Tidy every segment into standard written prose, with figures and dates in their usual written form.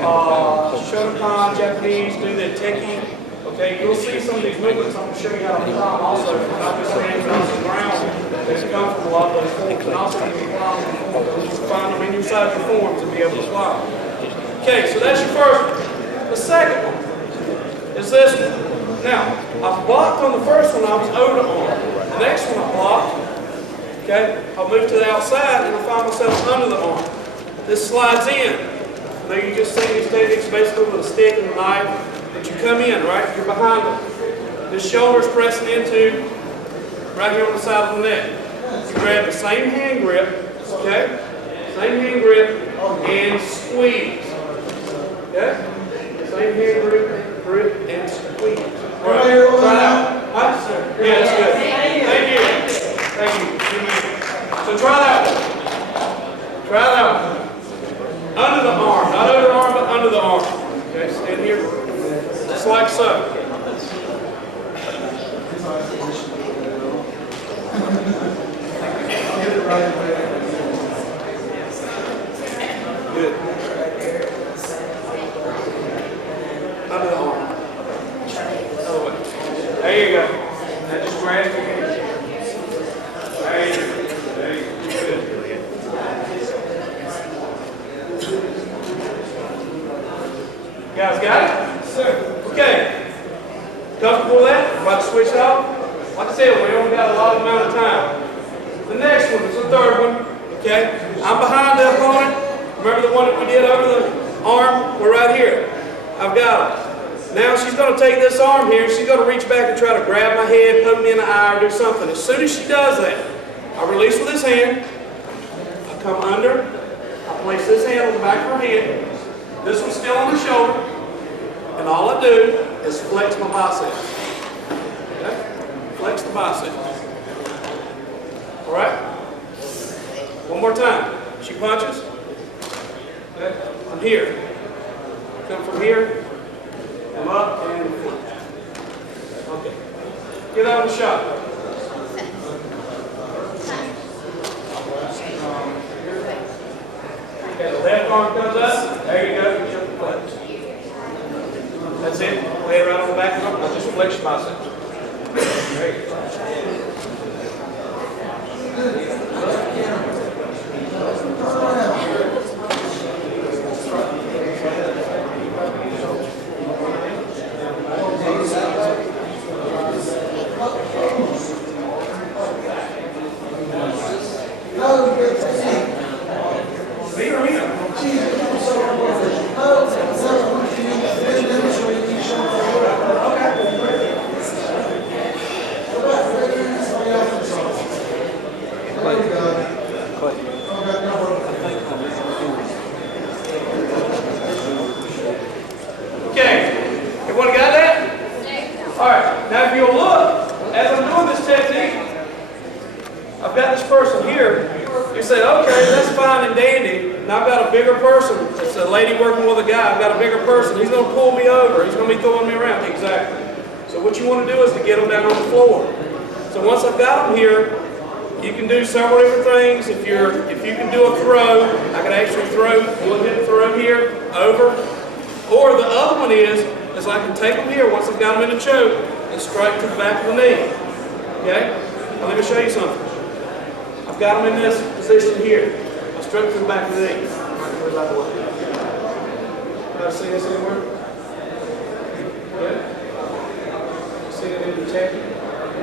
Shotokan, Japanese, do the teki. Okay, you'll see some of these movements. I'm going to show you how to climb also, not just standing on the ground. They come from a lot of those forms, and also you can climb them. You can find them in your side of your forms and be able to climb. Okay, so that's your first one. The second one is this one. Now, I blocked on the first one, I was over the arm. The next one I blocked. Okay, I'll move to the outside and I'll find myself under the arm. This slides in. Now you just see these techniques basically with a stick and a knife. But you come in, right? You're behind them. This shoulder's pressing into right here on the side of the neck. You grab the same hand grip, okay? Same hand grip and squeeze. Okay? Same hand grip and squeeze. All right, try it out. Huh? Yeah, that's good. Thank you. Thank you. So try that one. Try that one. Under the arm. Not over the arm, but under the arm. Okay, stand here. Just like so. Good. Under the arm. Other way. There you go. Now just grab your hand. There you go. There you go. Good. You guys got it? Sir. Okay. Comfortable with that? About to switch it off? Like I said, we only got a lot amount of time. The next one is the third one. Okay? I'm behind the opponent. Remember the one that we did over the arm? We're right here. I've got it. Now she's going to take this arm here. She's going to reach back and try to grab my head, poke me in the eye, or do something. As soon as she does that, I release with this hand. I come under. I place this hand on the back of her head. This one's still on the shoulder. And all I do is flex my biceps. Okay? Flex the biceps. All right? One more time. She punches. Okay? I'm here. Come from here. Come up and flex. Okay. Get out of the shot. Okay, the left arm comes up. There you go. Jump the flex. That's it. Lay it right on the back of it. I'll just flex your biceps. There you go. Several different things. If you can do a throw, I can actually throw, go ahead and throw here, over. Or the other one is I can take them here once I've got them in a choke and strike to the back of the knee. Okay? Now let me show you something. I've got them in this position here. I struck to the back of the knee. Right, by the way. Can I see this anywhere? Good. See it in the technique?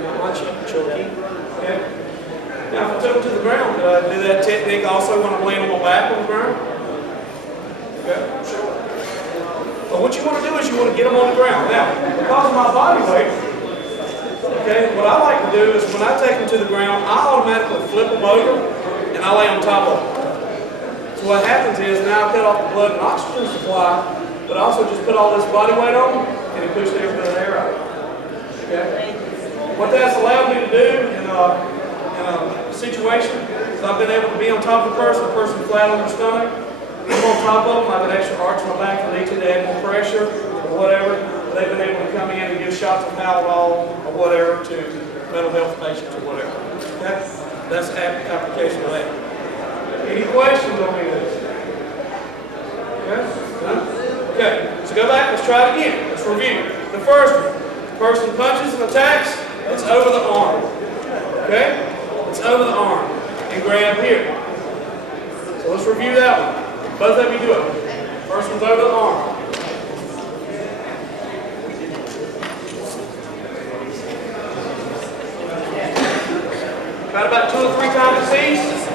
Not much choking. Okay? Now, if I took them to the ground, could I do that technique also when I'm laying on my back on the ground? Okay, sure. But what you want to do is you want to get them on the ground. Now, because of my body weight, okay, what I like to do is when I take them to the ground, I automatically flip them over and I lay on top of them. So what happens is now I cut off the blood and oxygen supply, but I also just put all this body weight on them and it pushes every bit of air out. Okay? What that's allowed me to do in a situation is I've been able to be on top of the person flat on their stomach. I'm on top of them, I've been actually arch my back for need to add more pressure or whatever. They've been able to come in and give shots of Maladol or whatever to mental health patients or whatever. Okay? That's the application of that. Any questions on any of this? Okay? Done? Okay, so go back, let's try it again. Let's review. The first one, the person punches and attacks, it's over the arm. Okay? It's over the arm. And grab here. So let's review that one. Both of you do it. First one's over the arm. Try it about 2 or 3 times a piece.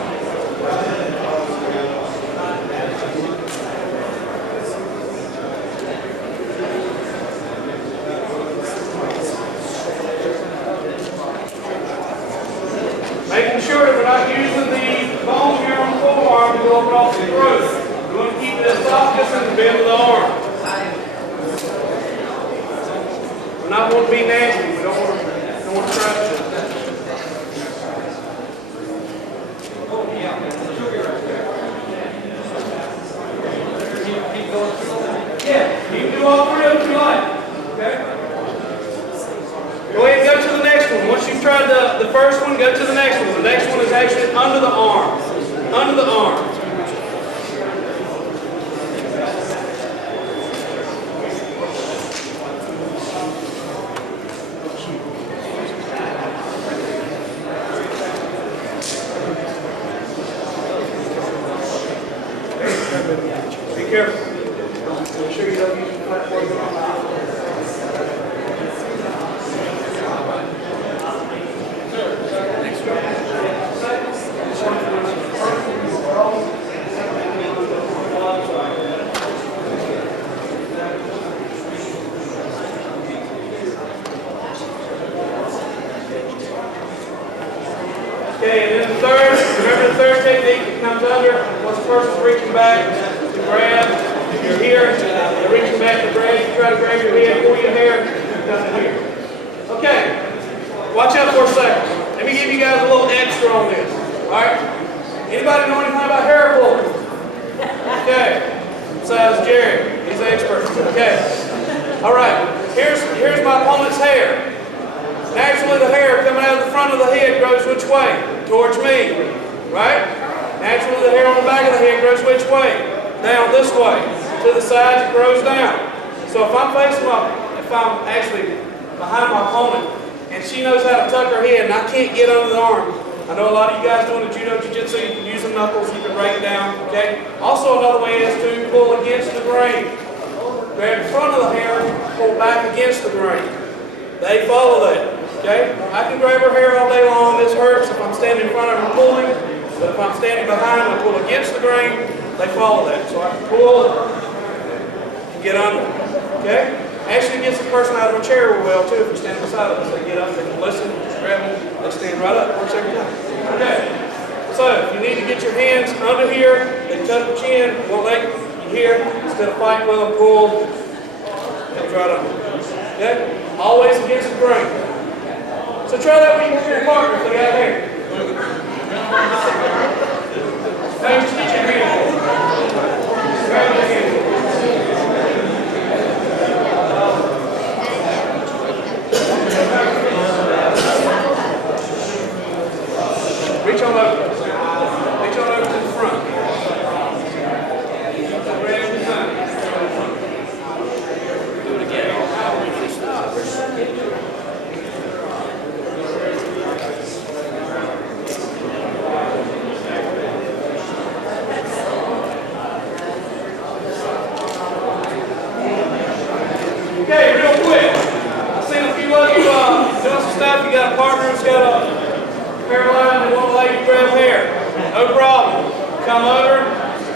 Making sure that we're not using the bone here on the forearm to go across the throat. We want to keep it as soft as in the bend of the arm. We're not going to be nasty. We don't want to try to. Yeah, you can do all 3 of them if you like. Okay? Go ahead and go to the next one. Once you've tried the first one, go to the next one. The next one is actually under the arm. Under the arm. Be careful. Make sure you don't use the platform. Okay, and then the third, remember the third technique that comes under, once the person's reaching back to grab, if you're here, they're reaching back to grab, you try to grab your head, pull your hair, come to here. Okay, watch out for a second. Let me give you guys a little extra on this, alright? Anybody know anything about hair pulling? Okay, besides Jerry, he's the expert, okay. Alright, here's my opponent's hair. Naturally, the hair coming out of the front of the head grows which way? Towards me, right? Naturally, the hair on the back of the head grows which way? Down this way. To the sides, it grows down. So if I'm actually behind my opponent, and she knows how to tuck her head, and I can't get under the arm. I know a lot of you guys doing the judo, jiu-jitsu, you can use the knuckles, you can break it down, okay? Also, another way is to pull against the grain. Grab the front of the hair, pull back against the grain. They follow that. Okay? I can grab her hair all day long. This hurts if I'm standing in front of her pulling, but if I'm standing behind and pull against the grain, they follow that. So I can pull and get under. Okay? Actually gets the person out of a chair real well too if you stand beside them. So they get up, they can listen, just grab them, they stand right up. Works every time. Okay. So if you need to get your hands under here, they tuck the chin, won't let you here. Instead of fighting with them, pull, comes right up. Okay? Always against the grain. So try that with your partner if they got hair. Now just get your hand. Grab your hand. Reach on over. Reach on over to the front. Grab your hand. Do it again. Okay, real quick. I've seen a few of you doing some stuff. You got a partner who's got a hair line and won't let you grab hair. No problem. Come over.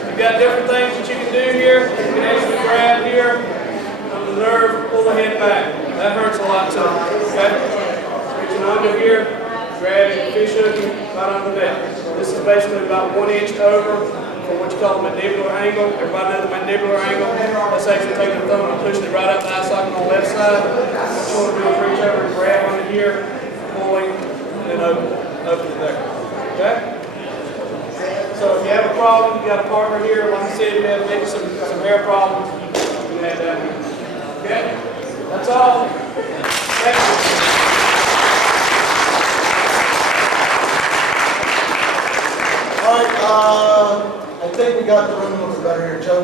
You've got different things that you can do here. You can actually grab here on the nerve, pull the head back. That hurts a lot too. Okay? Reaching under here, grab your fish hook right under that. This is basically about 1 inch over for what you call the mandibular angle. Everybody knows the mandibular angle. That's actually taking the thumb and pushing it right up the eye socket on the left side. What you want to do is reach over and grab under here, pulling, and then open it there. Okay? So if you have a problem, you got a partner here, like I said, you have maybe some hair problems, you can have that. Okay? That's all. Thank you. All right, I think we got the room a little bit better here, Joe.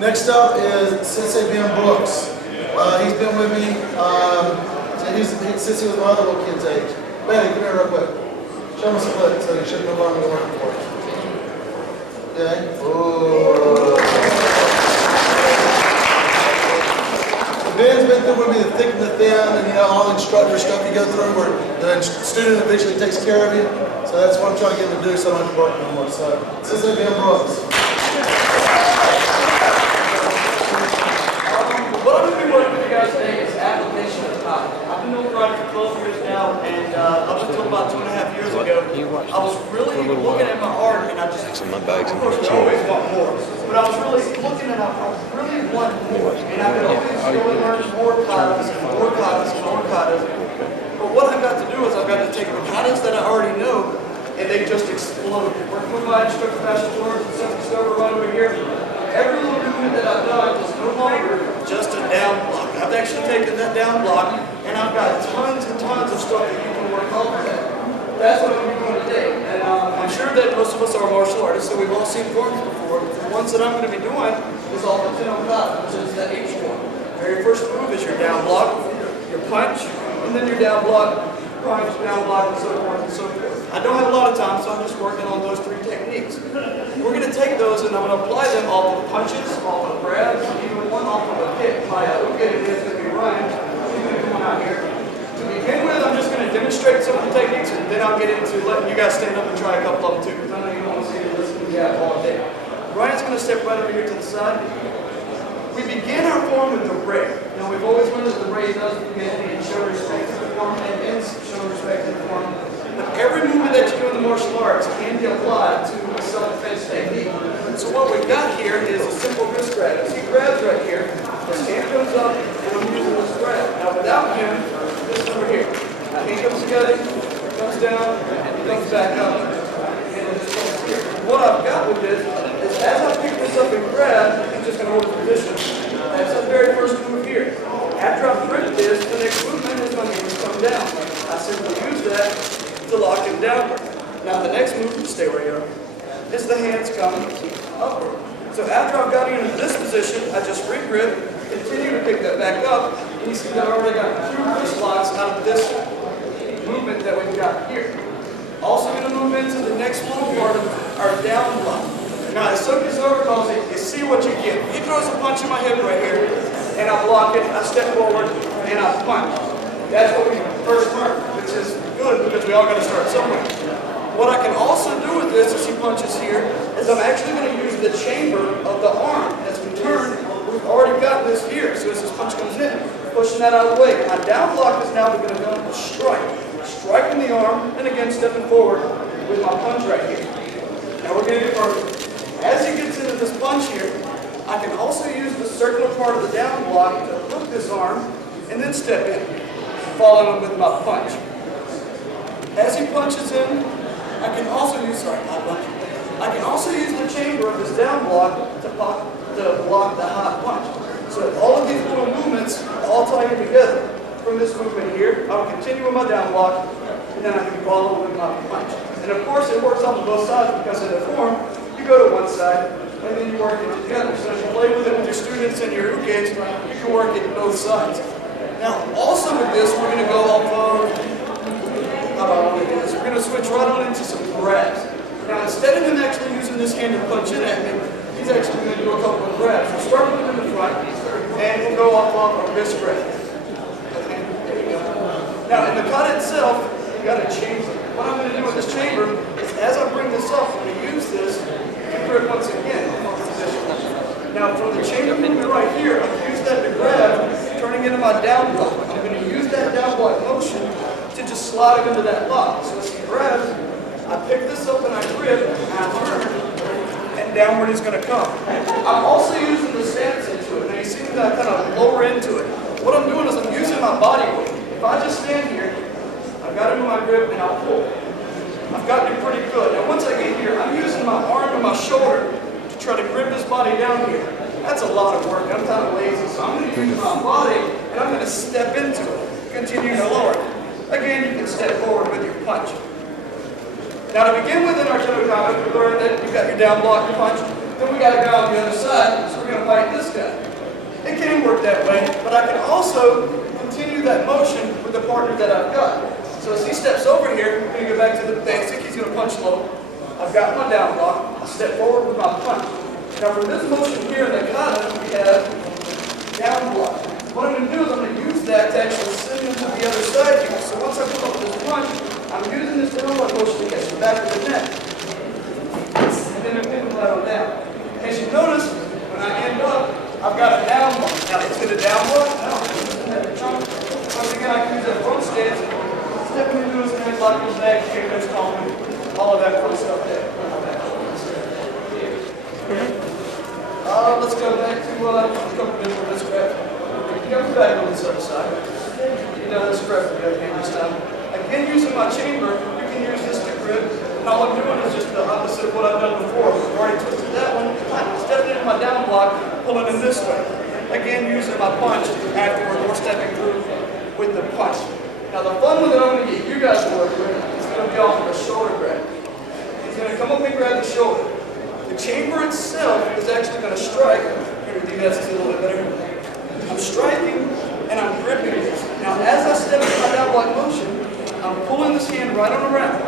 Next up is Sensei Ben Brooks. He's been with me since he was my other little kid's age. Benny, come here real quick. Show him a split so you shouldn't know what I'm working for. Okay? Ooh. Ben's been through with me the thick and the thin, and you know all the instructor stuff you go through where the student eventually takes care of you. So that's what I'm trying to get him to do, so I don't have to work no more. So Sensei Ben Brooks. What I'm going to be working with you guys today is application of time. I've been doing karate for 12 years now, and up until about 2.5 years ago, I was really looking at my art, and I just, of course, we always want more, but I was really looking at, I really want more, and I could always go and learn more katas, and more katas, and more katas. But what I've got to do is I've got to take the katas that I already know, and they just explode. Working with my instructor, Master Lawrence, and Sensei Stover right over here, every little movement that I've done is no longer just a down block. I've actually taken that down block, and I've got tons and tons of stuff that you can work on with that. That's what I'm going to be doing today. And I'm sure that most of us are martial artists, so we've all seen forms before. The ones that I'm going to be doing is all the Teno Kata, which is the H form. Very first move is your down block, your punch, and then your down block, punch, down block, and so forth and so forth. I don't have a lot of time, so I'm just working on those 3 techniques. We're going to take those and I'm going to apply them off of punches, off of grabs, even one off of a kick. My uke is going to be Ryan. He's going to come out here. To begin with, I'm just going to demonstrate some of the techniques, and then I'll get into letting you guys stand up and try a couple of them too, because I know you don't want to see me listen to that all day. Ryan's going to step right over here to the side. We begin our form with the ray. Now, we've always learned that the ray does begin and show respect to the form and ends show respect to the form. But every movement that you do in the martial arts can be applied to a self-defense technique. So what we've got here is a simple wrist grab. As he grabs right here, his hand goes up, and I'm using this grab. Now without him, this is over here. Now he comes together, comes down, and he comes back up. And this comes here. What I've got with this is as I pick this up and grab, he's just going to hold his position. That's the very first move here. After I've gripped this, the next movement is going to come down. I simply use that to lock him downward. Now the next move, stay where you are, is the hands coming upward. So after I've got him in this position, I just re-grip, continue to pick that back up, and you see that I already got 2 wrist locks out of this movement that we've got here. Also going to move into the next little part of our down block. Now as Soki Sober calls it, you see what you get. He throws a punch in my hip right here, and I block it, I step forward, and I punch. That's what we first learned, which is good because we all got to start somewhere. What I can also do with this as he punches here is I'm actually going to use the chamber of the arm. As we turn, we've already got this here. So as this punch comes in, pushing that out of the way. My down block is now going to go to strike. Striking the arm, and again stepping forward with my punch right here. Now we're going to get further. As he gets into this punch here, I can also use the circular part of the down block to hook this arm and then step in, following with my punch. As he punches in, I can also use the chamber of this down block to block the hot punch. So all of these little movements all tie in together. From this movement here, I will continue with my down block, and then I can follow with my punch. And of course, it works on both sides because in the form, you go to one side, and then you work it together. So as you play with it with your students and your ukes, you can work it both sides. Now, also with this, we're going to go off of, we're going to switch right on into some grabs. Now, instead of him actually using this hand to punch in at me, he's actually going to do a couple of grabs. We'll start with him in the front, and we'll go off a wrist grab. Okay, there you go. Now, in the kata itself, you got to change it. What I'm going to do with this chamber is, as I bring this up, I'm going to use this and grip once again on the position. Now, from the chamber movement right here, I've used that to grab, turning into my down block. I'm going to use that down block motion to just slide him into that lock. So as he grabs, I pick this up and I grip, and I turn, and downward he's going to come. I'm also using the stance into it. Now you see that I kind of lower into it. What I'm doing is I'm using my body weight. If I just stand here, I've got him in my grip and I'll pull. I've gotten it pretty good. Now once I get here, I'm using my arm and my shoulder to try to grip his body down here. That's a lot of work. I'm kind of lazy, so I'm going to use my body and I'm going to step into it. Continue to lower it. Again, you can step forward with your punch. Now to begin with in our Teno Kata, we learned that you've got your down block and punch. Then we got a guy on the other side, so we're going to fight this that way, but I can also continue that motion with the partner that I've got. So as he steps over here, I'm going to go back to the basic. He's going to punch low. I've got my down block. I step forward with my punch. Now for this motion here in the kata, we have down block. What I'm going to do is I'm going to use that to actually send him to the other side here. So once I put up this punch, I'm using this down block motion to get the back of the neck. And then I'm picking that down. As you notice, when I end up, I've got a down block. Now is it a down block? No. Once again, I can use that front stance, stepping into his neck, lock his neck, kick his stomping, all of that fun stuff there. Let's go back to a couple minutes of this grab. You come back on this other side. You know this grab with the other hand this time. Again, using my chamber, you can use this to grip. And all I'm doing is just the opposite of what I've done before. I've already twisted that one. I'm stepping into my down block, pulling in this way. Again, using my punch afterward, or stepping through with the punch. Now the fun one that I'm going to get you guys to work with is going to be off of a shoulder grab. He's going to come up and grab the shoulder. The chamber itself is actually going to strike. Here, do you guys see a little bit better? I'm striking and I'm gripping this. Now as I step into my down block motion, I'm pulling this hand right on around.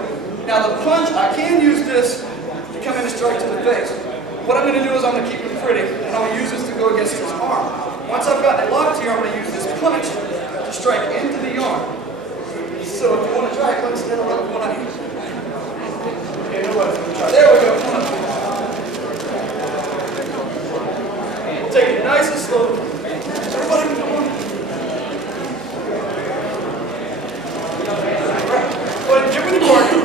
Now the punch, I can use this to come in and strike to the face. What I'm going to do is I'm going to keep it pretty, and I'm going to use this to go against his arm. Once I've got it locked here, I'm going to use this punch to strike into the arm. So if you want to try it, let's stand up with one hand. Okay, nobody's going to try. There we go. We'll take it nice and slow. Everybody come on. Go ahead and get with your partner.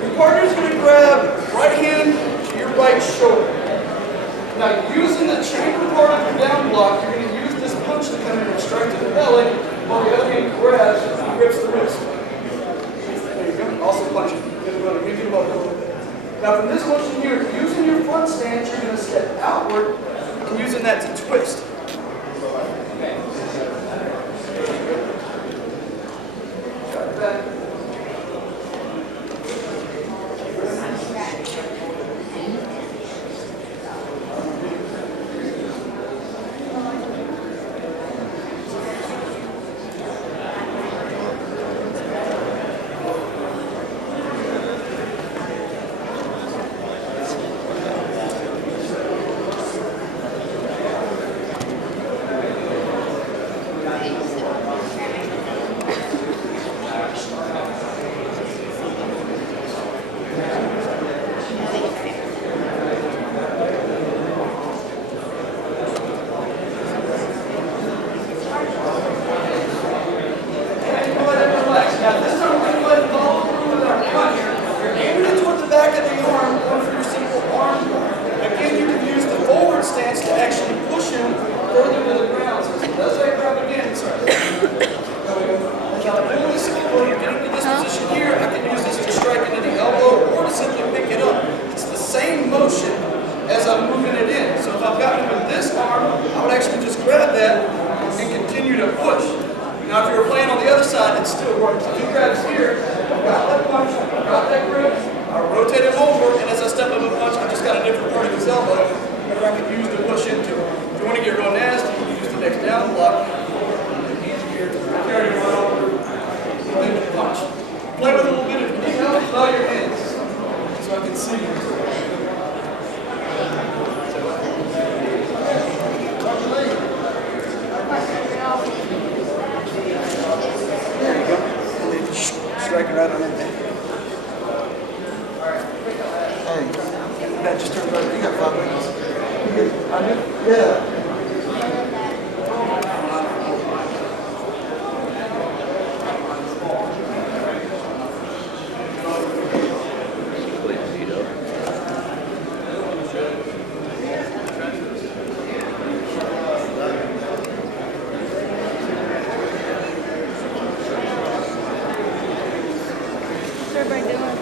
Your partner's going to grab right hand to your right shoulder. Now, using the chamber part of your down block, you're going to use this punch to come in and strike to the belly, while the other hand grabs and grips the wrist. There you go. Also punching. You're going to make it up a little bit. Now, from this motion here, using your front stance, you're going to step outward and using that to twist. Got it back. As I'm moving it in. So if I've got it with this arm, I would actually just grab that and continue to push. Now if you were playing on the other side, it still works. If he grabs here, I've got that punch, I've got that grip, I rotate him over, and as I step up a punch, I've just got a different part of his elbow that I can use to push into it. If you want to get real nasty, you can use the next down block. Here, carry it right over, and then punch. Play with a little bit of help, bow your hands, so I can see you. There you go. And then strike it right on in there. Hey, that just turned over. You got 5 minutes. I do? Yeah. Everybody doing?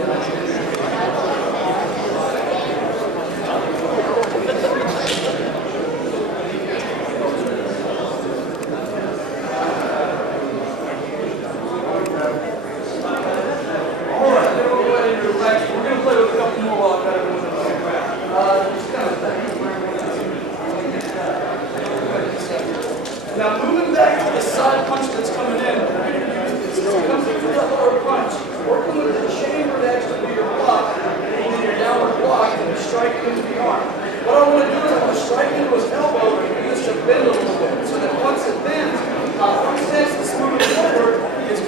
Yeah.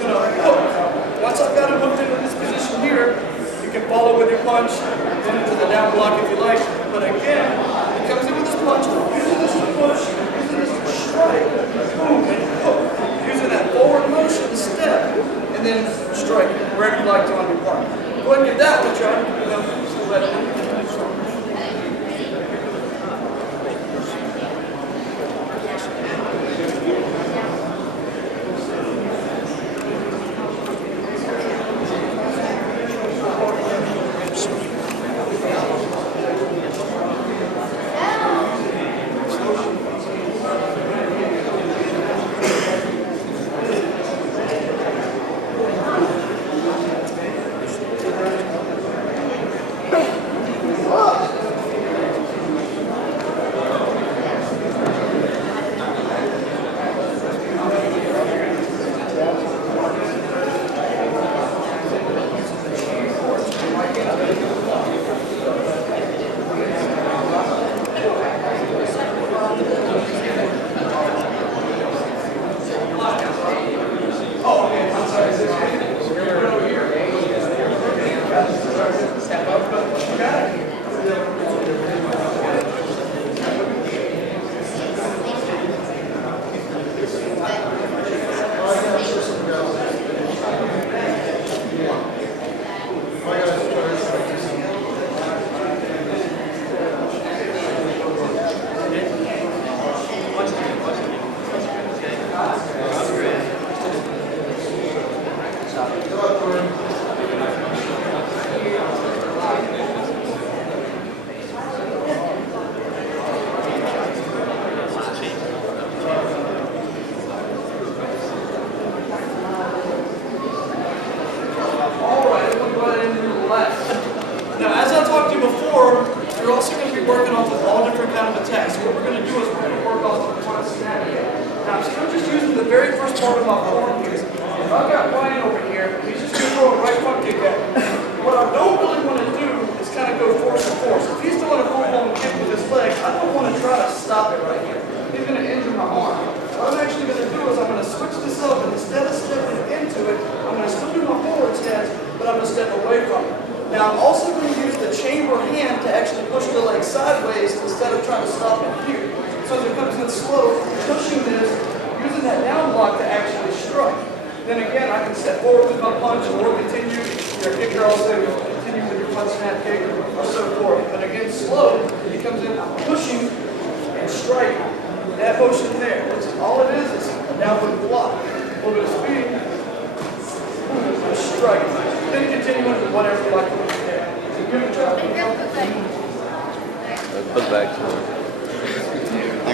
going to hook. Once I've got him hooked into this position here, you can follow with your punch, then into the down block if you like. But again, he comes in with his punch, using this to push, using this to strike, boom, and hook. Using that forward motion step, and then strike wherever you like to on your part. Go ahead and give that one a try. Just let it.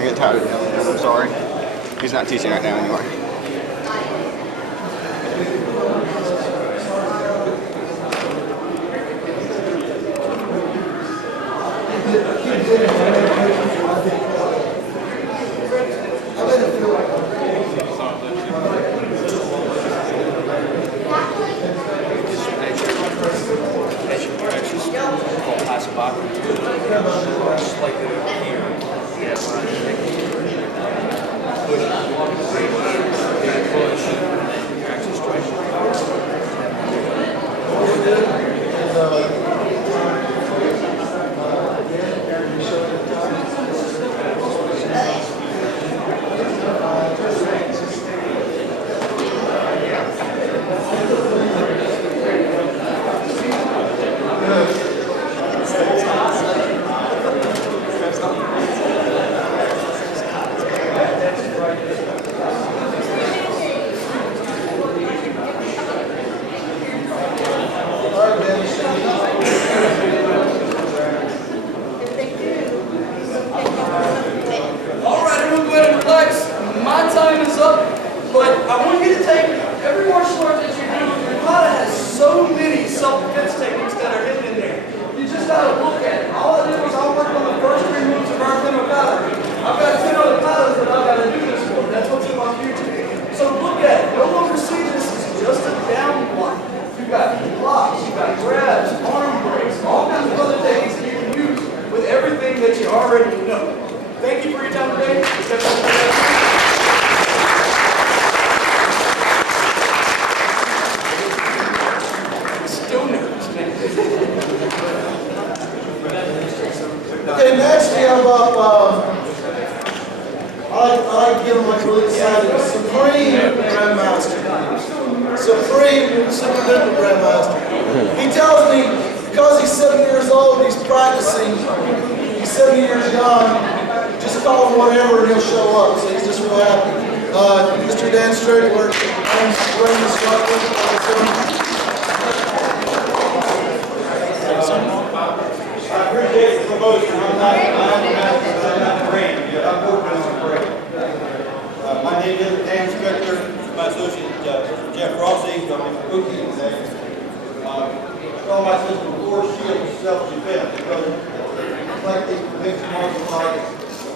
I get tired of yelling at him, I'm sorry. He's not teaching right now anymore. up, I like to give him like really excited, Supreme Grandmaster. Supreme Super Duper Grandmaster. He tells me, because he's 7 years old, he's practicing, he's 7 years young, just call him whatever and he'll show up, so he's just real happy. Mr. Dan Strigler, I'm running instructor. I appreciate the promotion. I'm not trained yet. I'm working on great. My name is Dan Spector. My associate Jeff Rossi. I'm in the rookie today. I call my system Four Shields Self-Defense because it's eclectic mixed martial arts.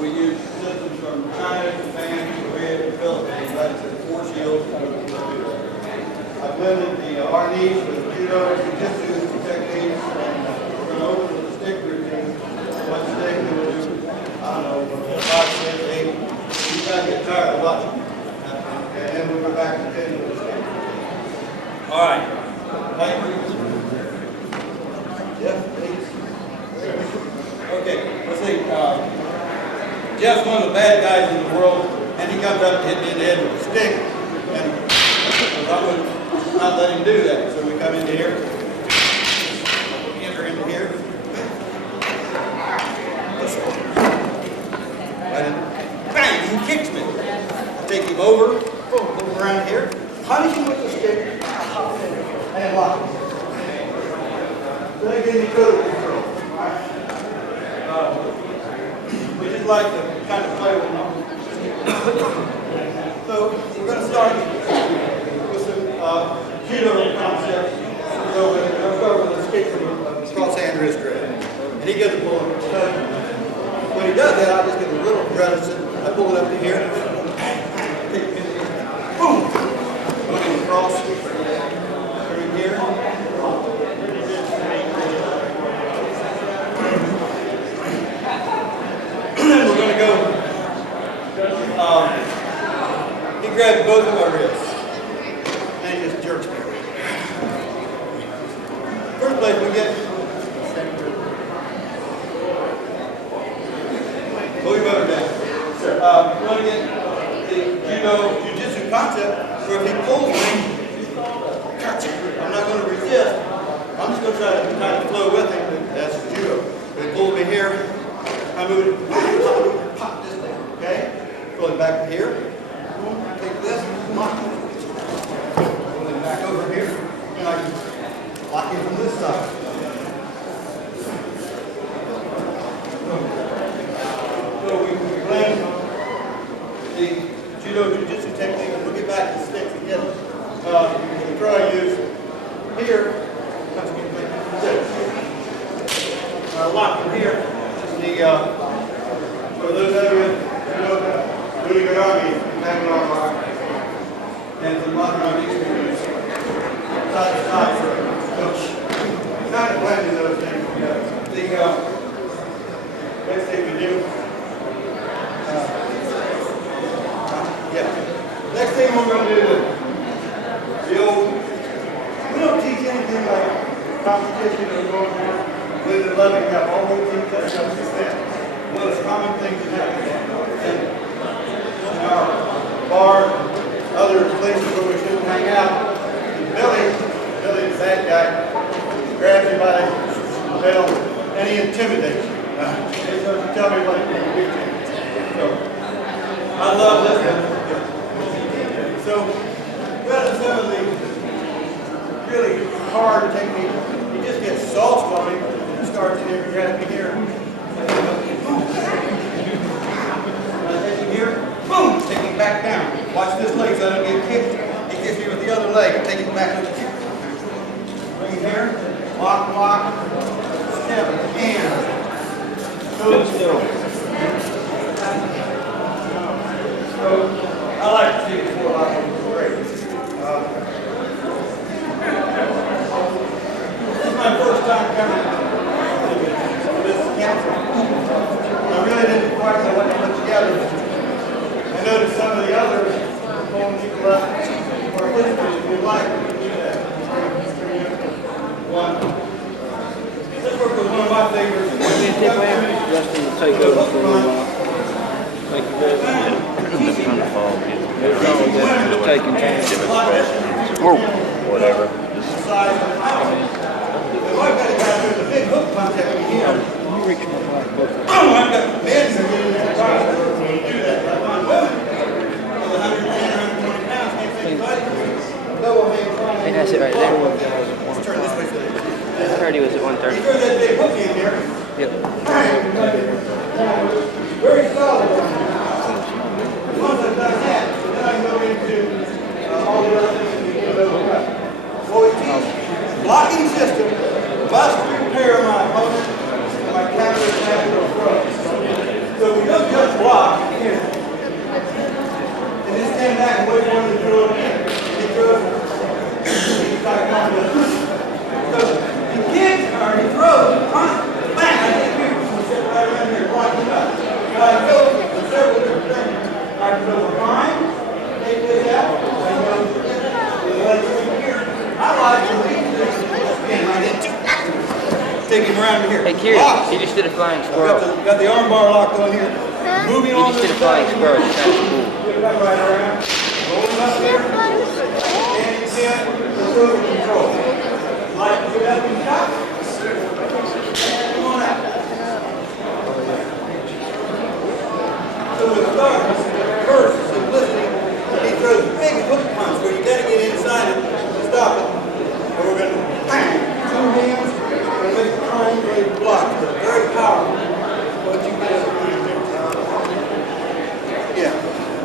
We use systems from China, Japan, Korea, and the Philippines. That's the Four Shields. I've blended our needs with judo, jiu-jitsu techniques, and over the stick routine. One stick we will do, I don't know, 5, 6, 8. You gotta get tired of watching. And then we go back to 10 with the stick. All right. Thank you. Jeff, please. Okay, let's see. Jeff's one of the bad guys in the world, and he comes up and hit me in the head with a stick. And I would not let him do that. So we come into here. Enter into here. And bang, he kicks me. I take him over, boom, move around here, punish him with the stick, and lock him. Then again, you go to control. We just like to kind of play with them. So we're going to start with some judo concepts. So we're going to start with a kick from a cross-hand wrist grab. And he gets a pull. When he does that, I just get a little reticent. I pull it up to here. Boom! Looking across. Through here. And then we're going to go. He grabs both of our wrists. And he just jerks me. First place we get. Pull your motor down. We're going to get the judo jiu-jitsu concept where if he pulls me, gotcha. I'm not going to resist. I'm just going to try to kind of flow with him. That's judo. If he pulls me here, I move it, pop this thing, okay? Pull it back to here. Take this, lock it. Pull it back over here, and I can lock it from this side. So we blend the judo jiu-jitsu technique, and we'll get back to sticks again. We'll try to use here, lock from here. For those of you who know really good army, having our mark, and some modern army experience, side to side, coach. Kind of blending those things together. The next thing we do, next thing we're going to do is the old, we don't teach anything like competition or going on. With the loving up, all we teach that self-defense. One of the common things that happens in our bar, other places where we shouldn't hang out, Billy, the bad guy, grabs you by the belt and he intimidates you. He starts to tell me what he can do. So, I love this. So, rather than some of the really hard techniques, he just gets salts on me. Starts in here, grab me here. Take him here, boom, take him back down. Watch this leg so I don't get kicked. He kicks me with the other leg, take him back. Bring him here, lock, step, and move still. So, I like to see before locking, it's great. This is my first time coming to this council. I really didn't quite know what to put together. I noticed some of the others pulling people up for history if you'd like to do that. One. This work was one of my favorites. Justin will take over for a little while. Thank you very much. There's always that taking chances. Whoa. Whatever. Size of the house. Well, I've got a guy with a big hook punch that we hear. You reach my mic. Oh, I've got men who do that. Do that. Like my women. With 110 or 120 pounds, can't say anybody. No one may try. I think that's it right there. Let's turn this way so they I heard he was at He 130. threw that big hook in there. Yep. Very solid. Once I've done that, then I can go into all the other things we do. Well, we teach blocking system, must prepare my opponent and my counter attack or throw. So we don't just block here. And then stand back and wait for him to throw it again. He throws it. He's like, so he kicks or he throws, bang, I think here, we'll sit right around here, watch it up. But I go for several different things. I can go behind, take this out, I go here. I like to leave this spin right into. Take him around here. Hey, Kieran, Lock. he just did a flying squirrel. Got the arm bar locked on here. Moving He on just to did the a flying side squirrel. here. It's kind of cool. Put it right around. Roll him up there. And he's in. Let's go to control. Like to get up and shot. Come on out. So with stars, first, simplicity, he throws a big hook punch where you got to get inside it to stop it. And we're going to bang, 2 hands, and make a triangle block. It's very powerful. What you get up here. Yeah.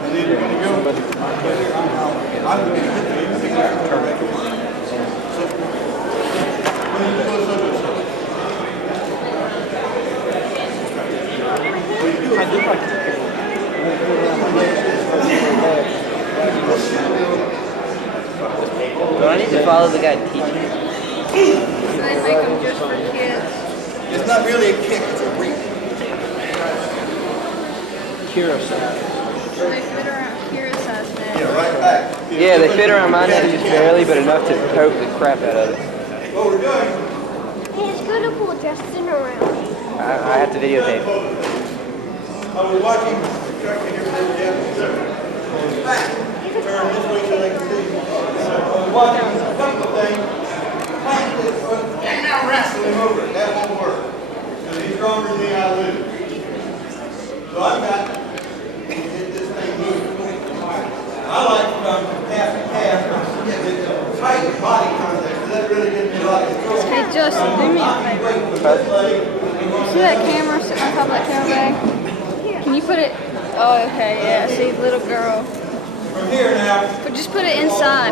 And then you're going to go. I'm going to hit the turn back. So, when you go so. I do like to Do I need to follow the guy teaching? They make them just for kids. It's not really a kick, it's a reach. Kira said. They fit around Kira's size now. Yeah, right back. Yeah, they fit around my neck just barely, but enough to poke the crap out of it. What we're doing, Hey, it's good to pull Justin around. I have to videotape. I was watching the truck and everything, yeah. Back. Turn this way so they can see. I was watching a couple of things. And now wrestle him over it. That won't work. Because he's stronger than I lose. So I've got to get this thing moving. I like from half to half. Get the tight body contact. So that really gives me a lot of control. Hey, Justin, do me a favor. See that camera sitting on top of that camera bag? Can you put it? Oh, okay, yeah. See, little girl. From here now. But just put it inside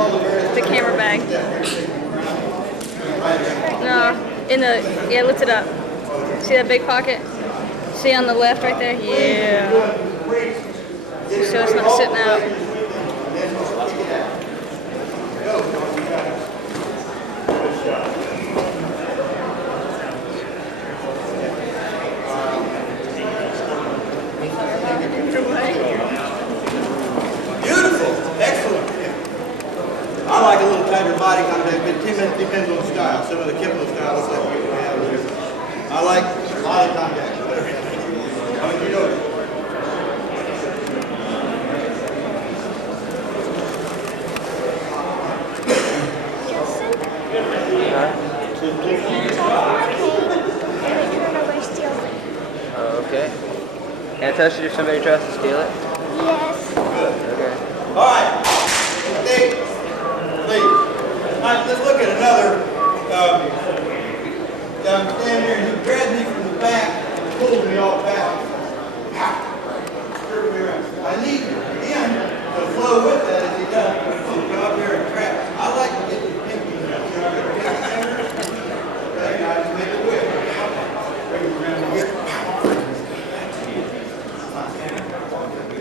the camera bag. No, in the, yeah, lift it up. See that big pocket? See on the left right there? Yeah. So it's not sitting out. Beautiful. Excellent. I like a little tighter body contact, but it depends on the style. Some of the Kipling style looks like you have. I like body contact. Whatever. I mean, you know. Justin? And they turn over and steal it. Oh, okay. Can I touch it if somebody tries to steal it? Yes. Okay. All right. Stay. Please. All right, let's look at another. I'm standing here and he grabbed me from the back and pulled me off back. Screwed me around. I need him to flow with that as he does. Come up here and trap. I like to get the pinky. That guy just make it whip. Bring him around here.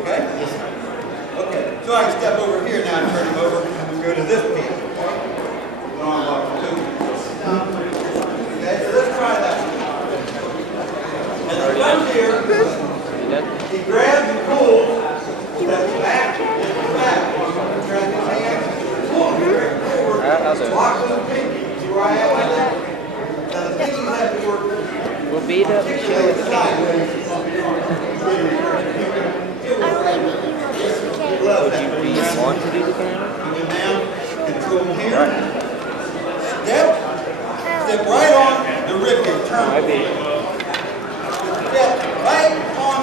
Okay? Okay. So I can step over here now and turn him over and go to this pin. Arm lock two. Okay, so let's try that. As he comes here, he grabs and pulls. That's back. Grab his hand. Pull him very forward. I'll do it. Lock those pinkies. See where I am with that? Now the pinkies have to work We'll beat up the show with the kangaroos. Would you want to do the kangaroo? Control here. Step right on the rib here. Turn. Step right on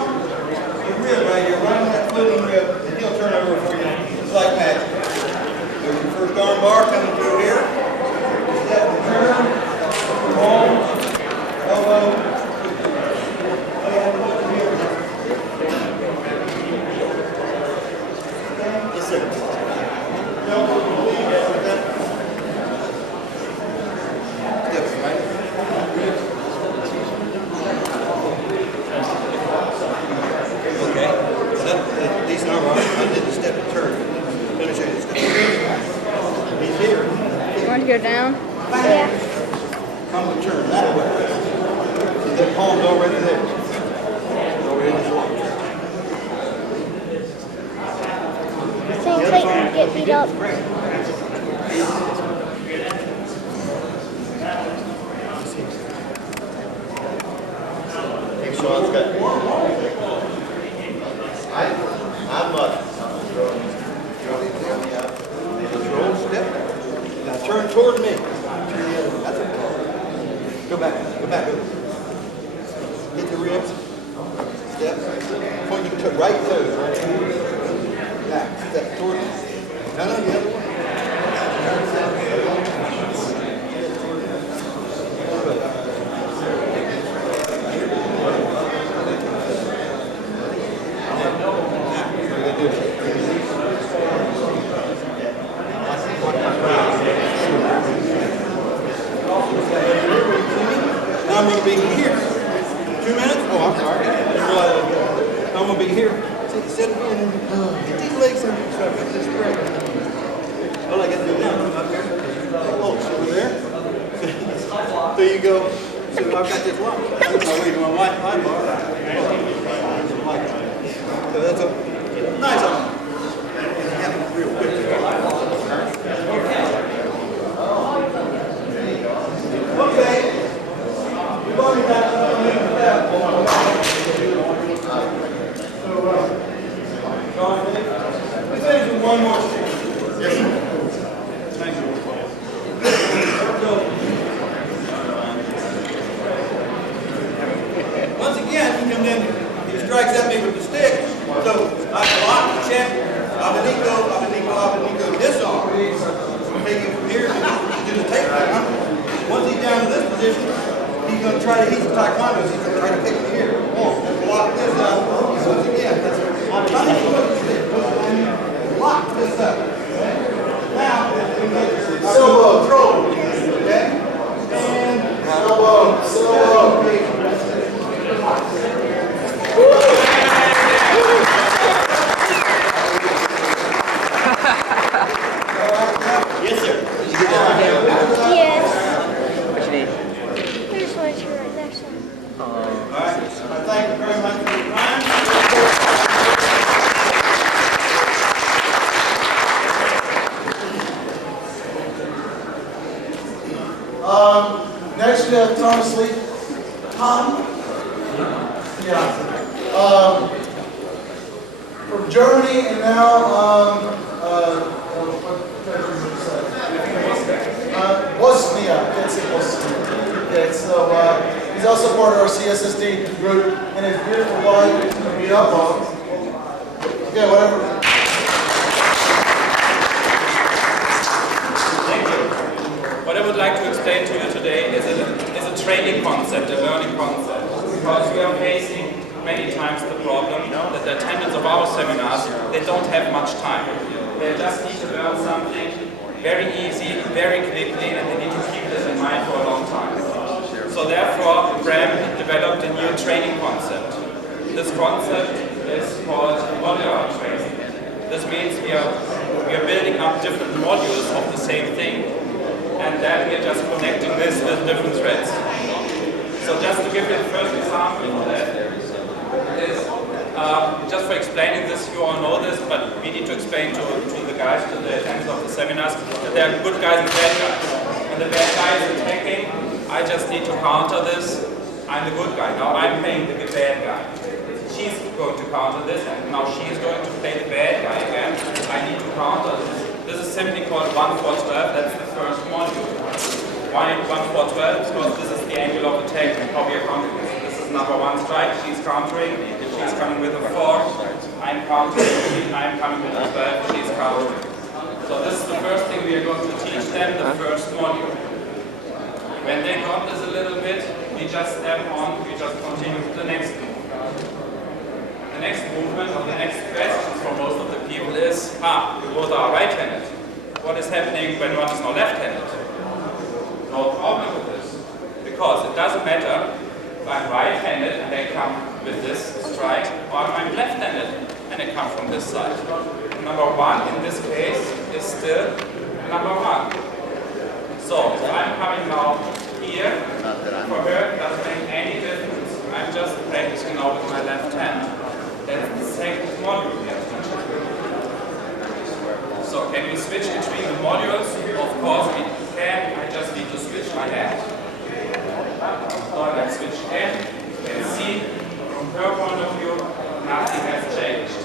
the rib right here, right on that floating rib, and he'll turn over for you. It's like magic. There's your first arm bar coming through here. Step and turn. Home. Elbow. Yes, sir. These are I did the step and turn. Let me show you this. He's here. You want to go down? Yeah. Come and turn that way. See that palm's already there. Already in his lungs. Seems like you get beat up. Sean's got I'm not. Control, step. Now turn toward me. That's it. Go back. Get the ribs. Step. Point your right toe. Back. Step toward me. No, the other one. Now I'm going to be here. 2 minutes? Oh, I'm sorry. I'm going to be here. Sit again and get these legs under so I get this break. All I got to do now is up here. Oh, so over there. There you go. So I've got this lock. That's my way to my bar. So that's a nice arm. Real quick. Okay. We've already got that. Let's finish with one more thing. Yes, sir. Thank you. Once again, he comes in, he strikes at me with the stick. So I block, check, abanico, disarm. Take it from here to do the takedown. Once he's down to this position, he's going to try to, he's a taekwondo, he's going to try to pick me here. Block this up. Once again, I'm trying to put the stick. Block this up. Now, we get elbow control. Okay? And elbow. Yes, sir. Yes. What you need? Here's what you're right there, son. All right. Thank you very much for your time. Next we have Thomas Lee. Tom? Yeah. From Germany, and now, Bosnia. Can't say Bosnia. Okay, so he's also part of our CSSD group, and his beautiful wife is going to beat up on him. Yeah, whatever. Thank you. What I would like to explain to you today is a training concept, a learning concept. Because we are facing many times the problem that the attendants of our seminars, they don't have much time. They just need to learn something very easy, very quickly, and they need to keep this in mind for a long time. So therefore, Bram developed a new training concept. This concept is called modular training. This means we are building up different modules of the same thing, and then we are just connecting this with different threads. So just to give you the first example of that is, just for explaining this, you all know this, but we need to explain to the guys, to the attendants of the seminars, that there are good guys and bad guys. When the bad guy is attacking, I just need to counter this. I I'm the good guy. Now I'm playing the bad guy. She's going to counter this, and now she's going to play the bad guy again. I need to counter this. This is simply called 1, 4, 12. That's the first module. Why 1, 4, 12? Because this is the angle of attack and how we are countering this. This is number 1 strike. She's countering. She's coming with a 4. I'm countering. I'm coming with a 12. She's countering. So this is the first thing we are going to teach them, the first module. When they got this a little bit, we just step on, we just continue to the next movement. The next movement or the next questions for most of the people is, we both are right-handed. What is happening when one is now left-handed? No problem with this. Because it doesn't matter if I'm right-handed and they come with this strike, or if I'm left-handed and they come from this side. Number 1 in this case is still number 1. So if I'm coming now here, for her it doesn't make any difference. I'm just practicing now with my left hand. That's the second module we are teaching. So can we switch between the modules? Of course we can. I just need to switch my hand. So let's switch again. You can see from her point of view, nothing has changed.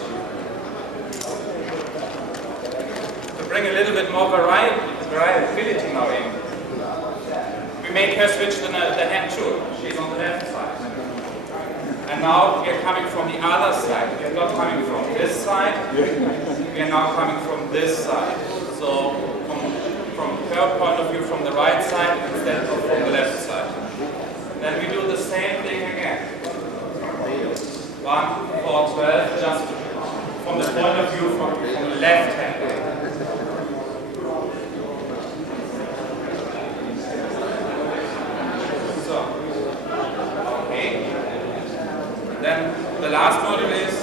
To bring a little bit more variability now in, we make her switch the hand too. She's on the left side. And now we are coming from the other side. We are not coming from this side. We are now coming from this side. So from her point of view, from the right side instead of from the left side. Then we do the same thing again. 1, 4, 12, just from the point of view from the left hand. Then the last module is,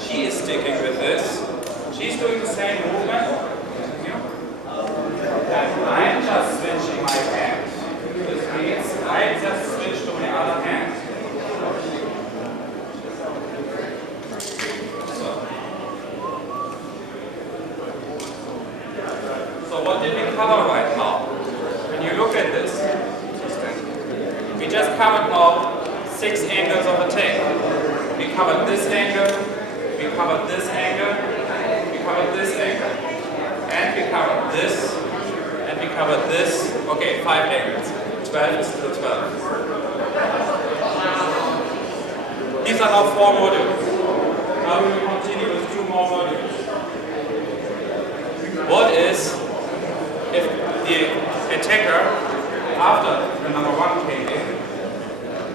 she is sticking with this. She's doing the same movement. And I'm just switching my hand. This means I just switch to my other hand. So what did we cover right now? When you look at this, we just covered now 6 angles of attack. We covered this angle, we covered this angle, we covered this angle, and we covered this, and we covered this. Okay, 5 angles. 12 is still 12. These are now 4 modules. Now we will continue with 2 more modules. What is if the attacker, after the number 1 came in,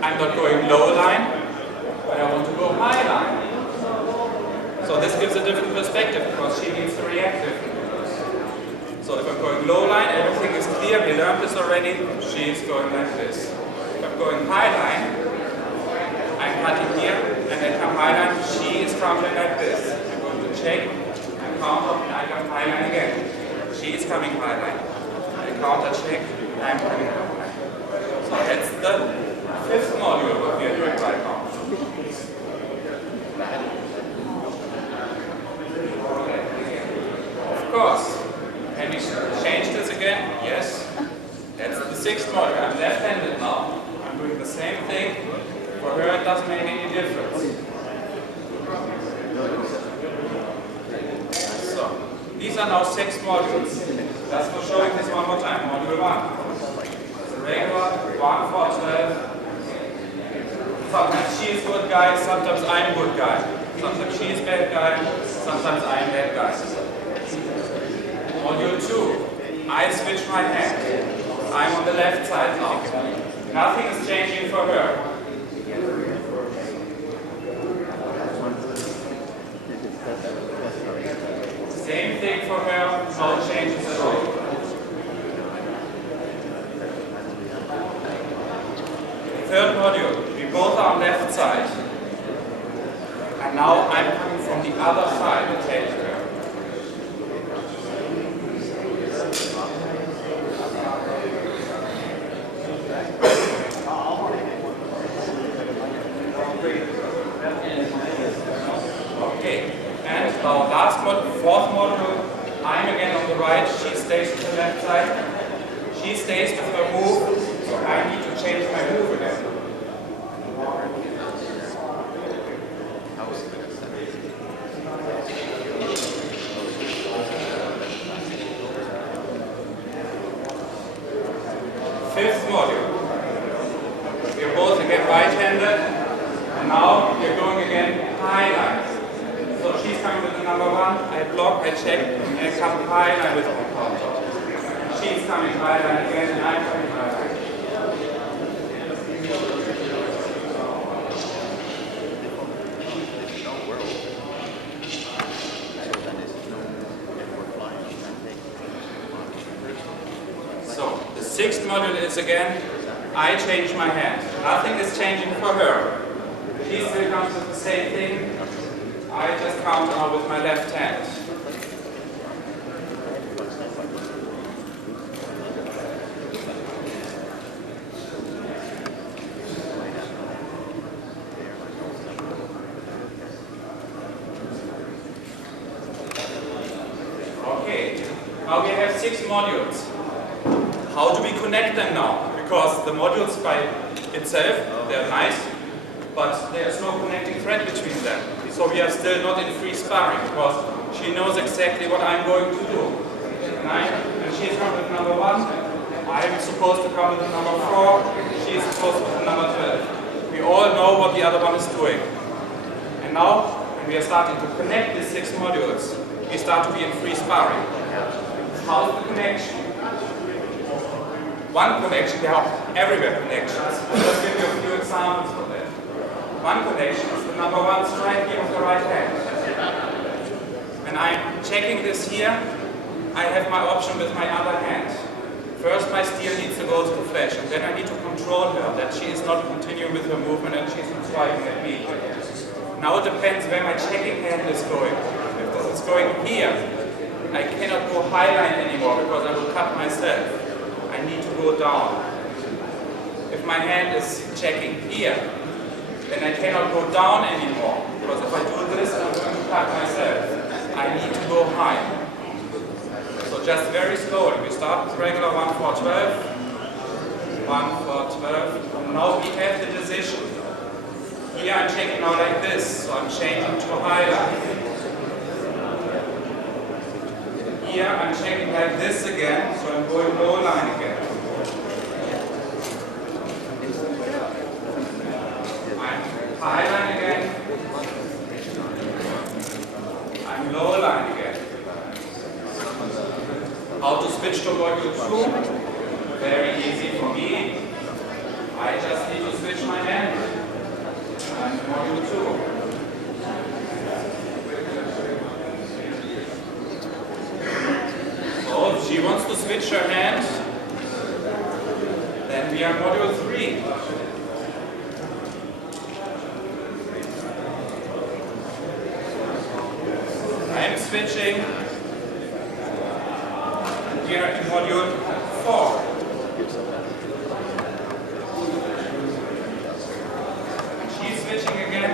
I'm not going low line, but I want to go high line. So this gives a different perspective because she needs to react differently. So if I'm going low line, everything is clear, we learned this already, she is going like this. If I'm going high line, I'm cutting here, and I come high line, she is countering like this. I'm going to check, I counter, and I come high line again. She is coming high line. I counter check, I'm coming high line. So that's the 5th module what we are doing right now. Of course. Can we change this again? Yes. That's the 6th module. I'm left-handed now. I'm doing the same thing. For her it doesn't make any difference. So, these are now 6 modules. Just for showing this one more time. Module 1. It's a regular 1, 4, 12. Sometimes she is good guy, sometimes I'm good guy. Sometimes she is bad guy, sometimes I'm bad guy. Module 2, I switch my hand. I'm on the left side now. Nothing is changing for her. Same thing for her, no changes at all. Third module, we both are on left side. And now I'm coming from the other side and take her. Okay, and our last module, 4th module, I'm again on the right, she stays to the left side. She stays with her move, so I need to change my move again. Fifth module. We are both again right-handed, and now we are going again highline. So she's coming with the number 1, I block, I check, and I come highline with my counter. She's coming highline again, and I'm coming highline. So the sixth module is again, I change my hand. Nothing is changing for her. She still comes with the same thing. I just count now with my left hand. Okay, now we have 6 modules. How do we connect them now? Because the modules by itself, they're nice, but there's no connecting thread between them. So we are still not in free sparring because she knows exactly what I'm going to do. And she's come with number 1, I'm supposed to come with the number 4, she's supposed to with the number 12. We all know what the other one is doing. And now, when we are starting to connect these 6 modules, we start to be in free sparring. How's the connection? One connection, there are everywhere connections. I'll just give you a few examples for that. One connection is the number 1 strike here of the right hand. And I'm checking this here. I have my option with my other hand. First, my steel needs to go to the flesh, and then I need to control her, that she is not continuing with her movement and she's not striking at me. Now it depends where my checking hand is going. If this is going here, I cannot go highline anymore because I will cut myself. I need to go down. If my hand is checking here, then I cannot go down anymore, because if I do this, I'm going to cut myself. I need to go high. So just very slowly, we start with regular 1, 4, 12, 1, 4, 12. Now we have the decision. Here I'm checking now like this, so I'm changing to highline. Here I'm checking like this again, so I'm going low line again. I'm high line again. I'm low line again. How to switch to module 2? Very easy for me. I just need to switch my hand. I'm module 2. So if she wants to switch her hand, then we are module 3. I'm switching. We are in module 4. And she's switching again.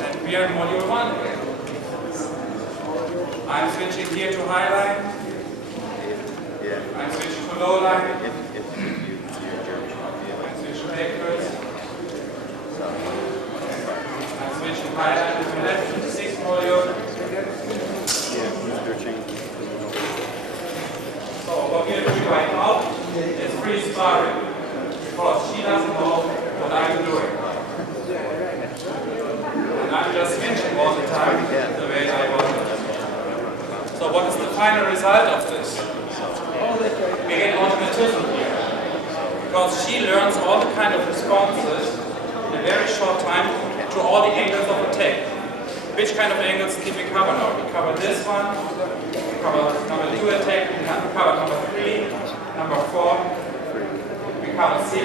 And we are in module 1 again. I'm switching here to highline. I'm switching to low line. I'm switching backwards. I'm switching highline to left to the 6th module. So what we are doing right now is free sparring, because she doesn't know what I'm doing. And I'm just switching all the time the way I want it. So what is the final result of this? We get automatism here. Because she learns all the kind of responses in a very short time to all the angles of attack. Which kind of angles did we cover now? We cover this one, we cover number 2 attack, we cover number 3, number 4, we cover 6,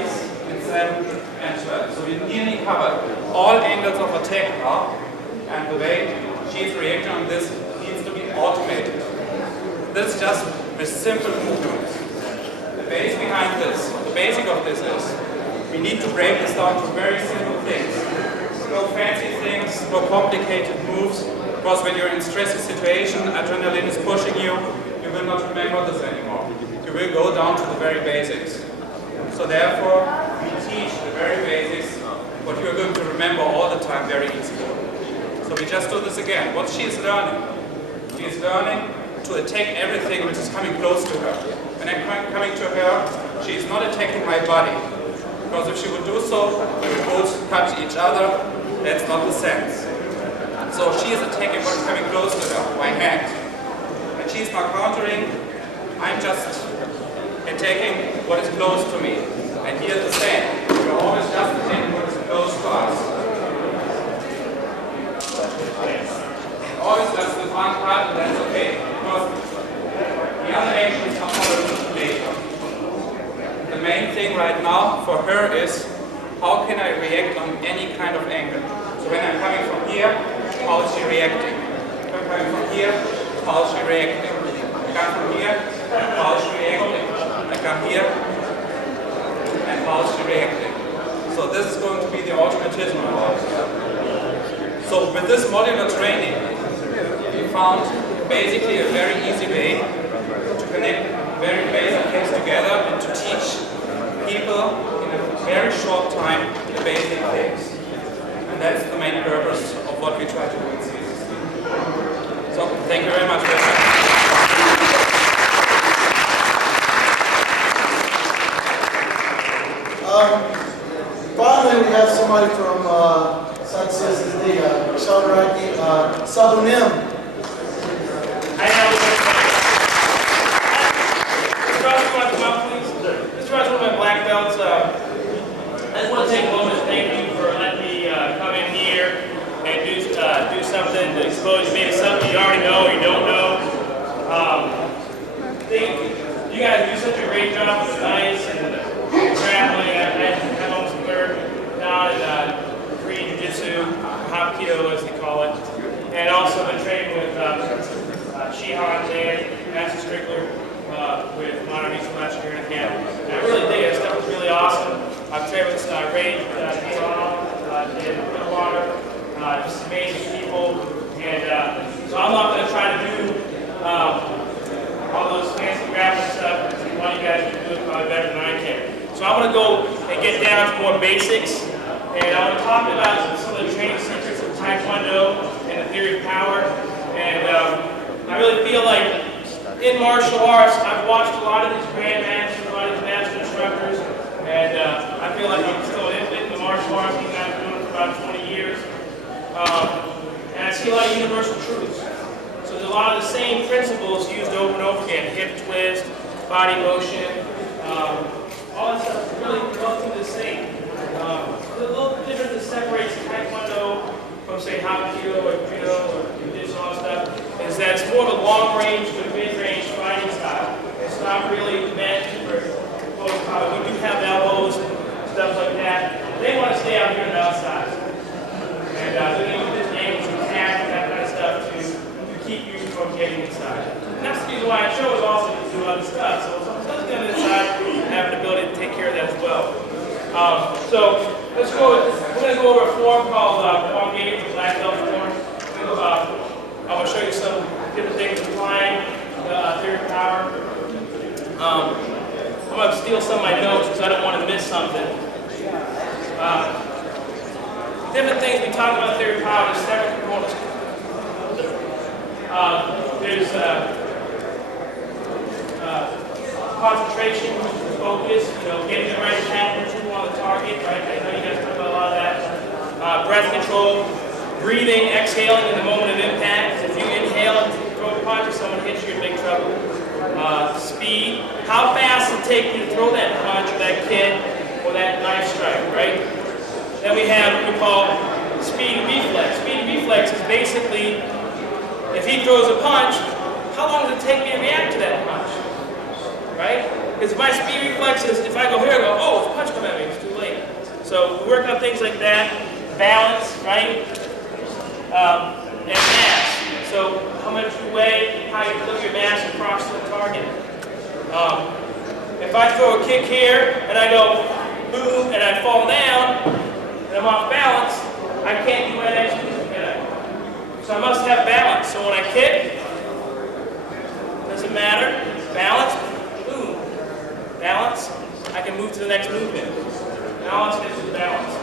and 7, and 12. So we nearly covered all angles of attack now, and the way she's reacting on this needs to be automated. This just with simple movements. The base behind this, the basic of this is, we need to break this down to very simple things. No fancy things, no complicated moves, because when you're in a stressy situation, adrenaline is pushing you, you will not remember this anymore. You will go down to the very basics. So therefore, we teach the very basics, what you're going to remember all the time very easily. So we just do this again. What she is learning? She is learning to attack everything which is coming close to her. when I'm coming to her, she is not attacking my body. Because if she would do so, we would both touch each other. That's not the sense. So she is attacking what is coming close to her, my hand. And she's not countering, I'm just attacking what is close to me. And here's the same. We're always just attacking what is close to us. Always just with one part, and that's okay. Because the other action is not followed later. The main thing right now for her is how can I react on any kind of angle. So when I'm coming from here, how is she reacting? If I'm coming from here, how is she reacting? I come from here, how is she reacting? I come here, and how is she reacting? So this is going to be the automatism. So with this modular training, we found basically a very easy way to connect very basic things together and to teach people in a very short time the basic things. And that's the main purpose of what we try to do in CSSD. So, thank you very much for your Finally, we have somebody from CSSD, Shadraki Sabunim. Mr. Rush, one of my black belts. I just want to take a moment to thank you for letting me come in here and do something to expose maybe something you already know or you don't know. You guys do such a great job with ice and traveling. I'm almost third down in Korean Jiu-Jitsu, Hapkido as they call it, and also been training with Shihan Dan, Master Strickler, with Modern East last year in Canada. And I really dig it. Stuff was really awesome. I've trained with Ray in Whitewater, just amazing people. And so I'm not going to try to do all those fancy grappling stuff. One of you guys can do it probably better than I can. So I'm going to go and get down to more basics. And I want to talk about some of the training secrets of Taekwondo and the theory of power. And I really feel like in martial arts, I've watched a lot of these grandmasters, a lot of these master instructors, and I feel like I'm still in the martial arts. I've been doing it for about 20 years. And I see a lot of universal truths. So there's a lot of the same principles used over and over again. Hip twist, body motion, all that stuff is really relatively the same. The little difference that separates Taekwondo from, say, Hapkido or Judo or Jiu-Jitsu, all that stuff, is that it's more of a long-range to mid-range fighting style. It's not really meant for close combat. We do have elbows, stuff like that. They want to stay out here on the outside. And they're going to use this angles and attack and that kind of stuff to keep you from getting inside. And that's the reason why I chose also to do other stuff. So if someone's getting inside, I have an ability to take care of that as well. So let's go. We're going to go over a form called Paul Gates, the black belt form. I'm going to show you some different things applying the theory of power. I'm going to steal some of my notes because I don't want to miss something. Different things we talk about theory of power. There's several components. There's concentration, focus, getting the right pattern on the target, right? I know you guys talk about a lot of that. Breath control, breathing, exhaling in the moment of impact. If you inhale and throw a punch, if someone hits you, you're in big trouble. Speed, how fast it takes you to throw that punch or that kick or that knife strike, right? Then we have what we call speed reflex. Speed reflex is basically, if he throws a punch, how long does it take me to react to that punch? Right? Because my speed reflex is, if I go here, I go, oh, it's a punch coming at me, it's too late. So we work on things like that, balance, right? And mass. So how much you weigh, how you put your mass across the target. If I throw a kick here, and I go, boom, and I fall down, and I'm off balance, I can't do my next move, can I? So I must have balance. So when I kick, doesn't matter, balance, boom, balance, I can move to the next movement. Balance gets to balance.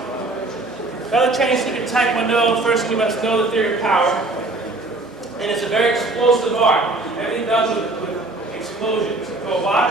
Another training secret in Taekwondo, first we must know the theory of power. And it's a very explosive art. Everything does with explosions. Go what?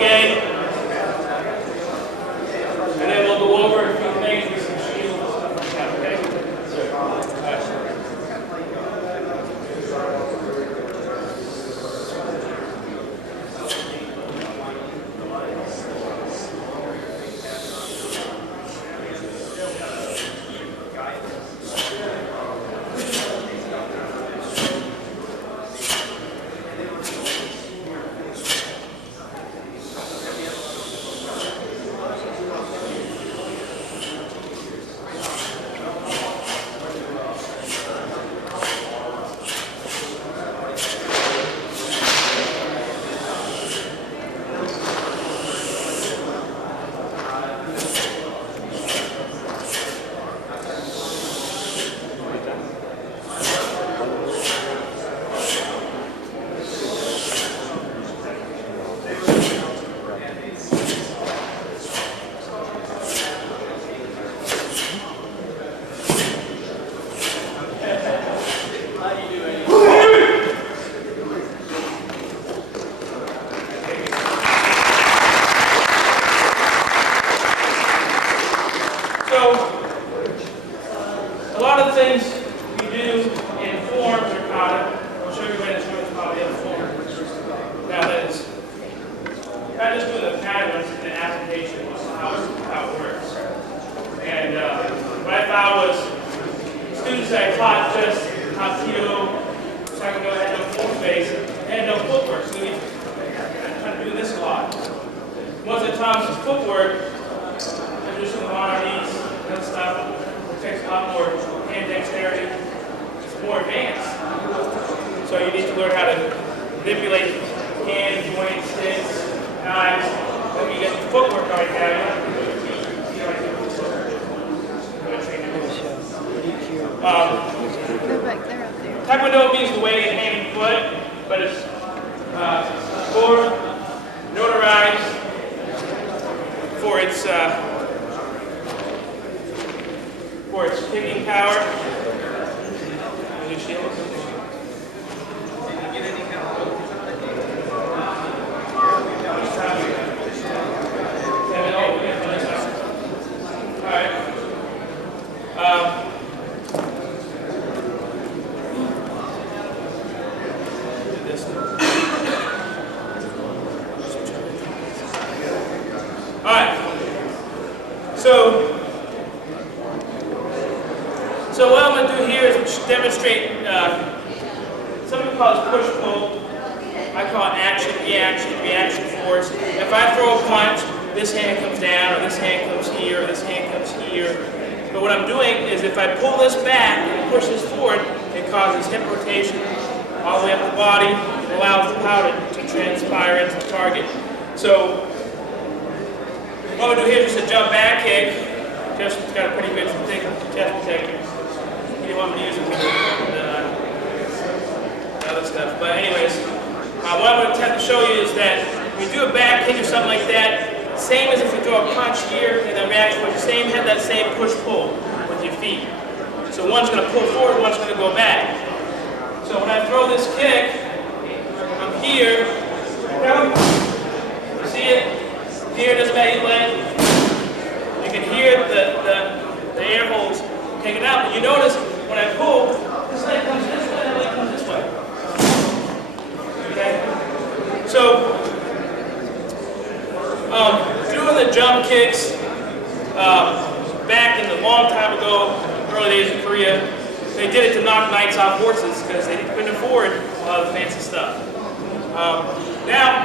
gang. And then we'll go over a few things with some shields and stuff like that, okay? All right. Taekwondo means the way in hand and foot, but it's notarized for its kicking power. So what I'm going to do here is demonstrate, some people call it push-pull, I call it action, force. If I throw a punch, this hand comes down, or this hand comes here, or this hand comes here. But what I'm doing is if I pull this back and push this forward, it causes hip rotation all the way up the body, and allows the powder to transpire into the target. So what I'm going to do here is just a jump back kick. Justin's got a pretty good chest protector. He didn't want me to use it for other stuff. But anyways, what I'm going to attempt to show you is that when you do a back kick or something like that, same as if you throw a punch here and then reaction, but you have that same push-pull with your feet. So one's going to pull forward, one's going to go back. So when I throw this kick, I'm here. You see it? Here, this back leg. You can hear the air holes taken out, but you notice when I pull, this leg comes this way, that leg comes this way. Okay? So, doing the jump kicks, back in the long time ago, early days of Korea, they did it to knock knights off horses because they couldn't afford a lot of the fancy stuff. Now,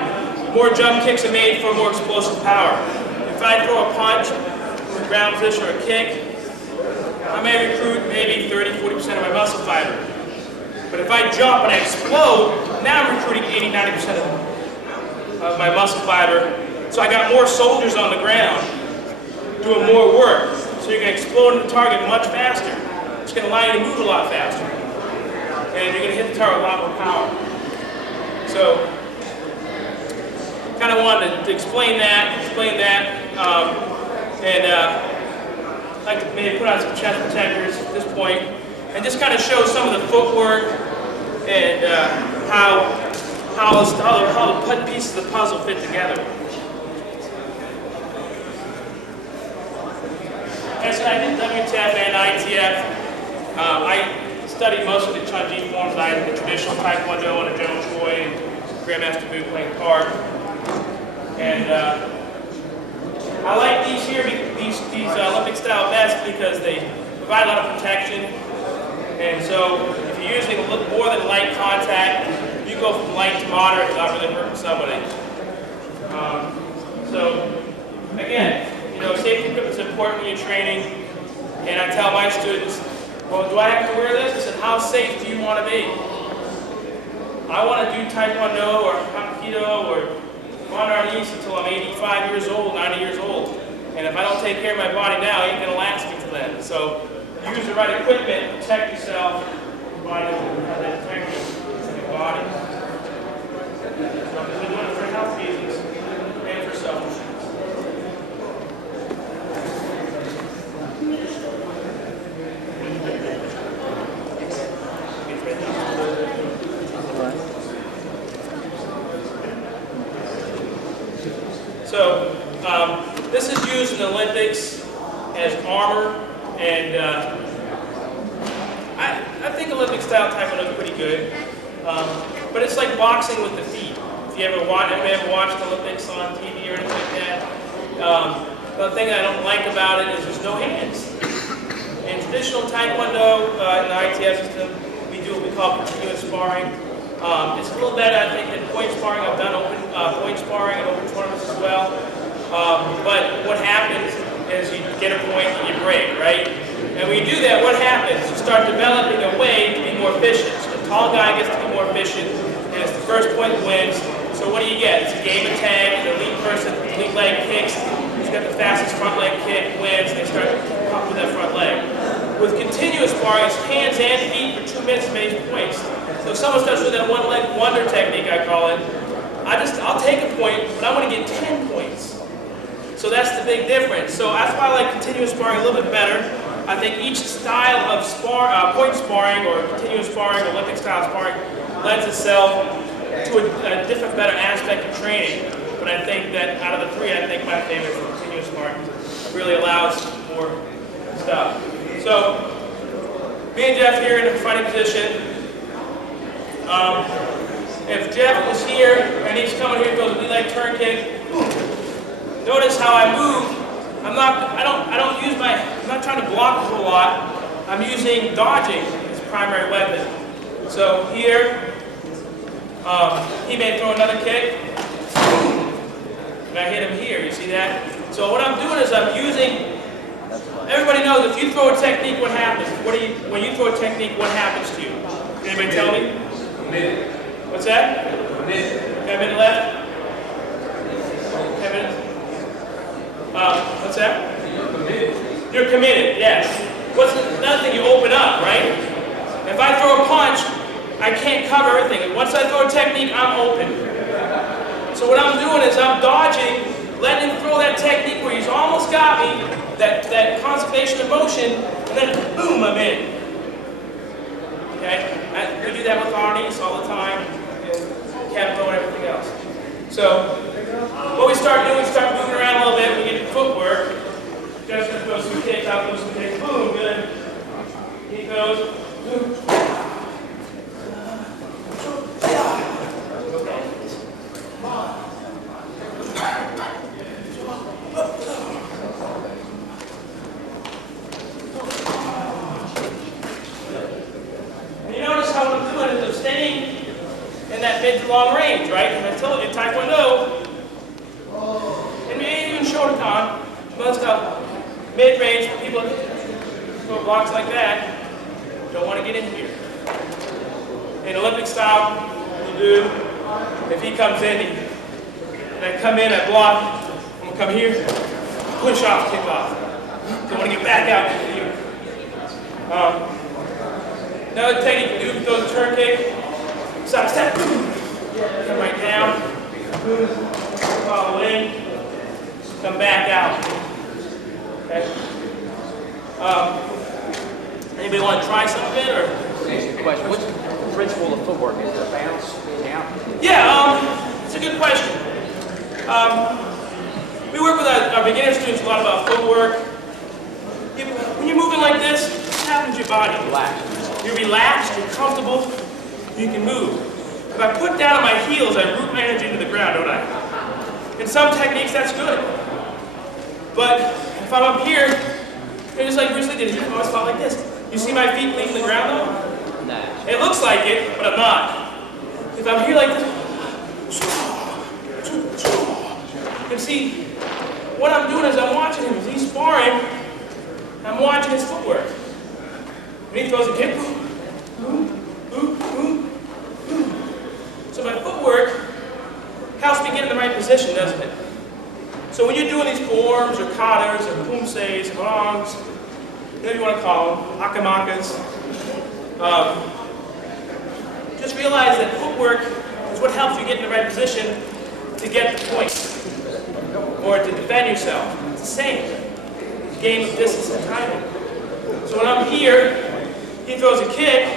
more jump kicks are made for more explosive power. If I throw a punch, from a ground position or a kick, I may recruit maybe 30–40% of my muscle fiber. But if I jump and I explode, now I'm recruiting 80–90% of my muscle fiber. So I got more soldiers on the ground doing more work. So you're going to explode the target much faster. It's going to allow you to move a lot faster. And you're going to hit the target with a lot more power. So, kind of wanted to explain that, I'd like to maybe put on some chest protectors at this point, and just kind of show some of the footwork and how the pieces of the puzzle fit together. I studied most of the Chunji forms. I had the traditional Taekwondo and a General Choi and Grandmaster Bu playing card. And I like these here, these Olympic style vests because they provide a lot of protection. And so if you're using a little more than light contact, you go from light to moderate without really hurting somebody. So again, you know, safety equipment is important when you're training. And I tell my students, well, do I have to wear this? I said, how safe do you want to be? I want to do Taekwondo or Hapkido or Monarnese until I'm 85 years old, 90 years old. And if I don't take care of my body now, it ain't going to last me till then. So use the right equipment, protect yourself, provide that integrity in your body. So we're doing it for health reasons and for self-defense. So this is used in the Olympics as armor, and I think Olympic style Taekwondo is pretty good, but it's like boxing with the feet. If you ever watched the Olympics on TV or anything like that, the thing that I don't like about it is there's no hands. In traditional Taekwondo, in the ITF system, we do what we call continuous sparring. It's a little better, I think, than point sparring. I've done open point sparring and open tournaments as well. But what happens is you get a point and you break, right? And when you do that, what happens? You start developing a way to be more efficient. So the tall guy gets to be more efficient, and it's the first point that wins. So what do you get? It's a game of tag. The elite person, elite leg kicks. Who's got the fastest front leg kick wins. They start pumping that front leg. With continuous sparring, it's hands and feet for 2 minutes to make points. So if someone starts with that one leg wonder technique, I call it, I'll take a point, but I want to get 10 points. So that's the big difference. So that's why I like continuous sparring a little bit better. I think each style of point sparring or continuous sparring, Olympic style sparring, lends itself to a different, better aspect of training. But I think that out of the three, I think my favorite is continuous sparring. It really allows more stuff. So me and Jeff here in the fighting position. If Jeff was here and he's coming here and goes elite leg turn kick, notice how I move. I'm not trying to block a whole lot. I'm using dodging as primary weapon. So here, he may throw another kick, and I hit him here. You see that? So what I'm doing is I'm using. Everybody knows if you throw a technique, what happens? When you throw a technique, what happens to you? Can anybody tell me? A minute. What's that? A minute. Got a minute left? 10 minutes? What's that? You're committed. You're committed, yes. What's another thing? You open up, right? If I throw a punch, I can't cover everything. And once I throw a technique, I'm open. So what I'm doing is I'm dodging, letting him throw that technique where he's almost got me, that conservation of motion, and then boom, I'm in. Okay? We do that with Arnie's all the time, and Kempo and everything else. So what we start doing, we start moving around a little bit, we get the footwork. Just gonna throw some kicks, I'll throw some kicks, boom, good. He goes, boom. And you notice how what I'm doing is I'm staying in that mid to long range, right? And I told you, Taekwondo, and maybe even Shotokan, let's go mid-range, people throw blocks like that, don't want to get in here. In Olympic style, we'll do, if he comes in, and I come in, I block, I'm going to come here, push off, kick off. So I want to get back out here. Another technique you can do, throw the turn kick, side step, come right down, follow in, come back out. Okay. Anybody want to try something, or? Ask you a question. What's the principle of footwork? Is it a bounce down? Yeah, it's a good question. We work with our beginner students a lot about footwork. When you're moving like this, happens to your body? You're relaxed, you're comfortable, you can move. If I put down on my heels, I root my energy into the ground, don't I? In some techniques, that's good. But if I'm up here, just like Bruce Lee did, he always fought like this. You see my feet leaving the ground though? No. It looks like it, but I'm not. If I'm here like this, and see, what I'm doing is I'm watching him. As he's sparring, I'm watching his footwork. When he throws a kick, so my footwork helps me get in the right position, doesn't it? So when you're doing these forms, or katas, or pumses, rongs, whatever you want to call them, akamakas, just realize that footwork is what helps you get in the right position to get the point, or to defend yourself. It's the same. It's a game of distance and timing. So when I'm here, he throws a kick,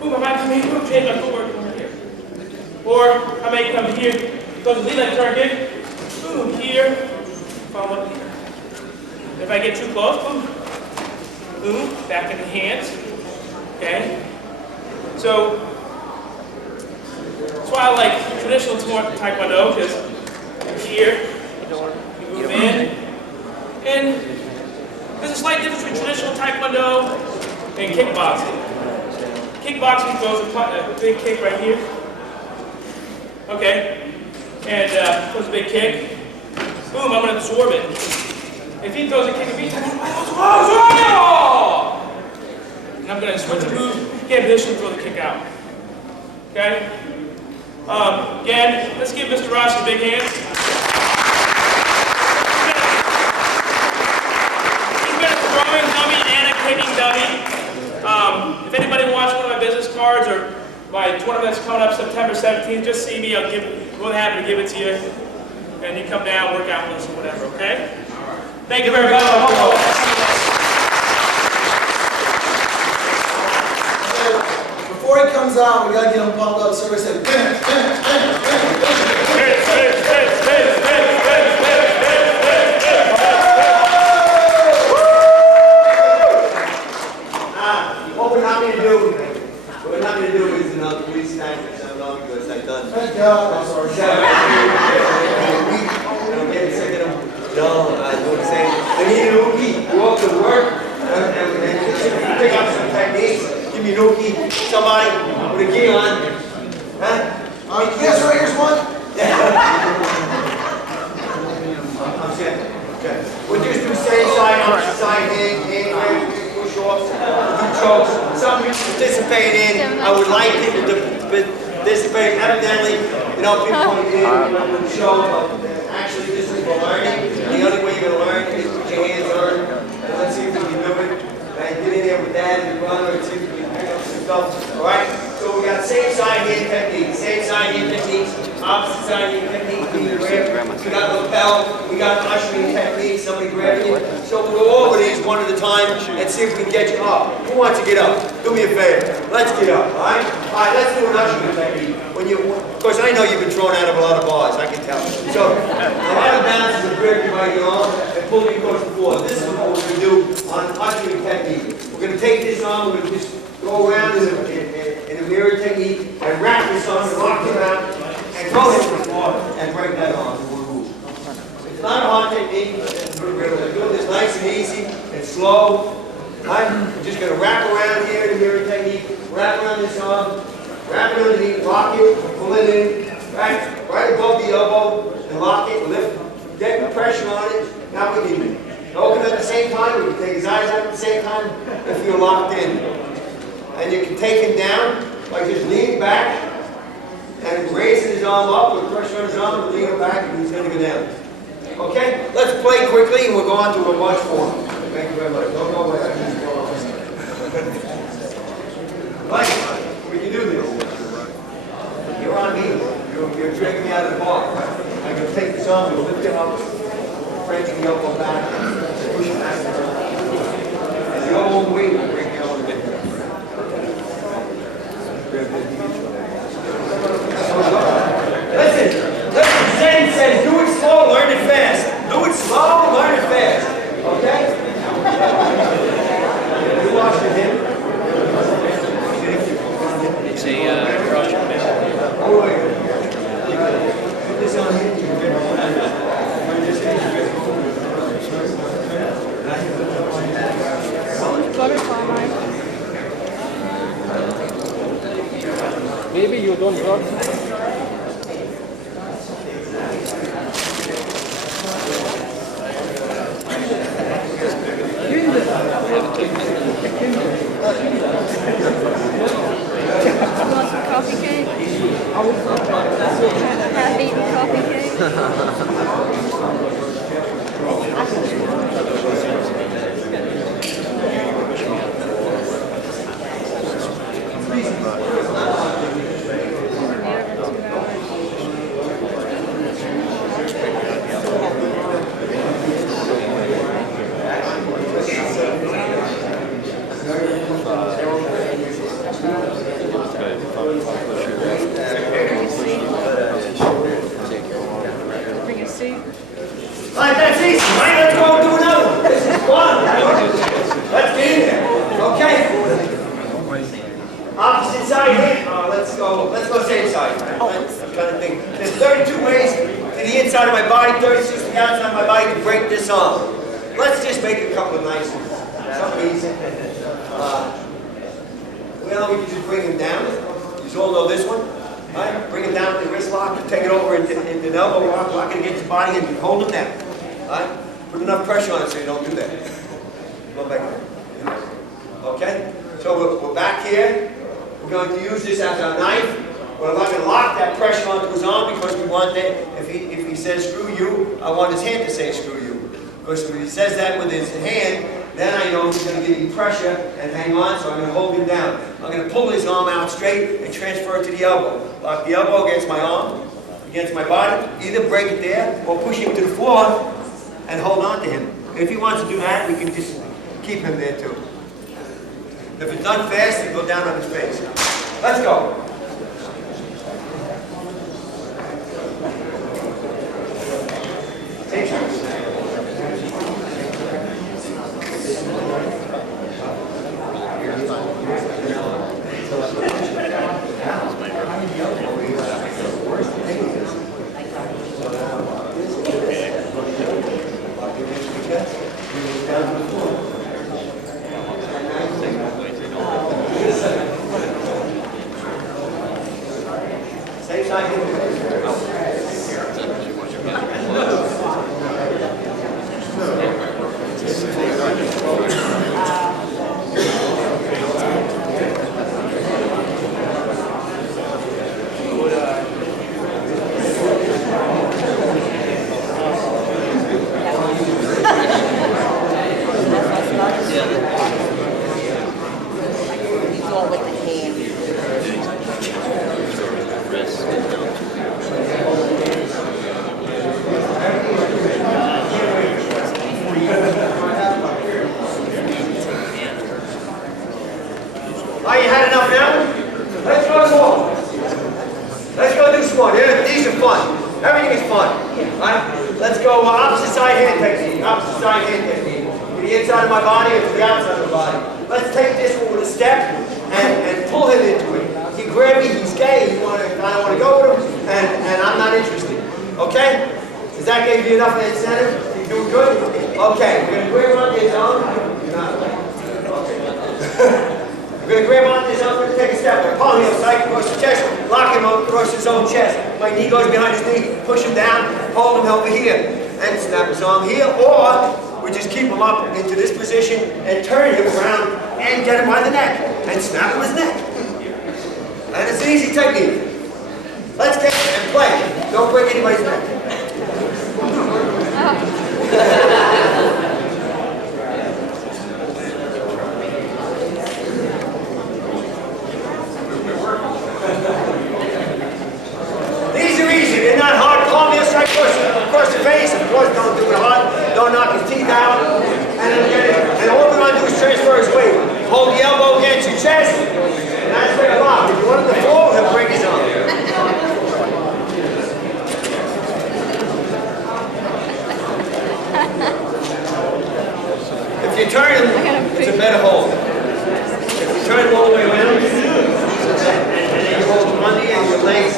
boom, I might come here, boom, change my footwork over here. Or I may come here, throws a lead leg turn kick, boom, here, follow up here. If I get too close, boom, boom, back in the hands, okay? So, that's why I like traditional Taekwondo, because here, you move in, and there's a slight difference between traditional Taekwondo and kickboxing. Kickboxing throws a big kick right here, okay, and throws a big kick, boom, I'm going to absorb it. If he throws a kick at me, and I'm going to switch the move, get in position, throw the kick out, okay? Again, let's give Mr. Rossi a big hand. He's been a throwing dummy and a kicking dummy. If anybody wants one of my business cards or my tournament that's coming up September 17th, just see me. I'll be more than happy to give it to you. And you come down, work out with us or whatever, okay? Thank you very much. Before he comes out, we gotta get him pumped up. So everybody say, finish, finish, finish, finish, What we're not going to do is another police tank and long because I've done. Thank God. I'm sorry. I'm getting sick of them. No, I do the same. They need a new key. Go up to work and pick up some techniques. Give me a new key. Somebody with a key on. Huh? Yes, right here's one. I'm set. Okay. We'll just do same side, opposite side, hand grabs, push-offs, do chokes. Something you participate in. I would like people to participate. Evidently, you know, people want to get in the show, but actually this is for learning. The only way you're going to learn is put your hands on it. And let's see if we can do it. And get in there with Dad and your brother and see if we can pick up some stuff. All right? So we got same side hand techniques, opposite side hand techniques. We got lapel, we got ushering techniques, somebody grabbing you. So we'll go over these one at a time and see if we can get you up. Who wants to get up? Do me a favor. Let's get up, all right? All right, let's do an ushering technique. Of course, I know you've been thrown out of a lot of bars, I can tell. So, a lot of bounces will grab you by your arm and pull you across the floor. This is what we're going to do on ushering technique. We're going to take this arm, we're going to just go around in a mirror technique and wrap this arm and lock it around and throw it to the floor and break that arm. It's not a hard technique. We're going to do this nice and easy and slow. Right? We're just going to wrap around here in the mirror technique, wrap around this arm, wrap it underneath, lock it, pull it in, right above the elbow, and lock it, lift, get the pressure on it. Now we can open at the same time, we can take his eyes out at the same time if you're locked in. And you can take him down by just leaning back and raising his arm up with pressure on his arm and leaning back and he's going to go down. Okay? Let's play quickly and we'll go on to a watch form. Thank you very much. Don't go away. Mike, we can do this. You're on me. You're dragging me out of the bar. I'm going to take this arm and lift him up, bringing the elbow back, push him back. As you go all the way, we'll bring the elbow back. Listen, Zen says do it slow, learn it fast. Do it slow, learn it fast. Okay? You wash your hands. Maybe you don't work. You want some coffee cake? Half-eaten coffee cake? Bring a seat. All right, that's easy, right? Let's go and do another one. This is fun. Let's get in there. Okay? Opposite side here. Let's go same side. I'm trying to think. There's 32 ways to the inside of my body, 36 to the outside of my body to break this arm. Let's just make a couple of nice ones. Something easy. Well, we can just bring him down. You all know this one. All right, bring him down to the wrist lock and take it over into an elbow lock, lock it against your body and hold him down. All right? Put enough pressure on it so you don't do that. Go back there. Okay? So we're back here. We're going to use this as our knife. We're not going to lock that pressure onto his arm because we want that. If he says screw you, I want his hand to say screw you. Because when he says that with his hand, then I know he's going to give me pressure and hang on, so I'm going to hold him down. I'm going to pull his arm out straight and transfer it to the elbow. Lock the elbow against my arm, against my body. Either break it there or push him to the floor and hold on to him. If he wants to do that, we can just keep him there too. If it's done fast, then go down on his face. Let's go. Take it. Same side here. All right, you had enough now? Let's go some more. Let's go do some more. These are fun. Everything is fun. All right? Let's go opposite side hand technique. Opposite side hand technique. To the inside of my body or to the outside of my body. Let's take this one with a step and pull him into it. He grabbed me, he's gay, I don't want to go with him, and I'm not interested. Okay? Does that give you enough incentive? You doing good? Okay, we're going to grab onto his arm. We're going to grab onto his arm, we're going to take a step. We're pulling him tight across the chest, lock him up across his own chest. My knee goes behind his knee, push him down, hold him over here, and snap his arm here, or we just keep him up into this position and turn him around and get him by the neck and snap him his neck. And it's an easy technique. Let's get it and play. Don't break anybody's neck. These are easy. They're not hard. Palm your strike across the face. Of course, don't do it hard. Don't knock his teeth out. And all we're going to do is transfer his weight. Hold the elbow against your chest. And that's where you lock. If you want him to fall, he'll break his arm. If you turn him, it's a better hold. If you turn him all the way around, and then you hold him under and your legs.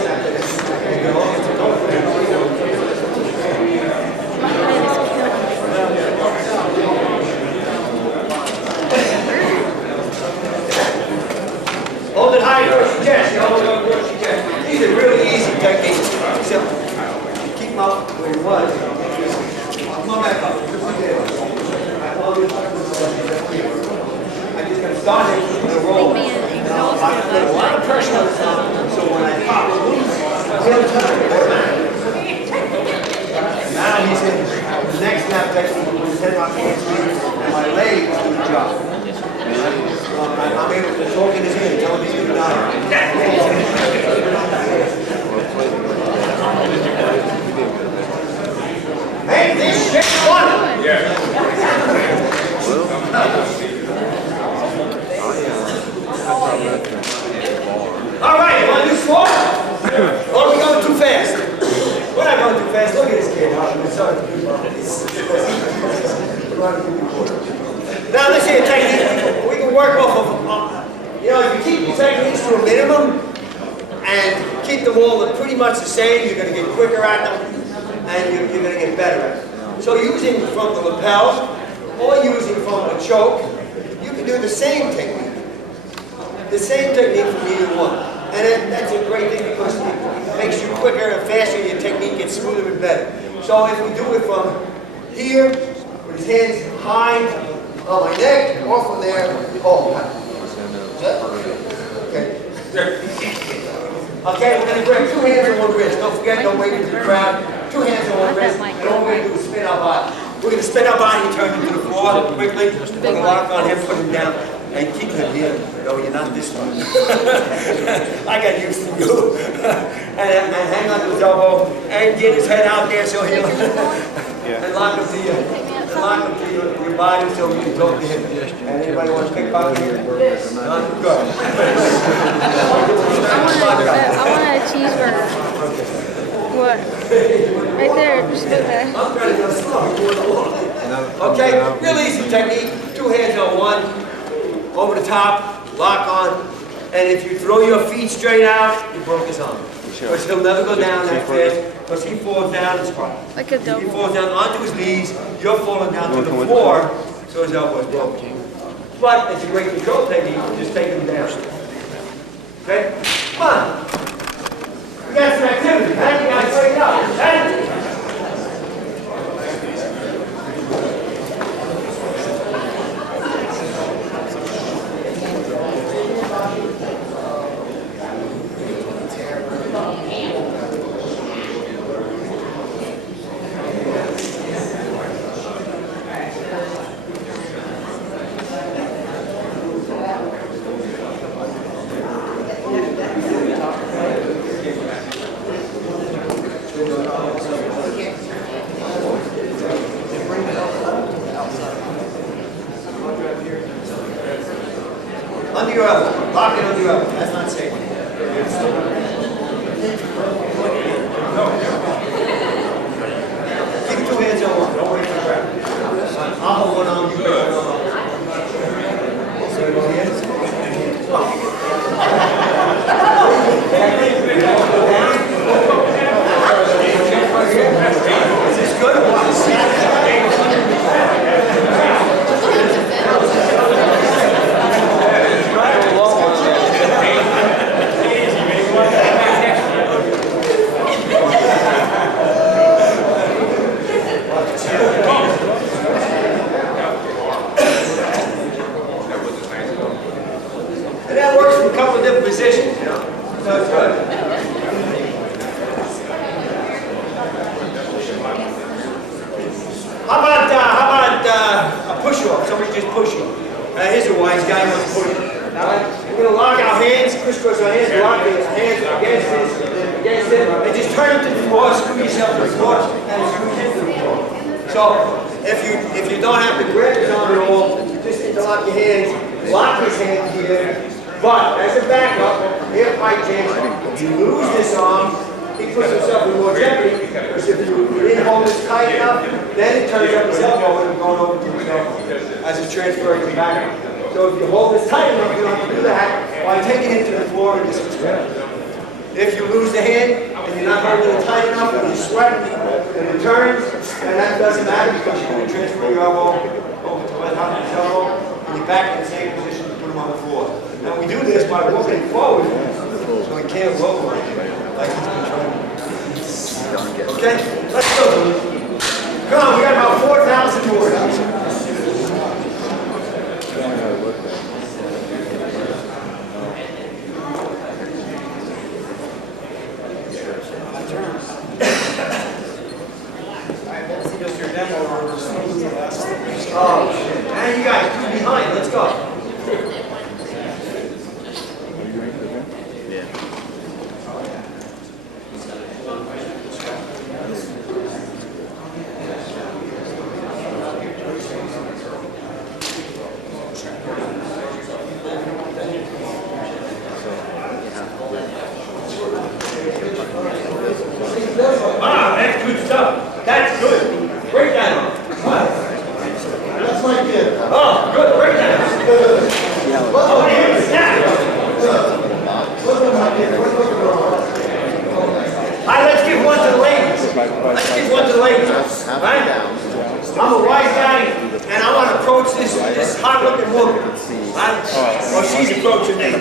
Hold Hold it high as you can. See, hold it up as you can. These are really easy techniques. So, keep them up where he was. Come on back up. I'm just going to start it with a roll. I put a lot of pressure on the top, so when I pop, he'll turn. Now he's in the next snap technique with his head on hands and my legs do the job. I'm able to talk in his ear and tell him he's going to die. Hey, this shit won! All right, you want to do slow? Or are we going too fast? We're not going too fast. Look at this kid. Now let's see a technique. We can work off of, you know, if you keep your techniques to a minimum and keep them all pretty much the same, you're going to get quicker at them and you're going to get better at them. So using from the lapel or using from a choke, you can do the same technique. The same technique from either one. And that's a great thing because it makes you quicker and faster, your technique gets smoother and better. So if we do it from here, with his hands high on my neck, or from there, oh. Okay. Okay, we're going to grab 2 hands on 1 wrist. Don't forget, don't wait until the crowd. 2 hands on 1 wrist. And all we're going to do is spin our body. We're going to spin our body and turn him to the floor quickly. We're going to lock on him, put him down. And keep him here. No, you're not this one. I got used to you. and hang on to his elbow and get his head out there so he'll and lock him to you. And lock him to your body so you can talk to him. And anybody want to pick up here? Yes. Good. I want a cheeseburger. What? Right there, just put that. I'm trying to go slow. Okay, real easy technique. 2 hands on 1. Over the top, lock on, and if you throw your feet straight out, you broke his arm. Because he'll never go down that fast, because he falls down his spine. Like a double. He falls down onto his knees, you're falling down to the floor, so his elbow is broken. But it's a great control technique, just take him down. Okay? Come on. We got some activity, huh? You guys straighten up. Hey? Under your elbow. Lock it under your elbow. That's not safe. Keep 2 hands on 1. Don't wait for the grab. I'll hold 1 arm, you hold 1 arm. So you want hands? Is this good? And that works from a couple of different positions, you know. So it's good. How about a push-off? Somebody just push you. Here's a wise guy who wants to push. We're going to lock our hands, crisscross our hands, lock our hands against it, and just turn it to the floor, screw yourself to the floor, and screw into the floor. So if you don't have to grab his arm at all, just interlock your hands, lock his hands here. But as a backup, here fight chance, if you lose this arm, he puts himself in more jeopardy, because if you didn't hold this tight enough, then it turns up his elbow and going over to his elbow as it's transferring him back. So if you hold this tight enough, you don't have to do that by taking it to the floor and disrespect. If you lose the hand and you're not holding it tight enough and you sweat and it turns, and that doesn't matter because you're going to transfer your elbow over to the top of his elbow and you're back in the same position to put him on the floor. And we do this by walking forward, so we can't roll like he's been trying. Okay, let's go. Come on, we got about 4,000 more. Oh, shit. Man, you guys, two behind. Let's go. Wow, that's good stuff. That's good. Break that on. That's my kid. Oh, good. Break that on. I want to hear the snap. All right, let's give one to the ladies. Let's give one to the ladies. Right? I'm a wise guy, and I want to approach this hot-looking woman. Right? Well, she's approaching me.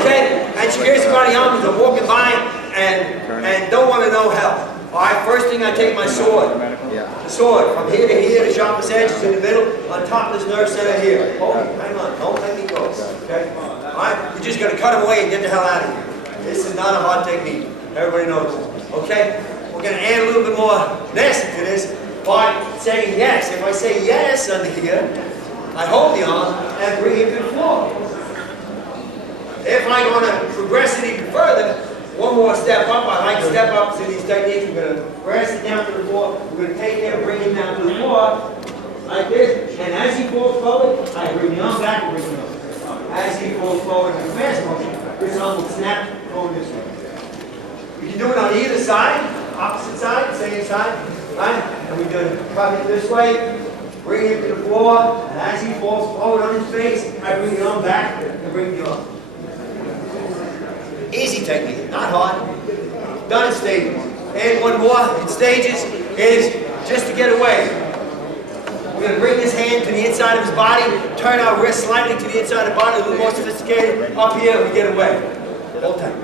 Okay? And she hears somebody on with walking by and don't want to know help. All right, first thing I take my sword. The sword from here to here, the sharpest edge is in the middle, on top of this nerve center here. Oh, hang on, don't let me go. Okay? All right, we just got to cut him away and get the hell out of here. This is not a hard technique. Everybody knows it. Okay? We're going to add a little bit more nasty to this by saying yes. If I say yes under here, I hold the arm and bring it to the floor. If I want to progress it even further, one more step up. I like step ups in these techniques. We're going to press it down to the floor. We're going to take it and bring it down to the floor like this. And as he falls forward, I bring the arm back and bring the arm. As he falls forward in a fast motion, this arm will snap going this way. You can do it on either side, opposite side, same side. Right? And we're going to cut it this way, bring him to the floor, and as he falls forward on his face, I bring the arm back and bring the arm. Easy technique, not hard. Done in stages. And one more in stages is just to get away. We're going to bring this hand to the inside of his body, turn our wrist slightly to the inside of the body, a little more sophisticated. Up here, we get away. Hold tight.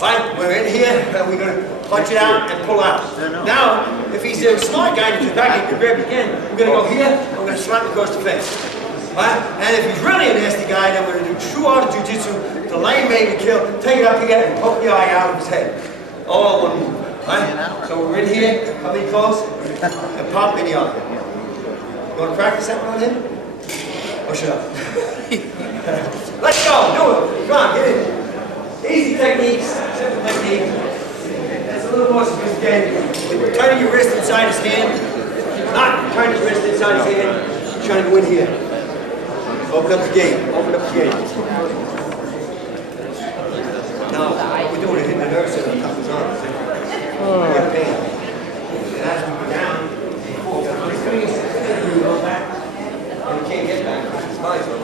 Right, we're in here, and we're going to punch it out and pull out. Now, if he's a smart guy and he's back, he can grab it again. We're going to go here, and we're going to slap him across the face. Right? And if he's really a nasty guy, then we're going to do true art of jiu-jitsu, the lame maybe kill, take it up here and poke the eye out of his head. All one move. Right? So we're in here, come in close, and pop in the eye. You want to practice that one on him? Or shut up? Let's go, do it. Come on, get in. Easy techniques, simple techniques. That's a little more sophisticated. You're turning your wrist inside his hand. Not turning your wrist inside his hand. You're trying to go in here. Open up the gate. Open up the gate. Now, we're doing it hitting the nerve center on top of his arm. You get pain. And as we go down, you go back. And you can't get back because his eyes are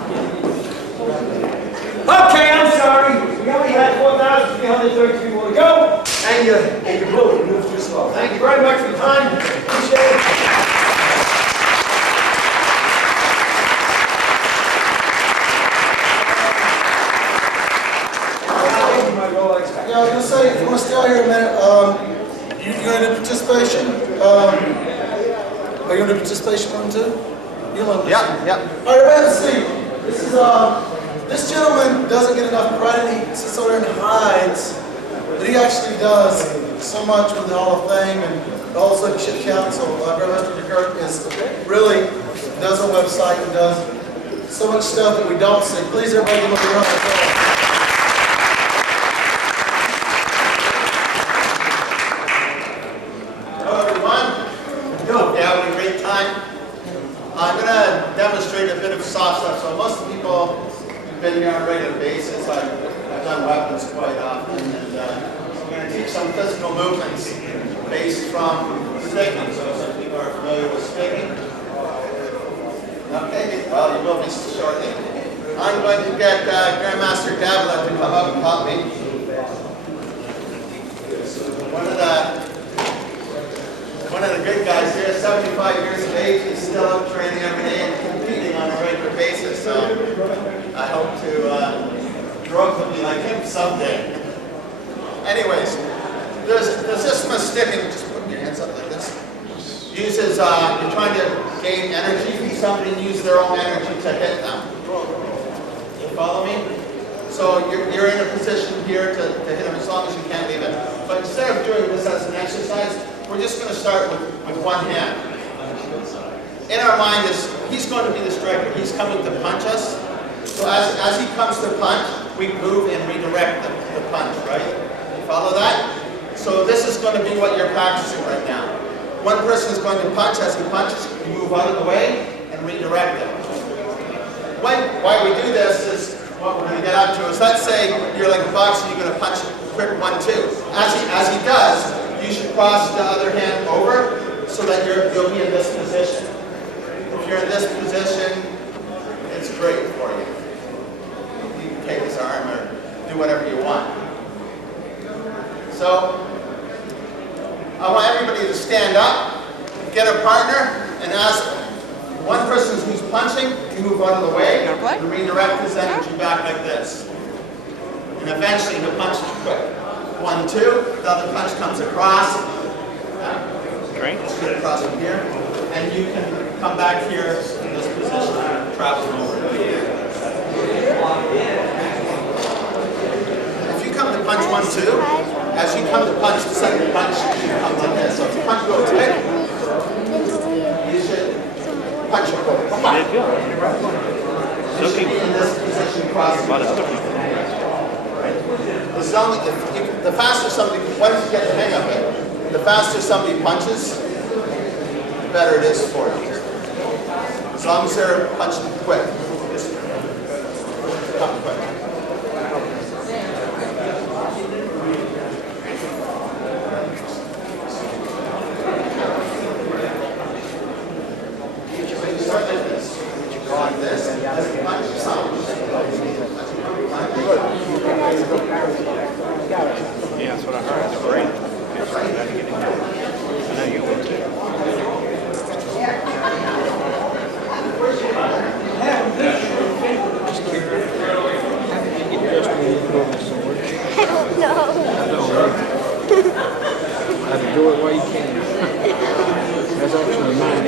okay, I'm sorry. We only had 4,332 more to go. And you blew it. You moved too slow. Thank you very much for your time. Appreciate it. Yeah, I was going to say, if you want to stay out here a minute, you're going to do participation. Are you going to do participation room too? You want to Yeah. All right, everybody have a seat. This is, this gentleman doesn't get enough credit. He sits over and hides, but he actually does so much with the Hall of Fame and the whole Leadership Council. Grandmaster DeKirk is really does a website and does so much stuff that we don't see. Please, everybody, give him a round of applause. I'm going to demonstrate a bit of soft stuff. So most of the people who've been here on a regular basis, I've done weapons quite often, and I'm going to teach some physical movements based from sticking. So some people are familiar with sticking. Okay, well, you will be shortly. I'm going to get Grandmaster Davila to come up and help me. One of the good guys here, 75 years of age, he's still up training every day and competing on a regular basis, so I hope to grow up to be like him someday. Anyways, there's this stick, and just put your hands up like this. Uses, you're trying to gain energy from somebody and use their own energy to hit them. You follow me? So you're in a position here to hit them as long as you can't leave it. But instead of doing this as an exercise, we're just going to start with one hand. In our mind is, he's going to be the striker. He's coming to punch us. So as he comes to punch, we move and redirect the punch, right? You follow that? So this is going to be what you're practicing right now. One person is going to punch. As he punches, you move out of the way and redirect them. Why we do this is what we're going to get up to is, let's say you're like a boxer, you're going to punch quick 1-2. As he does, you should cross the other hand over so that you'll be in this position. If you're in this position, it's great for you. You can take his arm or do whatever you want. So I want everybody to stand up, get a partner, and as one person who's punching, you move out of the way and redirect his energy back like this. And eventually the punch is quick. 1-2, the other punch comes across. Straight across from here. And you can come back here in this position and travel over. If you come to punch 1-2, as you come to punch the second punch, you come like this. So if you punch go quick, you should punch it quick. Come on. You should be in this position across the other people. The faster somebody, once you get the hang of it, the faster somebody punches, the better it is for you. As long as they're punching quick. Come quick. Start like this. Go like this. As you punch, sound. Yeah, that's what I heard. It's great. I know you will too. I don't know. How to do it while you can. That's actually mine.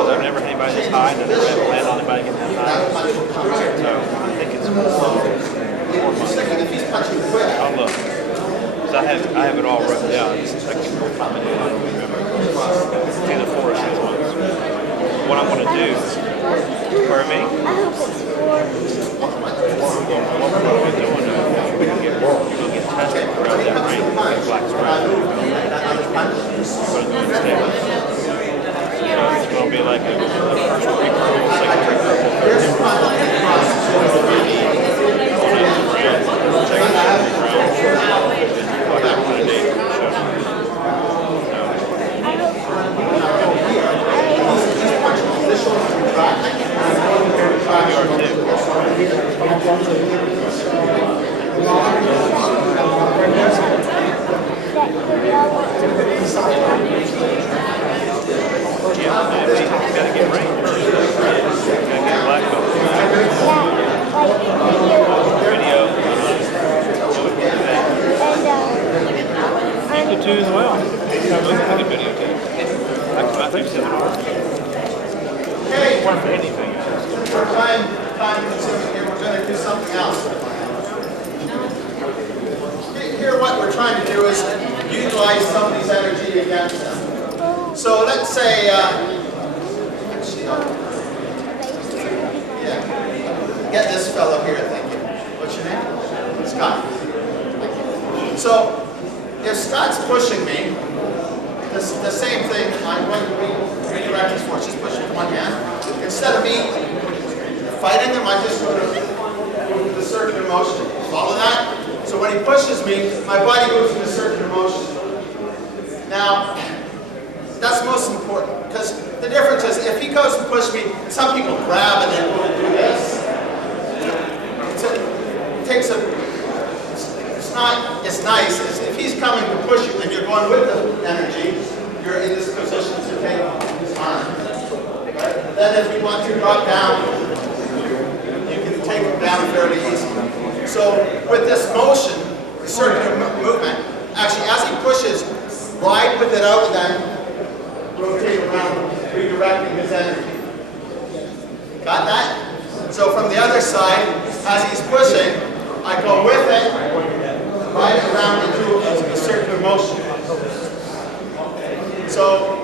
I've never had anybody this high, and I've never landed on anybody getting that high. So I think it's 4 months. I'll look. Because I have it all written down. It's like I don't remember. It's either 4 or 6 months. What I'm going to do, for me, what we're going to be doing is we're going to get tested around that ring, black spread. We're going to do it instead. It's going to be like a virtual people, too as well. I'm looking at the videotape. I think so. Okay. Work for anything. For time consuming here, we're going to do something else. Here what we're trying to do is utilize somebody's energy against them. So let's say, get this fellow here, thank you. What's your name? Scott. So, if Scott's pushing me, the instead of me fighting him, I just go to the circular motion. Follow that? So when he pushes me, my body moves in the circular motion. Now, that's most important, because the difference is if he goes to push me, some people grab and then go and do this. It takes a, it's nice. If he's coming to push you and you're going with the energy, you're in this position to take his arm. Right? Then if you want to drop down, you can take him down fairly easily. So with this motion, the circular movement, actually as he pushes, ride with it out and then rotate around, redirecting his energy. Got that? So from the other side, as he's pushing, I go with it, ride it around and do a circular motion. So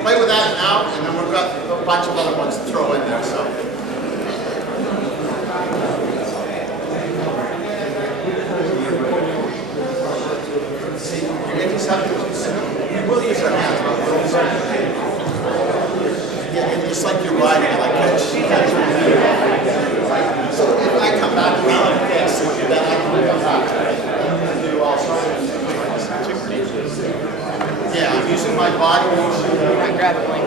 play with that now, and then we've got a bunch of other ones to throw in there. So. See, you're intercepting. You will use your hands, but we'll use our hands. Yeah, it's like you're riding, like catch. So if I come back and like this, then I can come back and do all sorts of things. Yeah, I'm using my body. I grab it like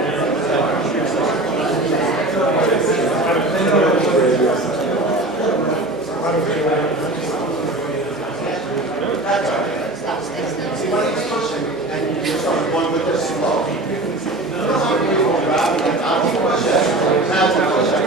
that's all right. See, when he's pushing and you start going with this slow, you don't have to go grab it. I'll push it. That's a push it.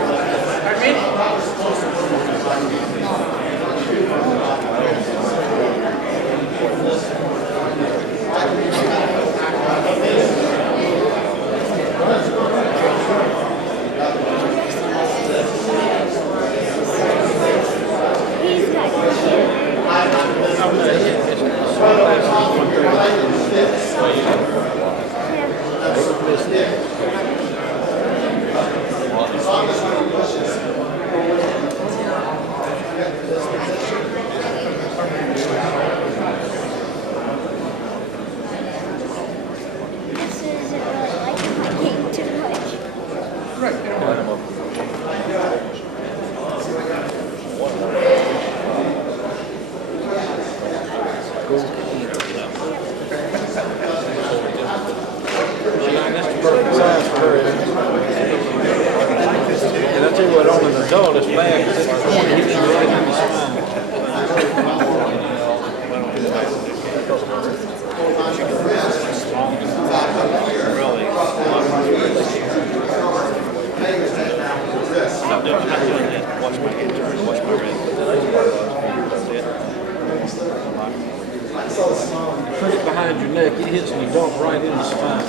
Put it behind your neck, it hits and you dump right in the spine.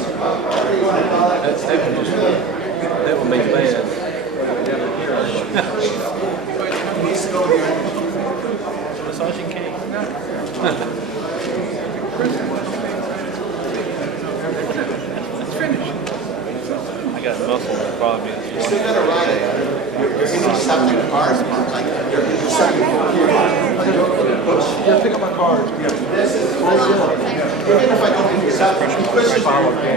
That would be bad. Massaging cake. I got muscle that probably is. You still gotta ride it. You're intercepting cars, like you're intercepting push. Yeah, pick up my cards. This is even if I don't intercept, you push it. If I want to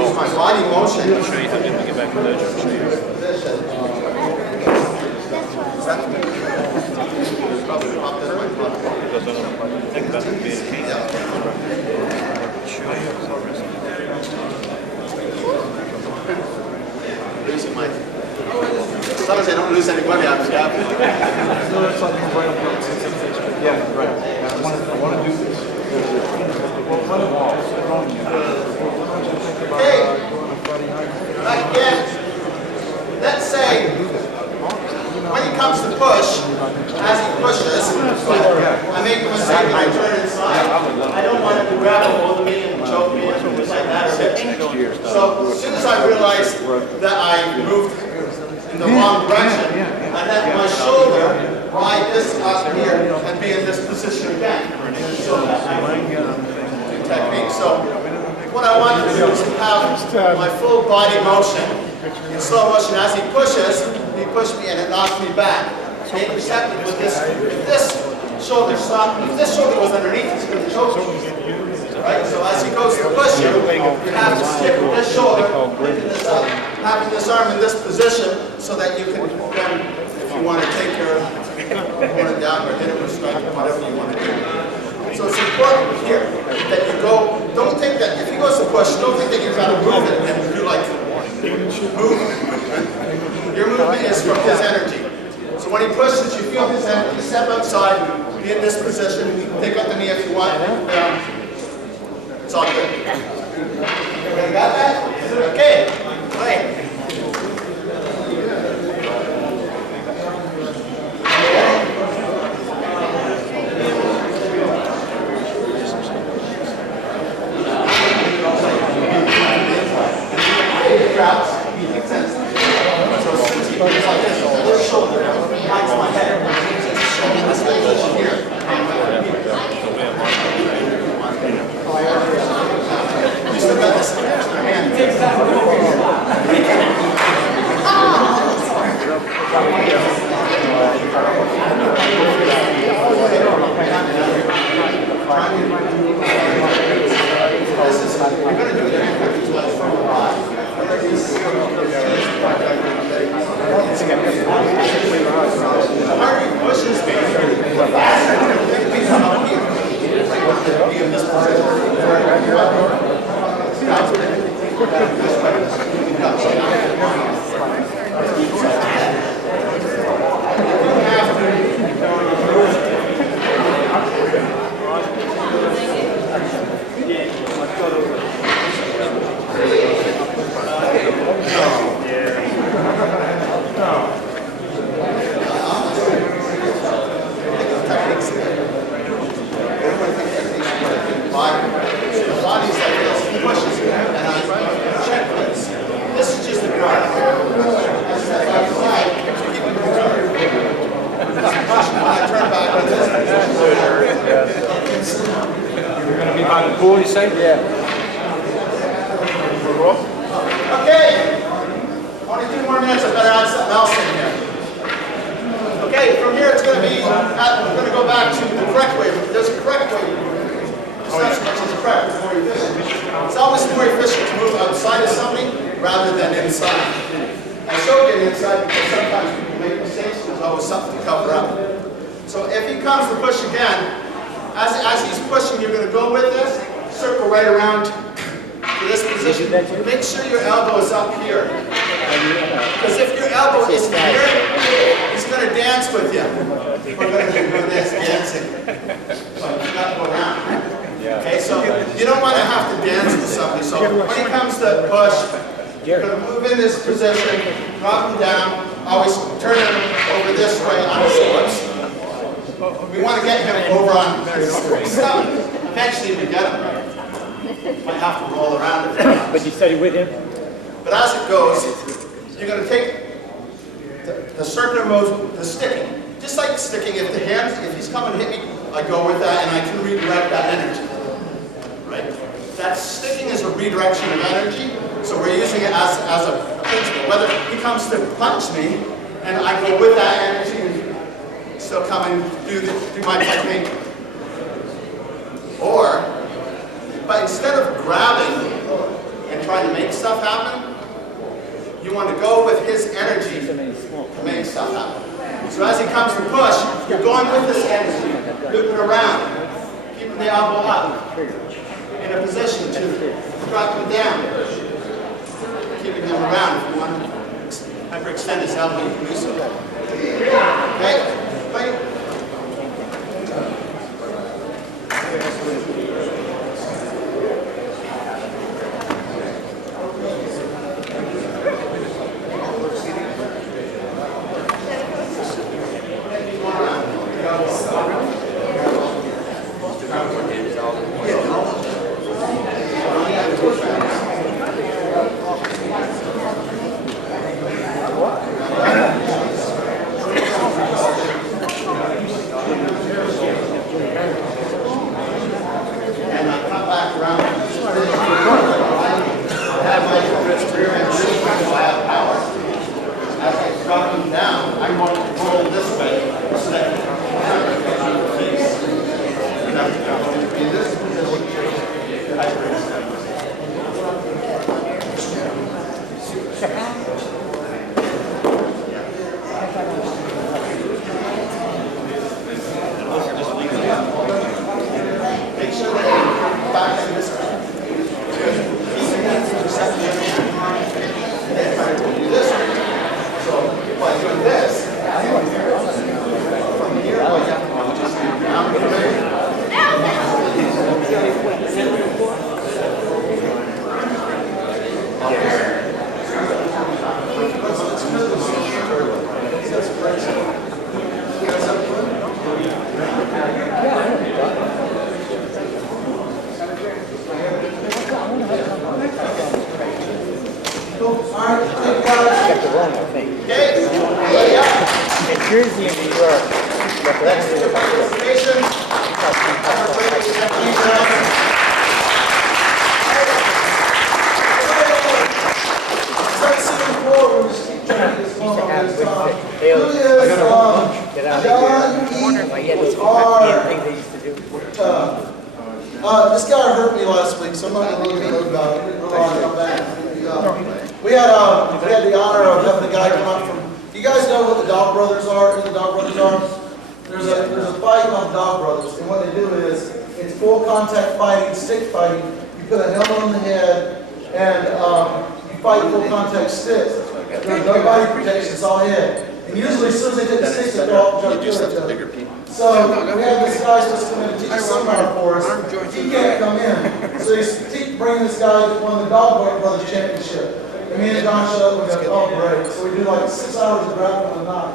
use my body motion. I'll show you how to get back to those. Probably popped in my pocket. Think about the being a king. Losing my. As long as I don't lose any money, I'm just happy. Yeah, right. I want to do this. Okay. Again, let's say when he comes to push, as he pushes, I make a mistake and I turn inside. I don't want him to grab a hold of me and choke me and things like that. So as soon as I realize that I moved in the wrong direction, I let my shoulder ride this up here and be in this position again. So that I technique. So what I want to do is have my full body motion in slow motion. As he pushes, he pushed me and it knocked me back. Intercepted with this. If this shoulder stopped, if this shoulder was underneath, it's going to choke me. Right? So as he goes to push you, you have to stick this shoulder, picking this up, having this arm in this position so that you can then, if you want to take your opponent down or hit him or strike him, whatever you want to do. So it's important here that you go, don't think that if he goes to push, don't think that you've got to move it and do like move. Your movement is from his energy. So when he pushes, you feel his energy. Step outside, be in this position, take out the knee if you want, down. It's all good. Everybody got that? Okay. Play. Okay, only 2 more minutes, I better add something else in here. Okay, from here it's going to be, we're going to go back to the correct way. There's a correct way to move. It's not so much as correct, it's more efficient. It's always more efficient to move outside of something rather than inside. I showed you inside because sometimes people make mistakes, there's always something to cover up. So if he comes to push again, as he's pushing, you're going to go with this, circle right around to this position. Make sure your elbow is up here. Because if your elbow is here, he's going to dance with you. We're going to do this dancing. So you've got to go around. Okay, so you don't want to have to dance with somebody. So when he comes to push, you're going to move in this position, drop him down, always turn him over this way on his hips. We want to get him over on his stomach. Eventually we get him. Might have to roll around it. But you study with him? But as it goes, you're going to take the circular motion, the sticking. Just like sticking, if the hands, if he's coming to hit me, I go with that and I can redirect that energy. Right? That sticking is a redirection of energy, so we're using it as a principle. Whether he comes to punch me and I go with that energy and still come and do my technique. Or, but instead of grabbing and trying to make stuff happen, you want to go with his energy to make stuff happen. So as he comes to push, you're going with this energy, looping around, keeping the elbow up, in a position to drop him down, keeping him around. If you want to hyperextend his elbow, you can do so. Okay? Play. wrong, I think. Okay, ready up. It's Jersey and New York. But that's the Presentation. This guy hurt me last week, so I'm not going to really go about it. We had the honor of having a guy come out from. You guys know what the Dog Brothers are? Who the Dog Brothers are? There's a fight called the Dog Brothers, and what they do is it's full contact fighting, stick fighting. You put a helmet on the head, and you fight full contact sticks. There's no body protection; it's all head. And usually, as soon as they take the sticks, they go off and try to kill each other. So we have this guy supposed to come in and teach a seminar for us. He can't come in, so he's bringing this guy that won the Dog Brothers Championship. And me and John showed up and we go, oh great. So we do like 6 hours of grappling a night.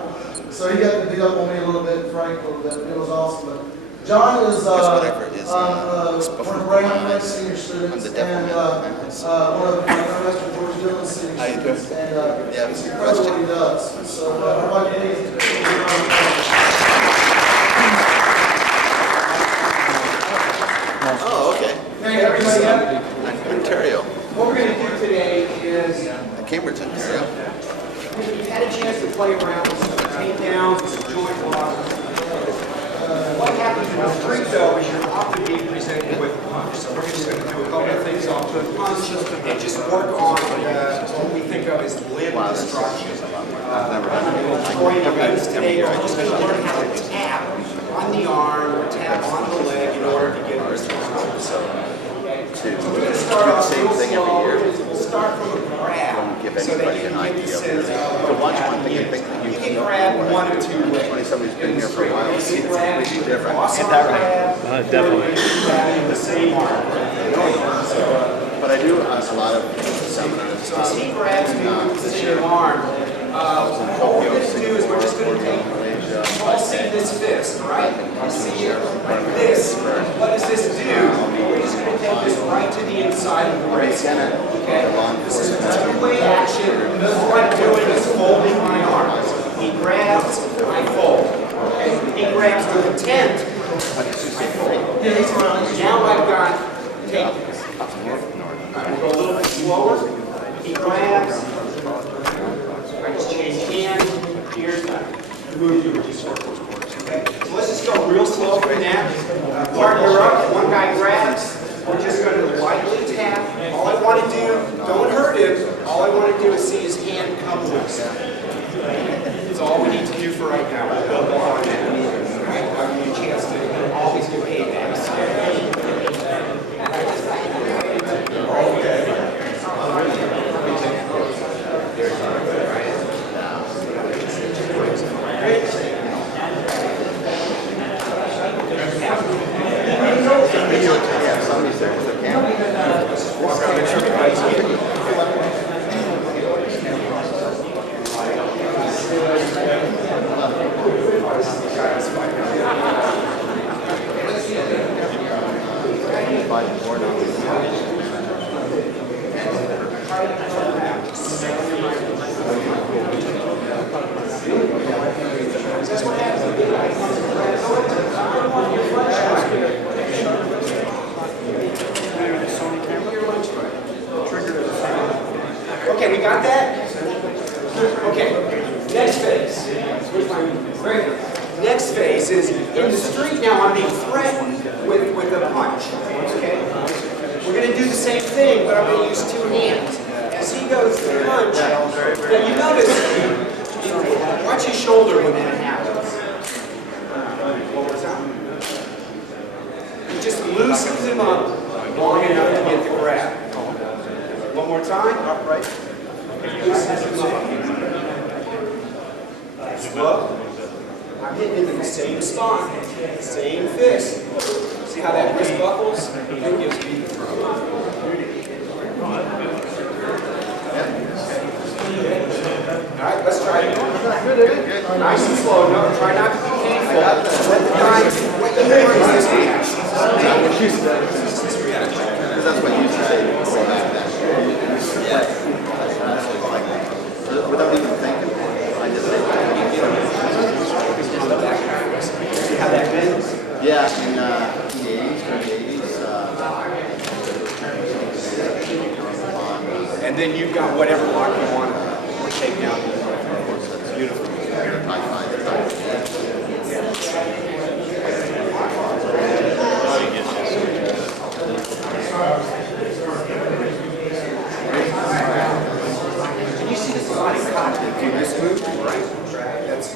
So he got to beat up on me a little bit, Frank a little bit. It was awesome. But John is one of Brandon's senior students and one of Mr. George Dillon's senior students. And it's incredible what he does. So everybody please. Oh, okay. Hey, everybody up. Ontario. What we're going to do today is Cambridge, Ontario. we've had a chance to play around with some takedowns and some joint blocks. What happens in the street, though, is you're often being presented with a punch. So we're just going to do a couple of things off the punch and just work on what we think of as limb destruction. Destroying the limbs today, we're just going to learn how to tap on the arm or tap on the leg in order to get this result. So we're going to start off real slow. We'll start from a grab so that you can get the sense of what happened. You can grab one of two ways. Somebody's been here for a while. You can grab different. awesome grab, Definitely. the same arm. But I do a lot of seminars. So as he grabs me with the same arm, what we're going to do is we're just going to take, you all see this fist, right? You see it like this. What does this do? We're just going to take this right to the inside of the wrist. Okay? This is a two-way action. What I'm doing is folding my arms. He grabs, I fold. Okay? He grabs with intent, I fold. Now I've got take this. We'll go a little bit slower. He grabs. I just change hands. Here's that. Move you with circles. Okay? So let's just go real slow for that. Partner up. One guy grabs. We're just going to lightly tap. All I want to do, don't hurt him. All I want to do is see his hand come loose. That's all we need to do for right now. We'll build more on that. Alright? I'll give you a chance to always do A-backs. Okay, we got that? Okay, next phase. Great. Next phase is in the street now I'm being threatened with a punch. Okay? We're going to do the same thing, but I'm going to use two hands. As he goes to punch, now you notice, watch his shoulder when that happens. One more time. He just loosens him up long enough to get the grab. One more time. Upright. Loosens him up. Slow. I'm hitting him in the same spot. Same fist. See how that wrist buckles? That gives me the throw. Alright, let's try it. Nice and slow. No, try not to be painful. Let the guy this reaction. Because that's what you say. Without even and then you've got whatever lock you want to take down. It's beautiful. Can you see this body cognitive? Do this move, right? That's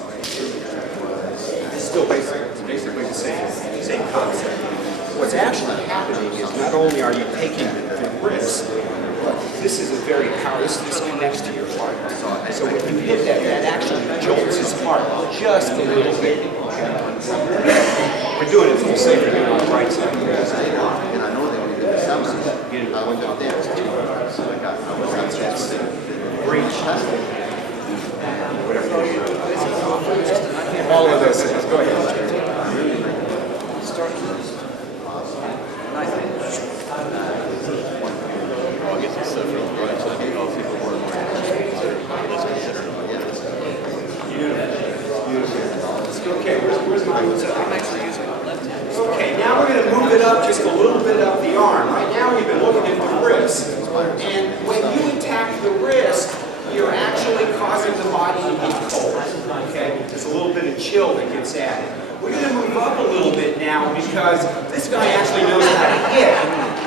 it's still basically the same concept. What's actually happening is not only are you taking the wrist, but this is a very powerful, this connects to your heart. So when you hit that, that actually jolts his heart just a little bit. We're doing it a little safer here on the right side. And I know they only did the summer. I went out there, so that's Great testing. All of this is, go ahead. Well, I guess it's so from the right side because people were more Okay, where's mine? I'm actually using my left hand. Okay, now we're going to move it up just a little bit up the arm. Right now we've been looking at the wrist. And when you attack the wrist, you're actually causing the body to get cold. Okay? There's a little bit of chill that gets added. We're going to move up a little bit now because this guy actually knows how to hit.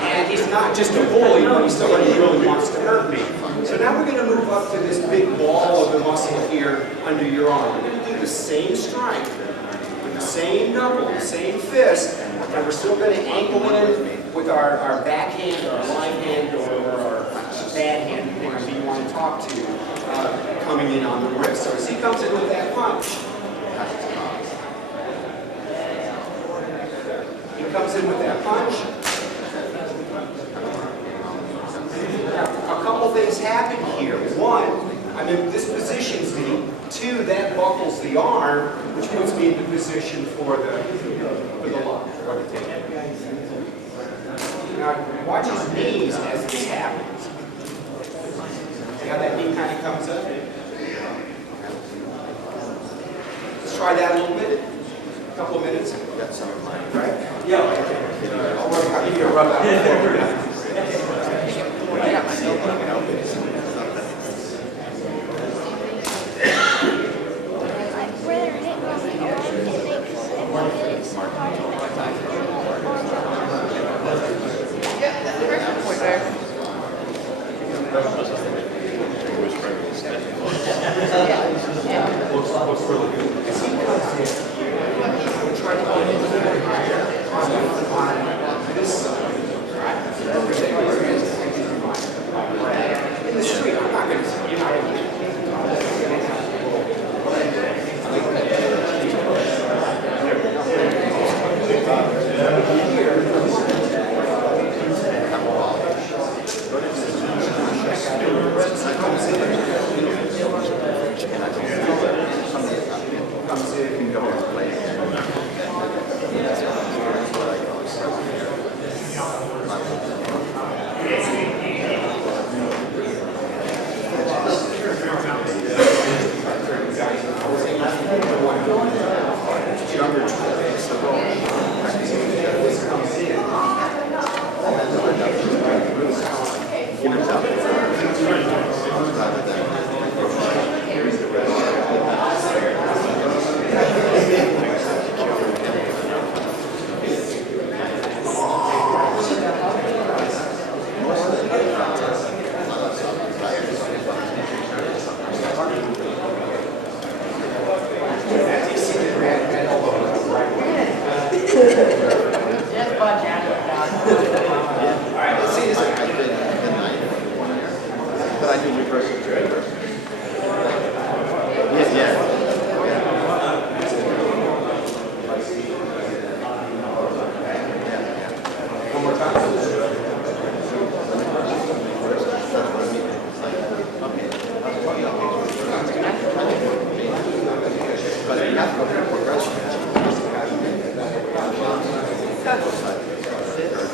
And he's not just a bully, but he's somebody who really wants to hurt me. So now we're going to move up to this big ball of the muscle here under your arm. We're going to do the same strike with the same knuckle, the same fist, and we're still going to angle in with our backhand, or our line hand, or our bad hand, depending on who you want to talk to, coming in on the wrist. So as he comes in with that punch, he comes in with that punch. Now, a couple things happen here. One, I'm in this positions me. Two, that buckles the arm, which puts me in the position for the lock, or the take. Now, watch his knees as this happens. See how that knee kind of comes up? Let's try that a little bit. A couple of minutes. Got some of mine, right? Yeah. I'll work out. You can rub out before we're done. I got my notebook and open it. Where they're hitting on the arm, it makes it hard to In the street, I'm not going to,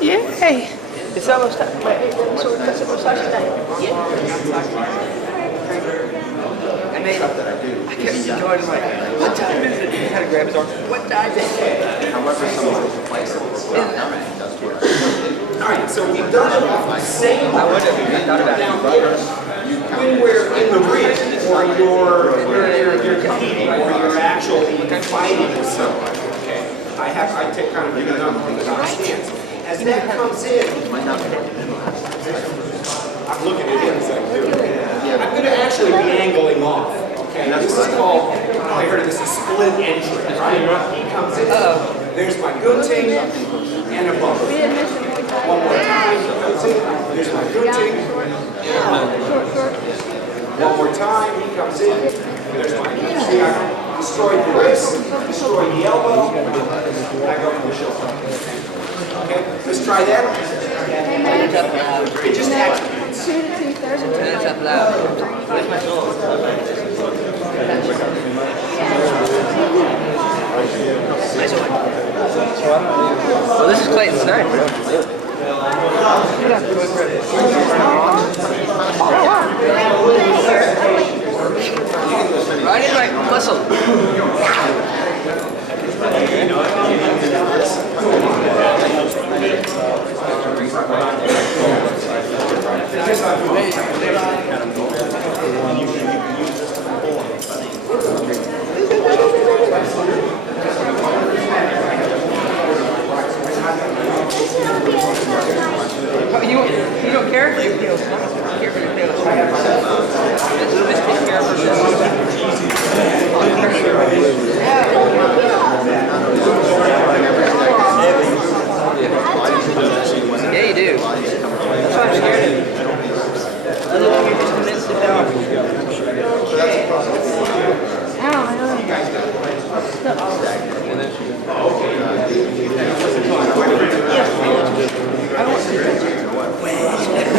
Yay! It's almost time. Wait, so it's almost time. And then I kept enjoying like, what time is it? He had to grab his arm. What time is it? However, some of those places, does work. All right, so we've done it off the same arm. Now, when we're in the ring, or you're competing, or you're actually fighting with someone, okay? I take kind of a another stance. As that comes in, I'm looking at him as I do it. I'm going to actually be angling off. Okay, this is called, I heard of this, a split entry, right? He comes in, there's my gunting and a bump. One more time, he comes in, there's my gunting and a bump. One more time, he comes in, there's my gunting. I destroyed the wrist, destroyed the elbow, and I go for the shoulder. Okay, let's try that. It just activates. Turn it up loud. Where's my sword? Nice one. Well, this is Clayton's knife. Right in my muscle. Oh, you don't care? You care for the tail. This takes care of Yeah, you do. That's why I'm scared of you. Otherwise, you're just convinced to go.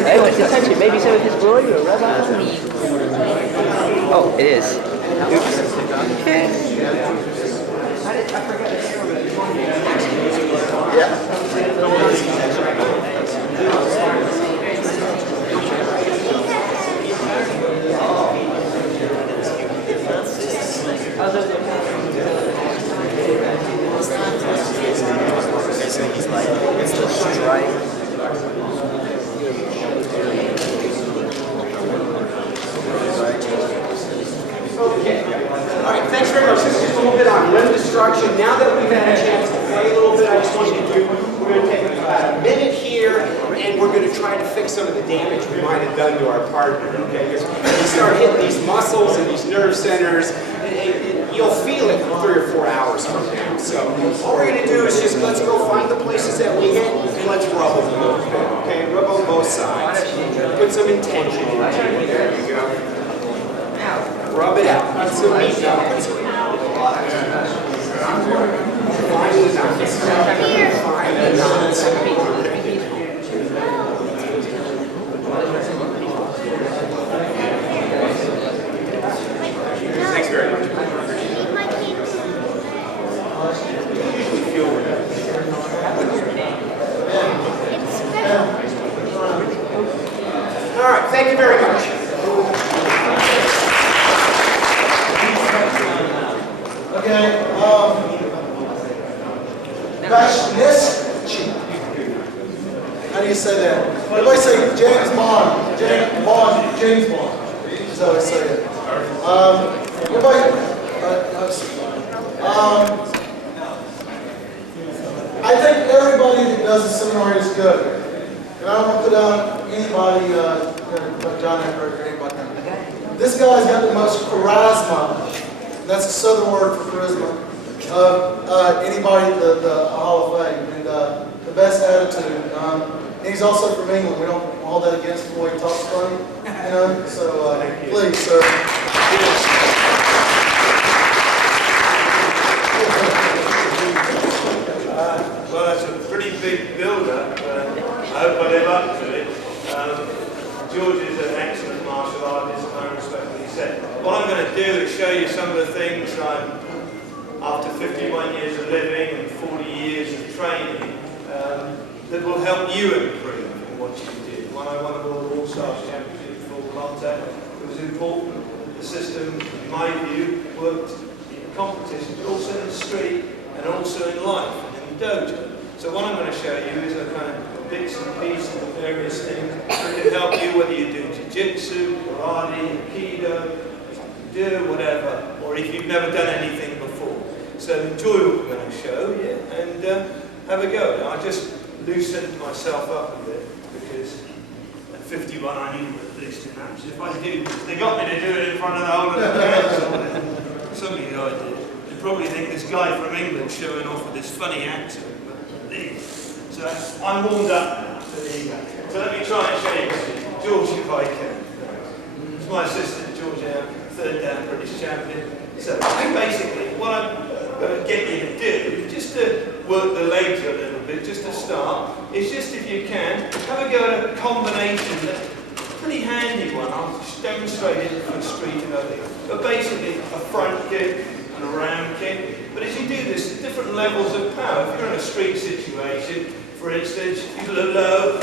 I want to touch it. Maybe some of his glory or rub on me. Oh, it is. Okay. I forgot to He's like, it's the strike. Okay. All right, thanks very much. This is just a little bit on limb destruction. Now that we've had a chance to play a little bit, I just want you to do, we're going to take about a minute here, and we're going to try to fix some of the damage we might have done to our partner, okay? Because you start hitting these muscles and these nerve centers, you'll feel it 3 or 4 hours from now. So all we're going to do is just let's go find the places that we hit, and let's rub them a little bit, okay? Rub on both sides. Put some intention in it. There you go. Rub it out. Put some meat down. Put some meat down. Find the knots. Find the knots. Thanks very much. All right. Thank you very much. Okay, Bashnisk. How do you say that? Everybody say James Bond. James Bond. James Bond. That's how I say it. Everybody. I think everybody that does the seminar is good. And I don't want to put out anybody like John Everett or anybody. This guy's got the most charisma. That's a southern word for charisma. Anybody at the Hall of Fame, and the best attitude. And he's also from England. We don't hold that against him the way he talks funny, you know. So please, sir. Well, that's a pretty big build-up. I hope I live up to it. George is an excellent martial artist, and I respect what he said. What I'm going to do is show you some of the things after 51 years of living and 40 years of training, that will help you improve in what you did. When I won the World All-Stars Championship full contact, it was important that the system, in my view, worked in competition, but also in the street and also in life and in the dojo. So what I'm going to show you is a kind of bits and pieces of various things that can help you, whether you do jiu-jitsu, karate, aikido, do whatever, or if you've never done anything before. So enjoy what we're going to show you and have a go. Now, I just loosened myself up a bit because at 51 I need at least an ounce. If I do, they got me to do it in front of the whole of the council. Some of you I did. You probably think this guy from England showing off with this funny accent, but there. So I'm warmed up now. So there you go. So let me try and show you. George, if I can. It's my assistant, George, third down British champion. So basically, what I'm going to get you to do, just to work the legs a little bit, just to start, is just if you can, have a go at a combination that's a pretty handy one. I'll just demonstrate it for the street and everything. But basically, a front kick and a round kick. But as you do this, there's different levels of power. If you're in a street situation, for instance, you go low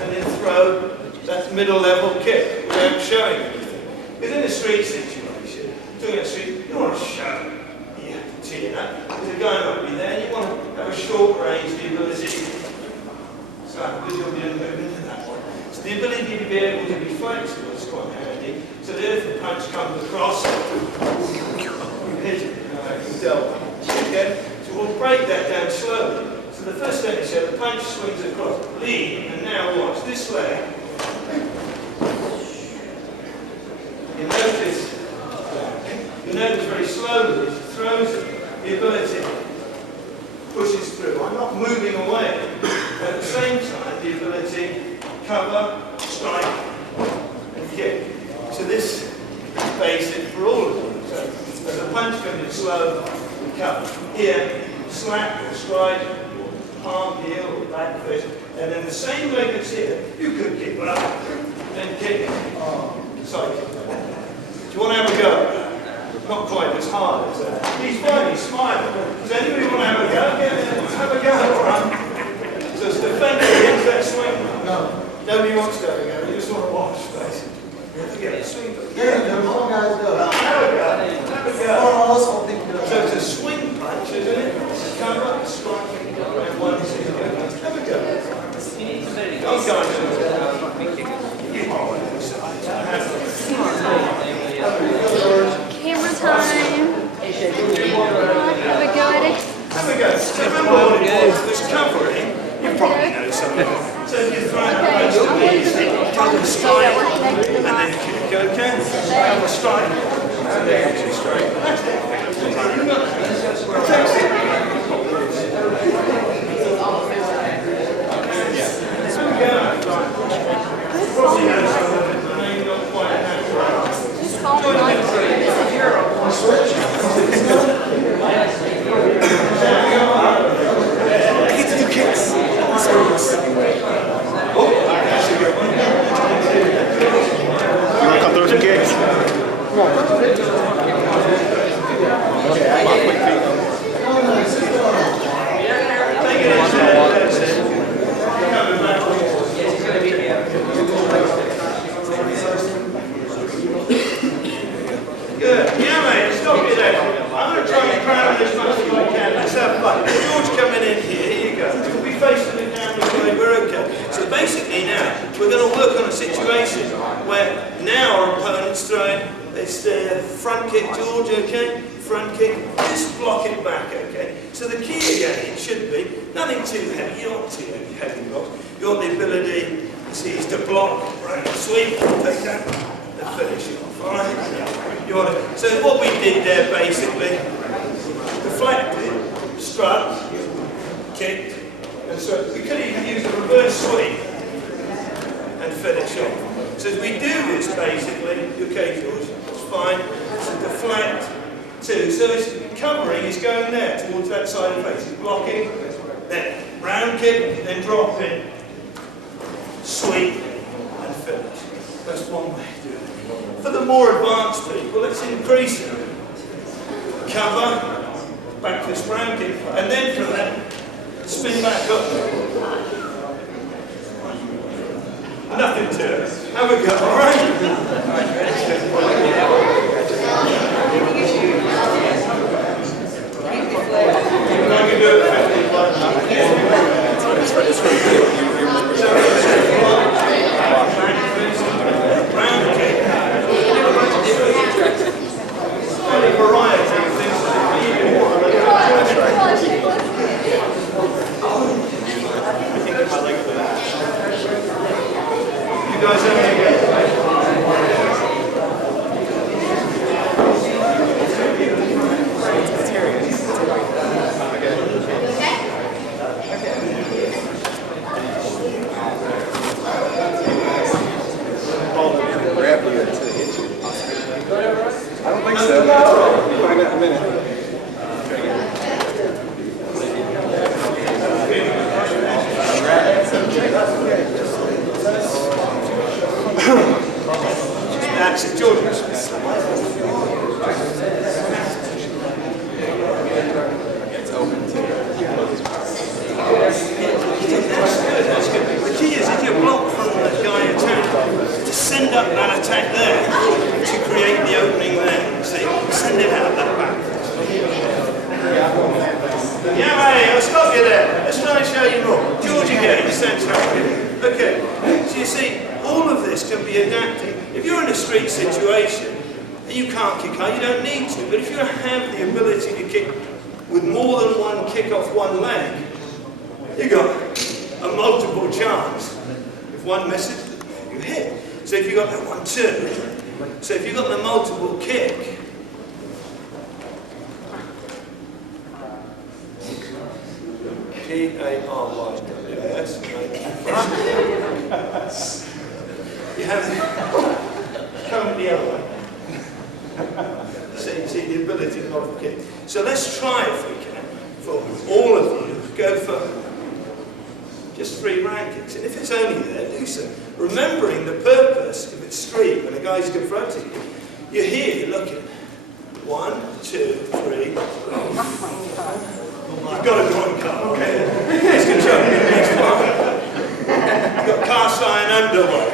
and then throw that middle level kick without showing anything. Because in a street situation, doing a street, you want to show. You have to tee up. There's a guy might be there, and you want to have a short range, the ability. So, because you'll be able to move into that one. So the ability to be able to be flexible is quite handy. So that if the punch comes across, you hit it. Okay? So we'll break that down slowly. So the first thing is the punch swings across, lead, and now watch this leg. You notice very slowly as he throws it, the ability pushes through. I'm not moving away. At the same time, the ability cover, strike, and kick. So this is basic for all of them. So as a punch comes in slow, cover. Here, slap or strike, palm, heel, or back fist. And then the same leg that's here, you could kick up and kick. Sorry. Do you want to have a go? Not quite as hard as that. He's fine, he's smiling. Does anybody want to have a go? Have a go, all right? So it's defending against that swing. No. Nobody wants to have a go. You just want to watch, basically. Yeah, swing. Yeah, all guys do. Have a go. Have a go. So it's a swing punch, isn't it? Cover, strike, and one is go. Have a go. Those Camera time. Have a go at it. Have a go. So remember what it was. This covering, you probably know some of it. So if you throw it across the knees, cover strike, and then kick, okay? Cover strike, and then kick straight. That's good. Yeah, mate, stop it there. I'm going to try and crowd as much as I can. Let's have fun. George coming in here. Here you go. We'll be facing the camera way. We're okay. So basically now, we're going to work on a situation where now our opponent's throwing this front kick, George, okay? Front kick. Just block it back, okay? So the key again, it should be nothing too heavy. You don't want too heavy blocks. You want the ability, is to block, right? Sweep, take that, and finish it off. All right? You want to, so what we did there basically, deflected, struck, kicked, and so we could even use a reverse sweep and finish off. So as we do this basically, okay George, that's fine, so deflect, two, so it's covering is going there towards that side of the face, it's blocking, then round kick, then drop in, sweep, and finish. That's one way to do it. For the more advanced people, let's increase it. Cover, back to this round kick, and then from that, spin back up. Nothing to it. Have a go, alright? I can do it 50. Round kick. Any variety of things that you want. You guys have any I don't think so. We'll find out in a minute. That's it, Jordan. It's open too. That's good. The key is if you block from the guy attack, to send up that attack there to create the opening there. See, send it out that back. Yeah, mate, I'll stop you there. Let's try and show you more. George again, centre. Okay, so you see, all of this can be adapted. If you're in a street situation and you can't kick high, you don't need to. But if you have the ability to kick with more than one kick off one leg, you've got a multiple chance. If one misses, you hit. So if you've got that 1-2, so if you've got the multiple kick, P-A-R-Y-S. You have come the other way. See the ability of the kick. So let's try, if we can, for all of you, go for just 3 round kicks. And if it's only there, do so. Remembering the purpose, if it's street, when a guy's confronting you, you're here, you're looking. 1, 2, 3. You've got a drawing card, okay? He's controlling the next one. You've got cast iron underwear.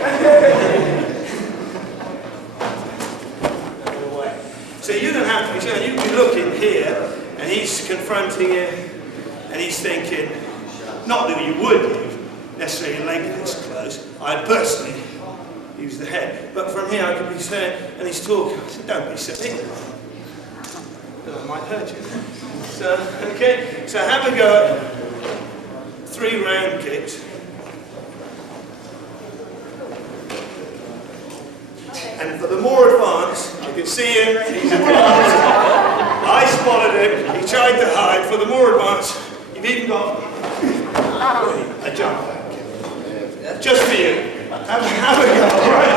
So you don't have to be shown. You can be looking here, and he's confronting you, and he's thinking, not that you would necessarily leg this close. I'd personally use the head. But from here, I could be saying, and he's talking. I said, don't be silly. That might hurt you. So, okay, so have a go at 3 round kicks. And for the more advanced, I can see him, he's advanced. I spotted him, he tried to hide. For the more advanced, you've even got a jump back. Just for you. Have a go, alright?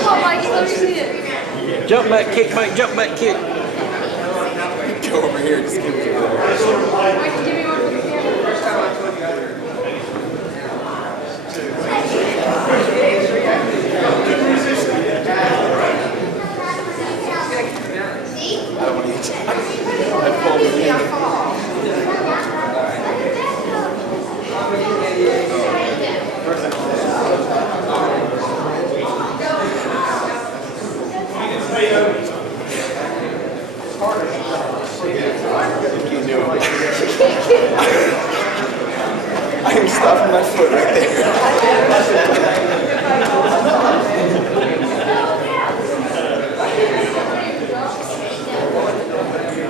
Come on, Mikey, let me see it. Jump back kick, Mike, jump back kick. Go over here, just give me a Mikey, give me one with the camera. First time I told you guys. I don't want to eat it. I'd fall with you. I am stopping my foot right there.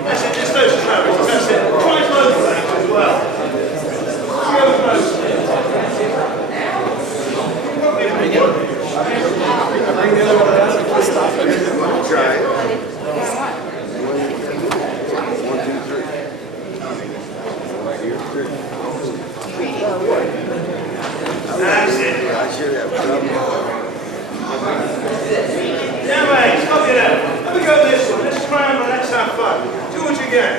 That's it, just those travels, that's it. Try both legs as well. Go both. Bring the other one down. Stop it. Try it. 1, 2, 3. That's it. I should have trouble. Yeah, mate, stop you there. Let me go this one. Let's scramble, let's have fun. George again.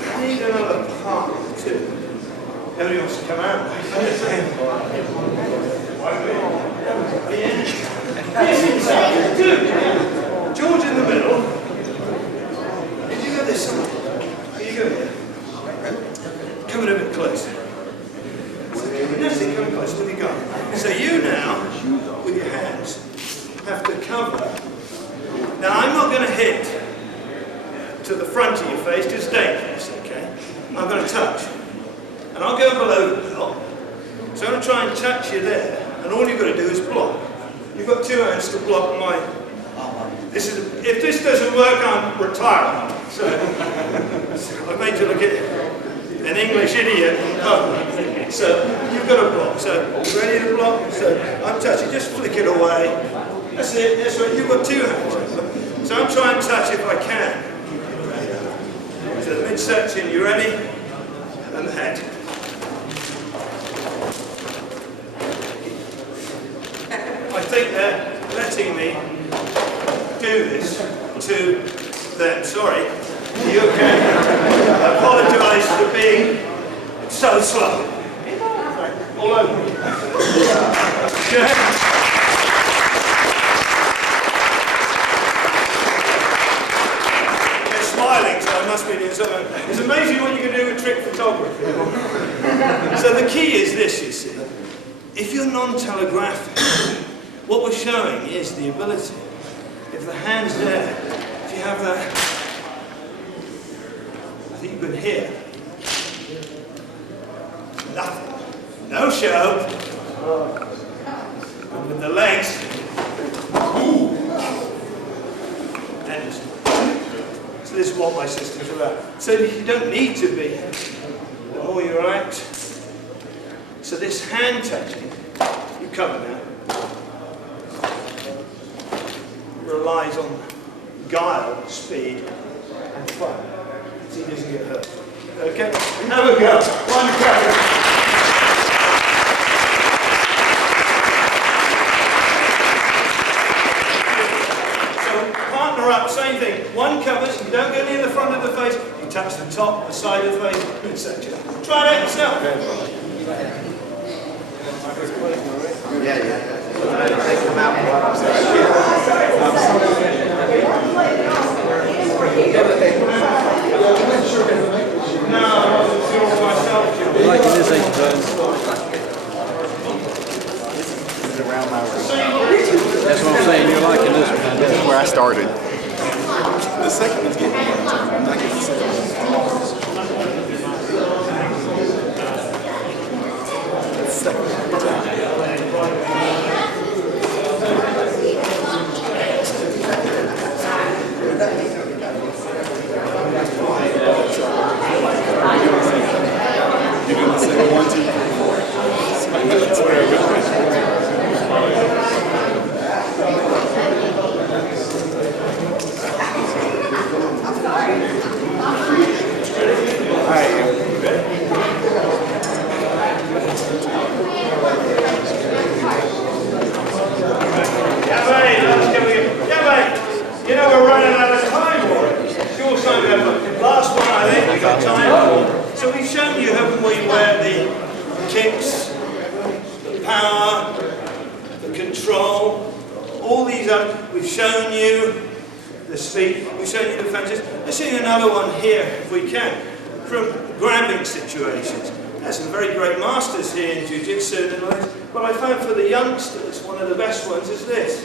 I need another part too. Nobody wants to come out. Dude, George in the middle. Did you go this side? Are you going here? Come in a bit closer. That's it, come close. What have you got? So you now, with your hands, have to cover. Now I'm not going to hit to the front of your face, because it's dangerous, okay? I'm going to touch. And I'll go below the belt. So I'm going to try and touch you there. And all you've got to do is block. You've got 2 hands to block my... if this doesn't work, I'm retiring. So I made you look at an English idiot. So you've got to block. So you ready to block? So I'm touching. Just flick it away. That's it. That's right. You've got 2 hands. So I'm trying to touch if I can. So the midsection, you ready? And the head. I think they're letting me do this to them. Sorry. Are you okay? I apologise for being so slow. All over. Good. They're smiling, so I must be doing something. It's amazing what you can do with trick photography. So the key is this, you see. If you're non-telegraphic, what we're showing is the ability. If the hand's there, if you have that, I think you can hear. Nothing. No show. And with the legs. And so this is what my system's about. So you don't need to be. The more you're out. So this hand touching, you cover now. Relies on guile, speed, and fun. So he doesn't get hurt. Okay? Have a go. One go. Up, same thing. One covers, you don't go near the front of the face, you touch the top, the side of the face, midsection. Try it out yourself. No, I wasn't sure myself. I'm liking this exercise. That's what I'm saying, you're liking this one. This is where I started. The second one's getting I'm not getting the second You're doing the second 1, 2, 3, 4. That's where I go. You know we're running out of time, Warren. Sure, so last one I think we got time for. So we've shown you, haven't we, where the kicks, the power, the control, all these other, we've shown you the speed, we've shown you the fences. Let's show you another one here, if we can, from grabbing situations. There's some very great masters here in Jiu-Jitsu and all this, but I found for the youngsters, one of the best ones is this.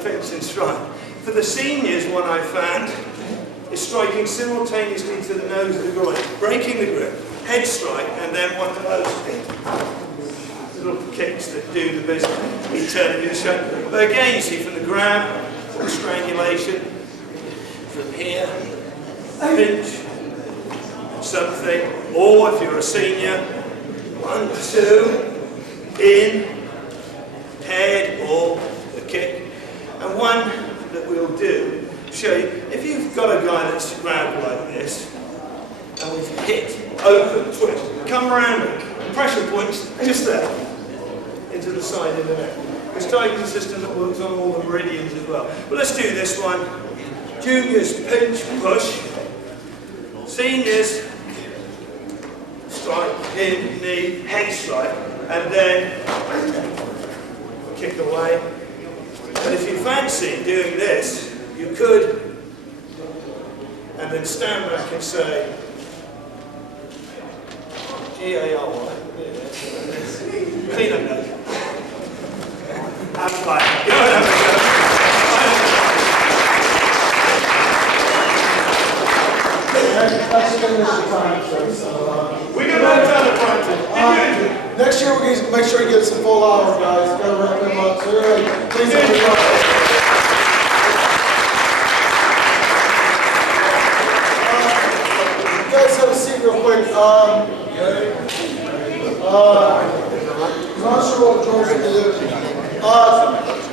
Fence and strike. For the seniors, one I found is striking simultaneously to the nose of the groin, breaking the grip, head strike, and then one of those little kicks that do the business. We turn it in the shoulder. But again, you see, from the grab, or strangulation, from here, pinch, something, or if you're a senior, 1, 2, in, head, or the kick. And one that we'll do, show you, if you've got a guy that's grabbed like this, and we've hit, open, twist, come around it, pressure points just there, into the side of the neck. It's Tiger's a system that works on all the meridians as well. But let's do this one. Juniors, pinch, push. Seniors, strike, in, knee, head strike, and then kick away. And if you fancy doing this, you could, and then stand back and say, G-A-R-Y, clean up that. Have fun. Go and have a go. miss your time, sir. So, We got no time to front. next year, we're going to make sure you get some full hours, guys. Got to wrap them up. So, please help me out. Guys, have a seat real quick. I'm not sure what George will do.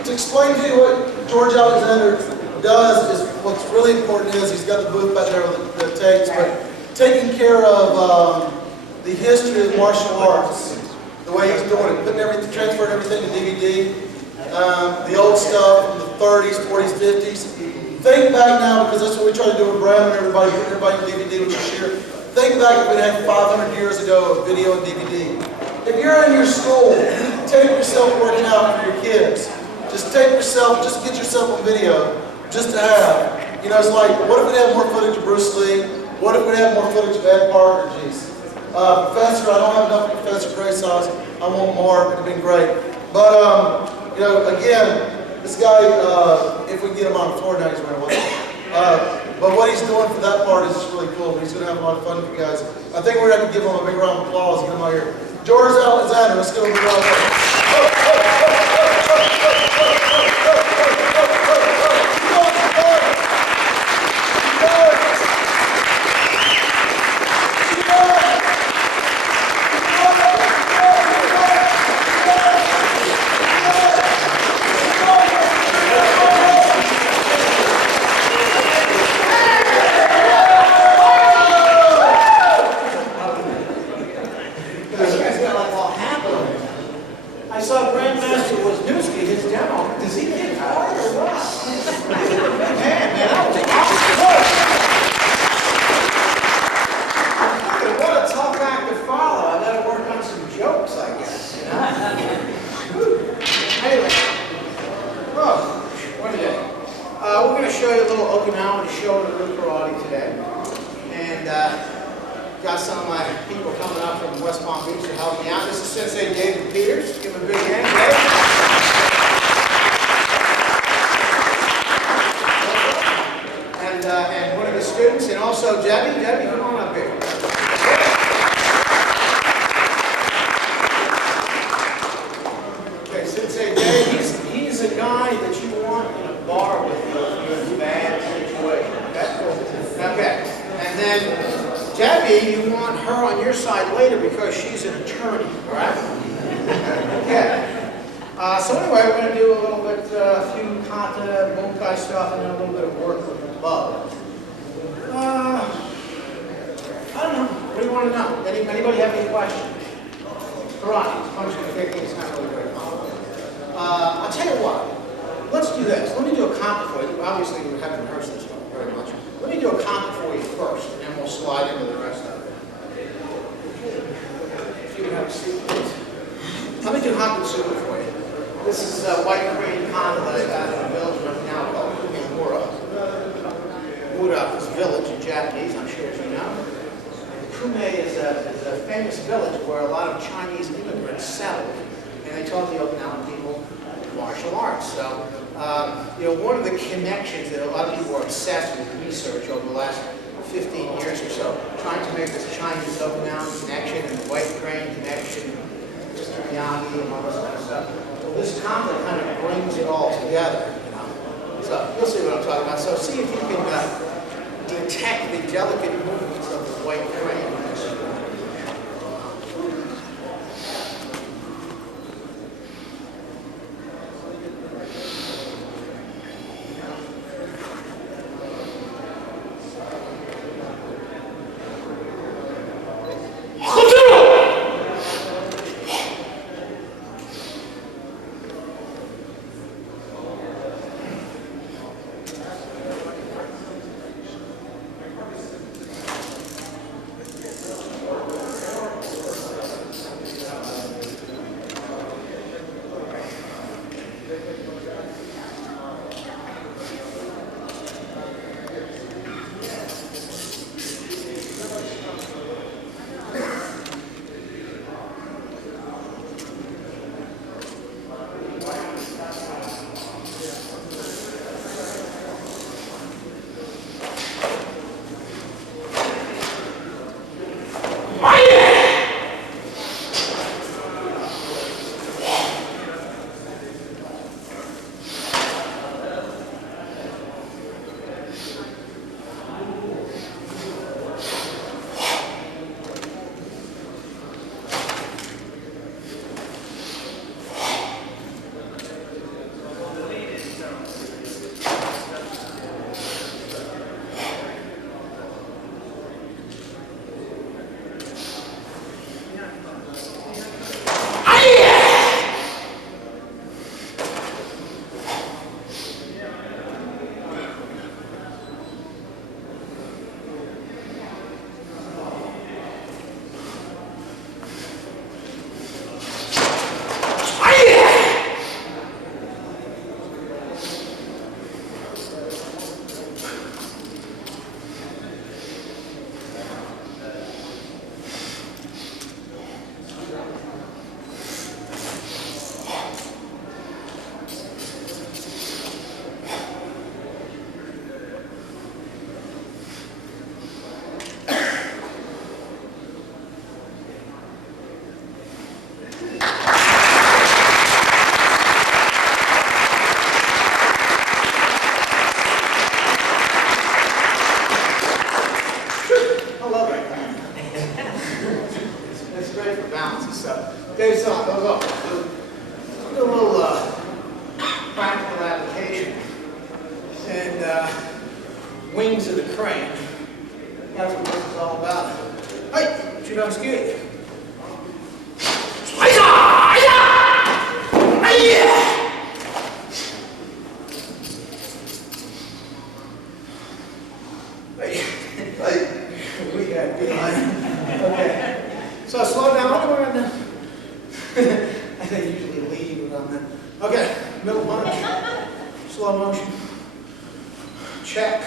To explain to you what George Alexander does is what's really important is he's got the booth back there with the tapes, but taking care of the history of martial arts, the way he's doing it, putting everything, transferring everything to DVD, the old stuff from the 30s, 40s, 50s. Think back now, because that's what we try to do with Brad and everybody, putting everybody on DVD, which is here. Think back if we had 500 years ago of video and DVD. If you're in your school, tape yourself working out for your kids. Just tape yourself, just get yourself on video, just to have. You know, it's like, what if we had more footage of Bruce Lee? What if we had more footage of Ed Parker? Jeez. Professor, I don't have enough of Professor Gray sauce. I want more. It'd been great. But, you know, again, this guy, if we can get him on the floor now, he's running away. But what he's doing for that part is just really cool. He's going to have a lot of fun with you guys. I think we're going to have to give him a big round of applause. Get him out here. George Alexander, let's give him a big round of applause. I saw Grandmaster Wisniewski, his demo. Does he get hard or what? Man, what a tough act to follow. I gotta work on some jokes, I guess. You know? Anyway, what a day. We're going to show you a little Okinawan show to the karate today. And got some people coming up from West Palm Beach to help me out. This is Sensei David Peters. Give him a big hand, Dave. And one of his students, and also Debbie. Debbie, come on up here. Okay, Sensei Dave, he's a guy that you want in a bar with you if you're in a bad situation. Okay. And then Debbie, you want her on your side later because she's an attorney, right? Okay. So anyway, we're going to do a little bit, a few kata, bunkai stuff, and then a little bit of work with the bug. I don't know. What do you want to know? Anybody have any questions? Karate, punching and kicking is not really very common. I'll tell you what. Let's do this. Let me do a kata for you. Obviously, we haven't rehearsed this one very much. Let me do a kata for you first, and then we'll slide into the rest of it. If you can have a seat, please. Let me do Hakutsuba for you. This is a white crane kata that I got in a village right now called Kumimura. Mura is village in Japanese, I'm sure as you know. And Kume is a famous village where a lot of Chinese immigrants settled, and they taught the Okinawan people martial arts. So, you know, one of the connections that a lot of people are obsessed with research over the last 15 years or so, trying to make this Chinese Okinawan connection and the white crane connection, Mr. Miyagi and all this kind of stuff. Well, this kata kind of brings it all together, you know. So you'll see what I'm talking about. So see if you can detect the delicate movements of the white crane. it's great for balance and stuff. Okay, so those up. Do a little practical application. And wings of the crane. That's what this is all about. Hey, shoot on ski. We got good. Okay. So slow down. I think usually lead when I'm there. Okay, middle punch. Slow motion. Check.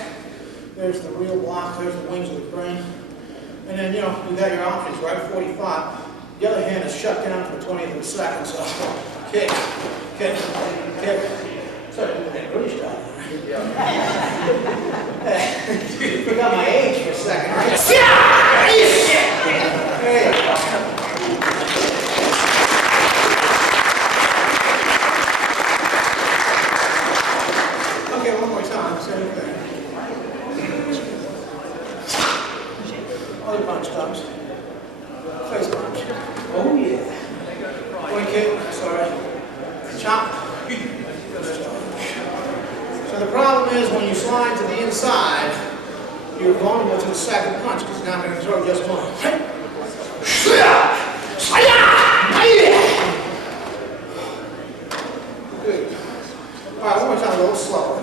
There's the real block. There's the wings of the crane. And then, you know, you got your options, right? 45. The other hand is shut down for 20th of a second. So kick, kick, kick. Started doing that British style. Forgot my age for a second, right? There you go. Okay, one more time. Same thing. Other punch comes. Face punch. Oh yeah. Point kick. Sorry. Chop. So the problem is when you slide to the inside, you're vulnerable to the second punch because you're not going to throw just one. Good. All right, one more time, a little slower.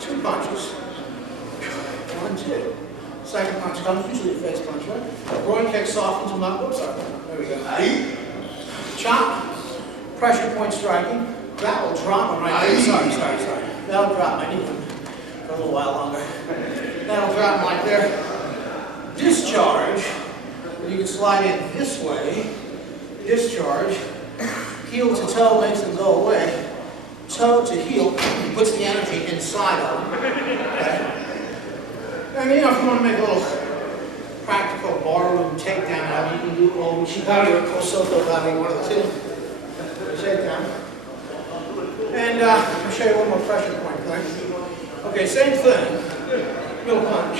2 punches. 1, 2. Second punch comes, usually a face punch, right? Groin kick softens them up. Oops, sorry. There we go. Chop. Pressure point striking. That will drop them right there. Sorry. That'll drop my knee for a little while longer. That'll drop them right there. Discharge. You can slide in this way. Discharge. Heel to toe makes them go away. Toe to heel puts the energy inside of them. Okay? And you know, if you want to make a little practical barroom takedown out of it, you can do a little Shikari or Kosoto out of one of the two. Takedown. And I'll show you one more pressure point thing. Okay, same thing. Middle punch.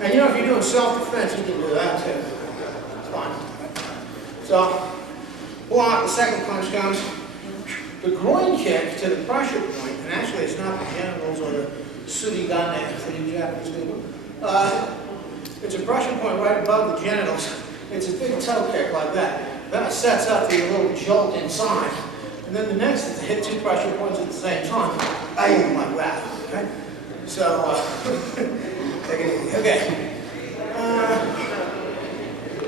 And you know, if you're doing self-defense, you can do that too. It's fine. So, block, the second punch comes. The groin kick to the pressure point, and actually it's not the genitals or the surigane for you Japanese people. It's a pressure point right above the genitals. It's a big toe kick like that. That sets up the little jolt inside. And then the next is to hit 2 pressure points at the same time. Boom, like that. Okay? So, take it easy. Okay.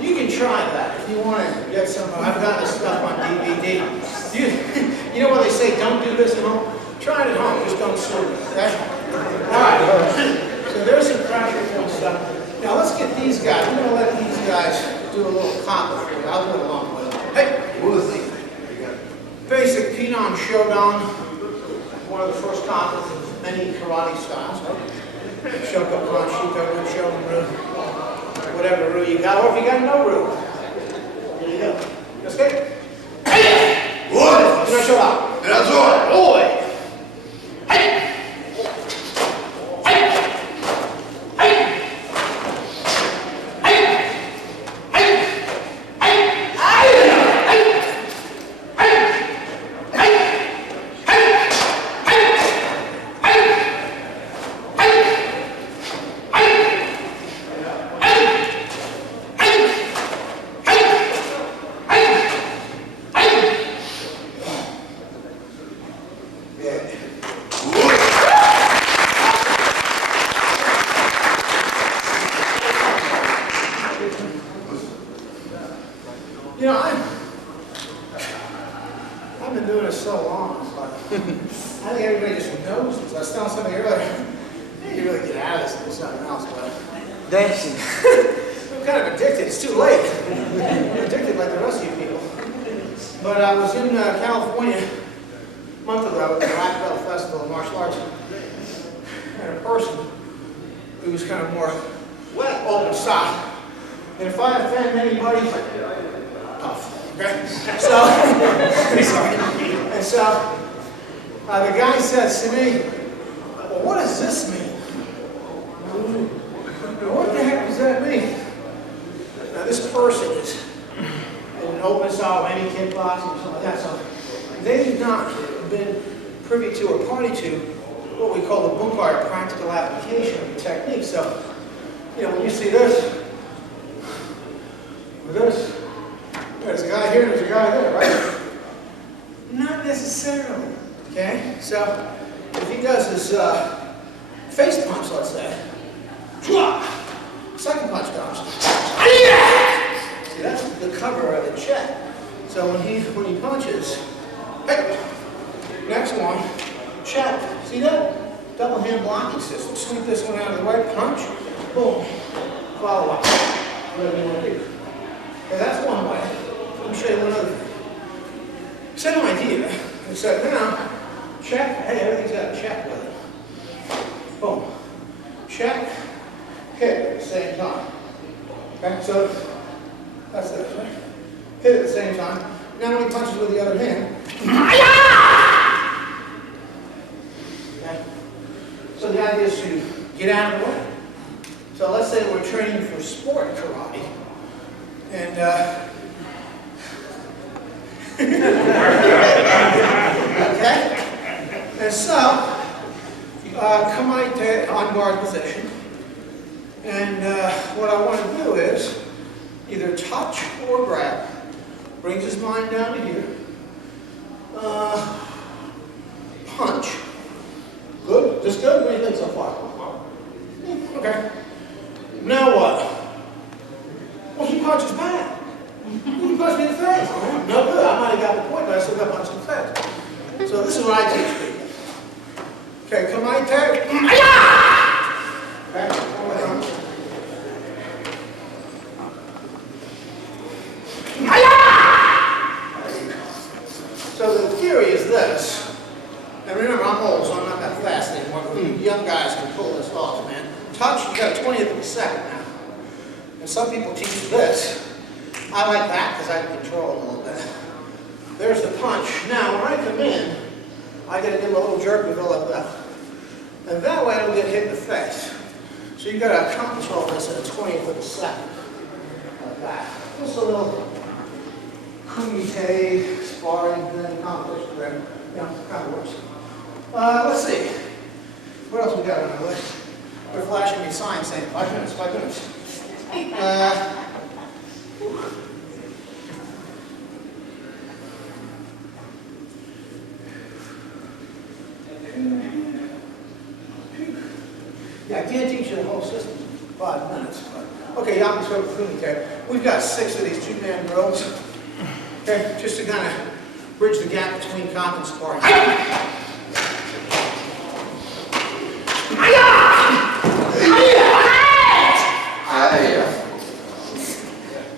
You can try that if you want to get some. I've got this stuff on DVD. You know what they say, don't do this at home? Try it at home, just don't sue it. Okay? Alright. So there's some pressure point stuff. Now let's get these guys. I'm going to let these guys do a little combo for you. I'll do it along with them. Hey, Woozy. Basic Pinon Shodan, one of the first combos of many karate styles. Shoko punch, Shiko root, Shodan root, whatever root you got, or if you got no root. There you go. Let's get it. Hey! Wood! Pinon Shodan. That's right. Boy! Hey! Hey! Hey! You know, I've been doing this so long, it's like, I think everybody just knows this. I was telling somebody earlier, you can really get out of this and do something else, but dancing. I'm kind of addicted, it's too late. I'm addicted like the rest of you people. But I was in California a month ago at the Black Belt Festival of Martial Arts, and a person who was kind of more open style. And if I offend anybody, tough. Okay? So, and so the guy says to me, well, what does this mean? What the heck does that mean? person is in an open style of any kickboxing or something like that. So they've not been privy to or party to what we call the Bunkar practical application of the technique. So, you know, when you see this, there's a guy here and there's a guy there, right? Not necessarily, okay? So, if he does his face punch, let's say, second punch comes. See, that's the cover of the check. So when he punches, hey, next one, check. See that? Double hand blocking system. Sweep this one out of the way, punch, boom, follow up. Whatever you want to do. Okay, that's one way. Let me show you one other thing. Same idea, except now, check, hey, everything's got a check with it. Boom. Check, hit at the same time. Okay, so that's this, right? Hit at the same time. Now when he punches with the other hand, okay? So the idea is to get out of the way. So let's say we're training for sport karate, and okay? And so, come out to on guard position. And what I want to do is either touch or grab. Brings his mind down to here. Punch. Good? Just good? What do you think so far? Okay. Now what? Well, he punches back. He punched me in the face. No good. I might have got the point, but I still got punched in the face. So this is what I teach people. Okay, come on, tag. Okay. So the theory is this, and remember I'm old, so I'm not that fast anymore, but you young guys can pull this off, man. Touch, you got a 20th of a second now. And some people teach this. I like that because I can control it a little bit. There's the punch. Now, when I come in, I got to give a little jerk and go like that. And that way I don't get hit in the face. So you've got to accomplish all this in a 20th of a second. Like that. Just a little kumite, sparring, then accomplished, then, you know, kind of works. Let's see. What else we got on our list? They're flashing me signs saying 5 minutes, 5 minutes. Yeah, I can't teach you the whole system in 5 minutes. But, okay, Yamasoko Kumite. We've got 6 of these 2-man drills. Okay, just to kind of bridge the gap between comp and sparring.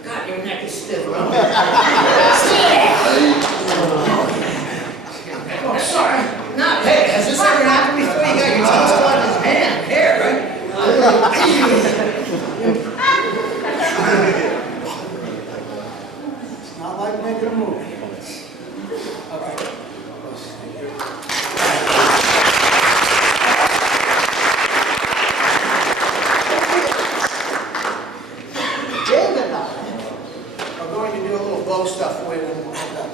God, your neck is stiff. Oh, sorry. Not, hey, has this ever happened before? You got your teeth caught in his hand, hair, right? It's not like making a movie. Okay. Dave and I are going to do a little bow stuff for you when we'll end up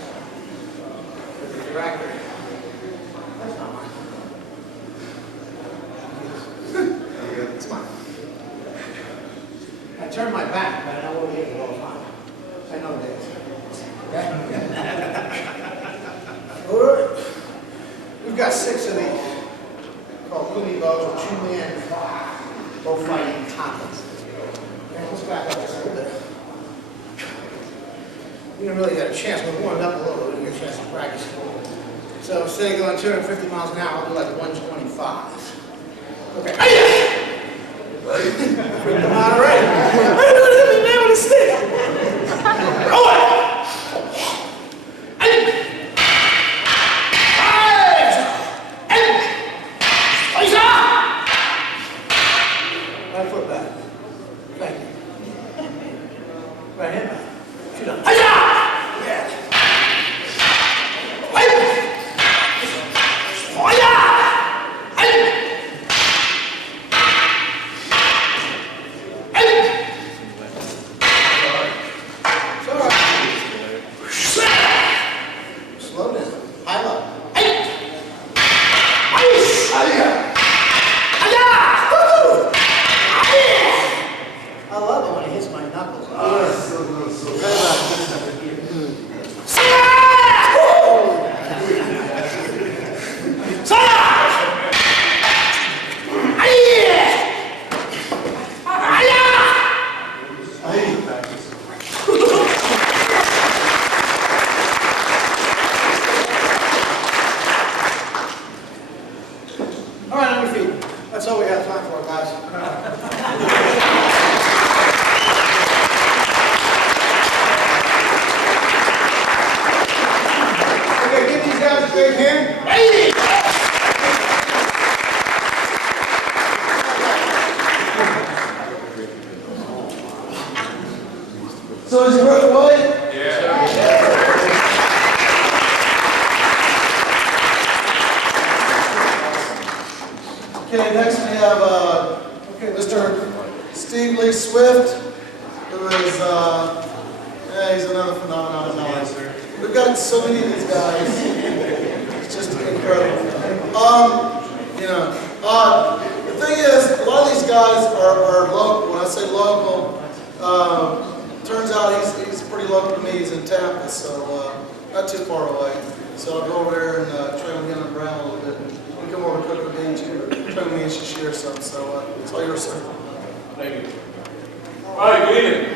with the director. That's not mine. It's mine. I turn my back, but I know where he is all the time. I know Dave. Okay? We've got 6 of these called kumi bows or 2-man bow fighting contests. Okay, let's back up just a little bit. We don't really get a chance. We're warmed up a little bit. We get a chance to practice. So instead of going 250 miles an hour, I'll do like 125. Okay. Freaked them out already. I don't hit me man with a stick. Roll it. Right foot back. Thank you. Right hand back. Shoot up. Yeah. hits my knuckles. All right, on your feet. That's all we have time for, guys. Okay, give these guys a big hand. So is he running away? Okay, next we have Mr. Steve Lee Swift, who is he's another phenomenon of ours. We've got so many of these guys. It's just incredible. The thing is, a lot of these guys are local. When I say local, turns out he's pretty local to me. He's in Tampa, so not too far away. So I'll go over there and train with him and Brown a little bit. We come over and cook with me and train with me and share some. So it's all yours, sir. Thank you. All right, good evening.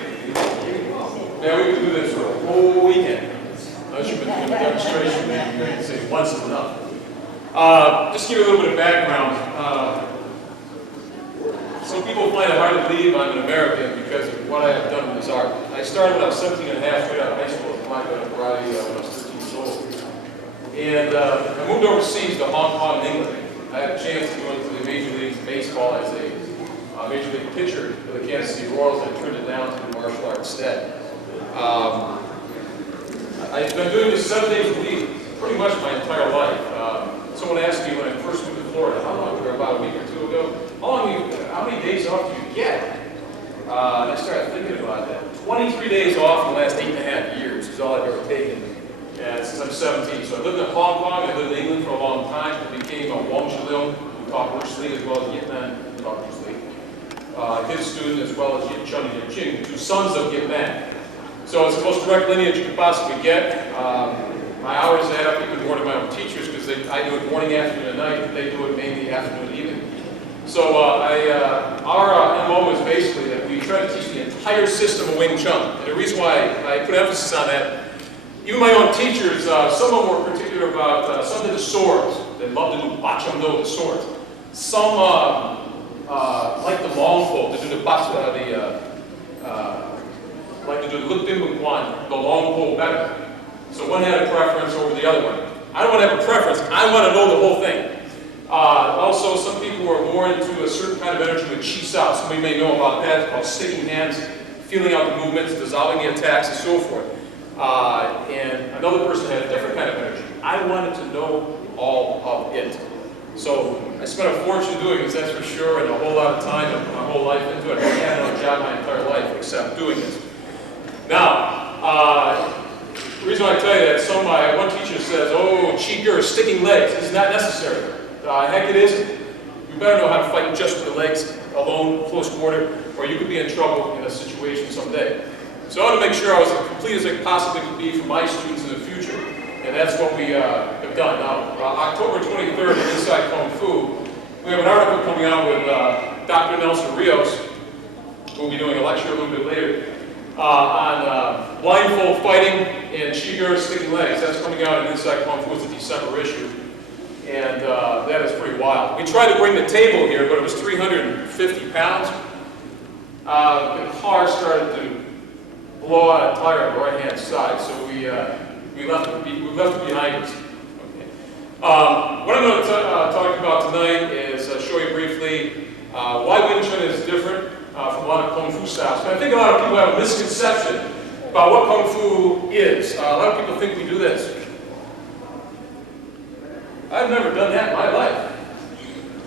Now we can do this for a whole weekend. Unless you've been doing a demonstration, maybe you can say once is enough. Just to give you a little bit of background. Some people find it hard to believe I'm an American because of what I have done with this art. I started when I was 17 and a half, straight out of high school, with black belt in karate when I was 13 years old. And I moved overseas to Hong Kong, England. I had a chance to go into the Major League Baseball as a Major League pitcher for the Kansas City Royals. I turned it down to do martial art instead. I've been doing this 7 days a week pretty much my entire life. Someone asked me when I first moved to Florida, how long, about a week or two ago, how many days off do you get? And I started thinking about that. 23 days off in the last 8.5 years is all I've ever taken since I'm 17. So I lived in Hong Kong, I lived in England for a long time. I became a Wong Chilil, who taught Bruce Lee, as well as Yip Man, who taught Bruce Lee. His student, as well as Yip Chun and Yip Ching, the two sons of Yip Man. So it's the most direct lineage you could possibly get. My hours add up even more to my own teachers because I do it morning, afternoon, and night. They do it mainly afternoon and evening. So our MO is basically that we try to teach the entire system of Wing Chun. And the reason why I put emphasis on that, even my own teachers, some of them were particular about some of the swords. They love to do Ba Chum Do, the swords. Some like the long pole to do the like to do the Luk Dim Bung Kwan, the long pole better. So one had a preference over the other one. I don't want to have a preference, I want to know the whole thing. Also, some people were more into a certain kind of energy with Chi Sao. Some of you may know about that, called sticking hands, feeling out the movements, dissolving the attacks, and so forth. And another person had a different kind of energy. I wanted to know all of it. So I spent a fortune doing this, that's for sure, and a whole lot of time and my whole life into it. I haven't had another job my entire life except doing this. Now, the reason I tell you that, one teacher says, oh, Chi-Ger, sticking legs, is not necessary. Heck it isn't. You better know how to fight just with the legs alone, close quarter, or you could be in trouble in a situation someday. So I want to make sure I was as complete as I possibly could be for my students in the future, and that's what we have done. Now, October 23rd at Inside Kung Fu, we have an article coming out with Dr. Nelson Rios, who will be doing a lecture a little bit later, on blindfold fighting and Chi-Ger sticking legs. That's coming out in Inside Kung Fu. It's a December issue. And that is pretty wild. We tried to bring the table here, but it was 350 pounds. The car started to blow out a tire on the right-hand side, so we left it behind us. Okay. What I'm going to talk about tonight is show you briefly why Wing Chun is different from a lot of Kung Fu styles. And I think a lot of people have a misconception about what Kung Fu is. A lot of people think we do this. I've never done that in my life.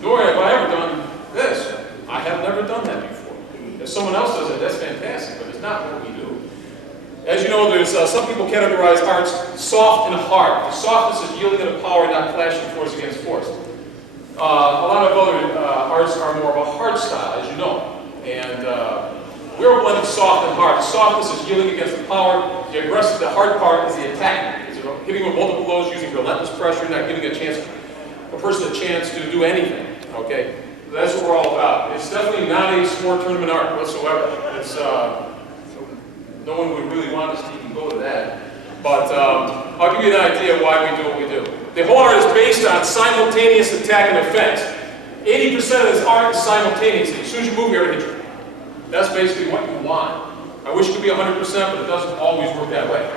Nor have I ever done this. I have never done that before. If someone else does it, that's fantastic, but it's not what we do. As you know, there's some people categorize arts soft and hard. The softness is yielding to the power, not clashing force against force. A lot of other arts are more of a hard style, as you know. And We're a blend of soft and hard. The softness is yielding against the power. The aggressive, the hard part is the attacking. It's hitting with multiple blows using relentless pressure, not giving a person a chance to do anything. Okay? That's what we're all about. It's definitely not a sport tournament art whatsoever. It's no one would really want us to even go to that. But I'll give you an idea of why we do what we do. The whole art is based on simultaneous attack and defense. 80% of this art is simultaneously. As soon as you move here, it hits you. That's basically what you want. I wish it could be 100%, but it doesn't always work that way.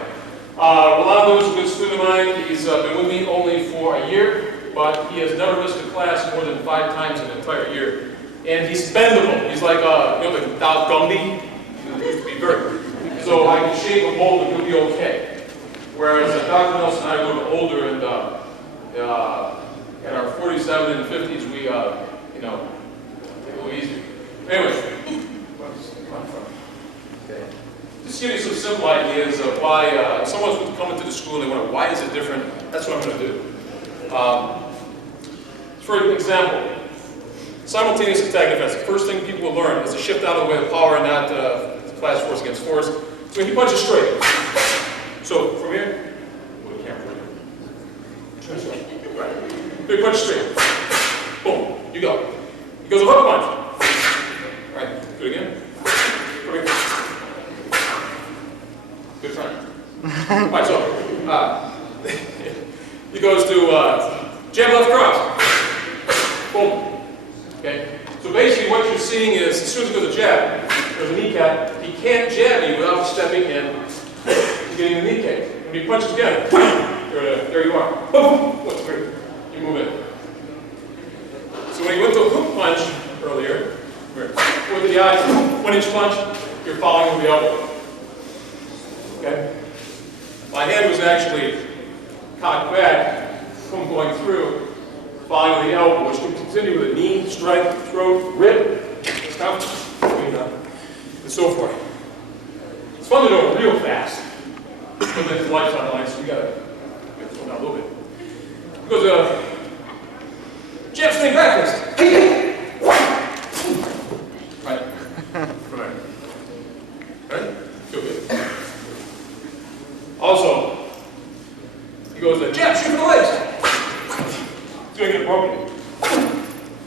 Rolando is a good student of mine. He's been with me only for a year, but he has never missed a class more than 5 times in an entire year. And he's bendable. He's like, you know, the Dow Gumby. He used to be very good. So I can shape a mold and he'll be okay. Whereas Dr. Nelson and I are a little older, and in our 47 and 50s, we, you know, a little easier. Anyway, just give you some simple ideas of why someone's come into the school and they wonder, why is it different? That's what I'm going to do. For example, simultaneous attack defense. The first thing people will learn is to shift out of the way of power and not clash force against force. So he punches straight. So from here, well, the camera. Right. Big punch straight. Boom. You go. He goes a hook punch. Right. Do it again. Okay. Good try. All right. So he goes to jab left cross. Boom. Okay. So basically, what you're seeing is as soon as he goes to jab, there's a kneecap. He can't jab you without stepping in. Getting the knee kick. When he punches again, there you are. Boom! What's great? You move in. So when he went to a hook punch earlier, went to the eyes, 1-inch punch, you're following with the elbow. Okay? My hand was actually cocked back from going through, following with the elbow, which can continue with a knee, strike, throat, rib, stomach, and so forth. It's fun to do it real fast. But then his life's on the line, so we gotta slow down a little bit. He goes, jab swing backwards. Right. From there. Right? Feel good. Also, he goes, jab, shoot for the legs. Doing it appropriately.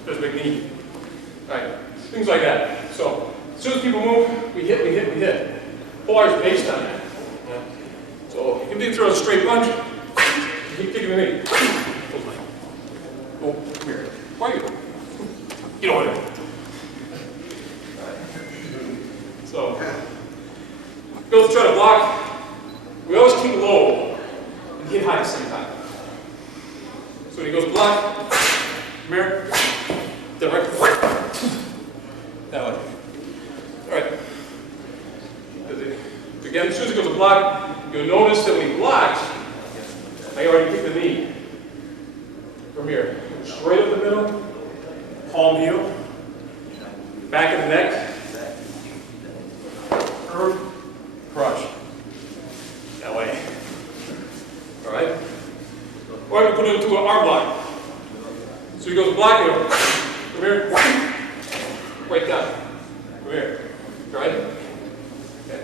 Does a big knee. Right. Things like that. So, as soon as people move, we hit, we hit, we hit. Whole art is based on that. So, if he throws a straight punch, he kick him in the knee. Oh, come here. Why are you? Get over there. So, goes to try to block. We always keep low and hit high at the same time. So when he goes block, come here, then right, that way. All right. Again, as soon as he goes to block, you'll notice that when he blocks, I already kicked the knee. From here, straight up the middle, palm heel, back of the neck, curve, crush. That way. All right? Or I can put it into an arm lock. So he goes block heel. Come here. Right down. Come here. Right? Okay.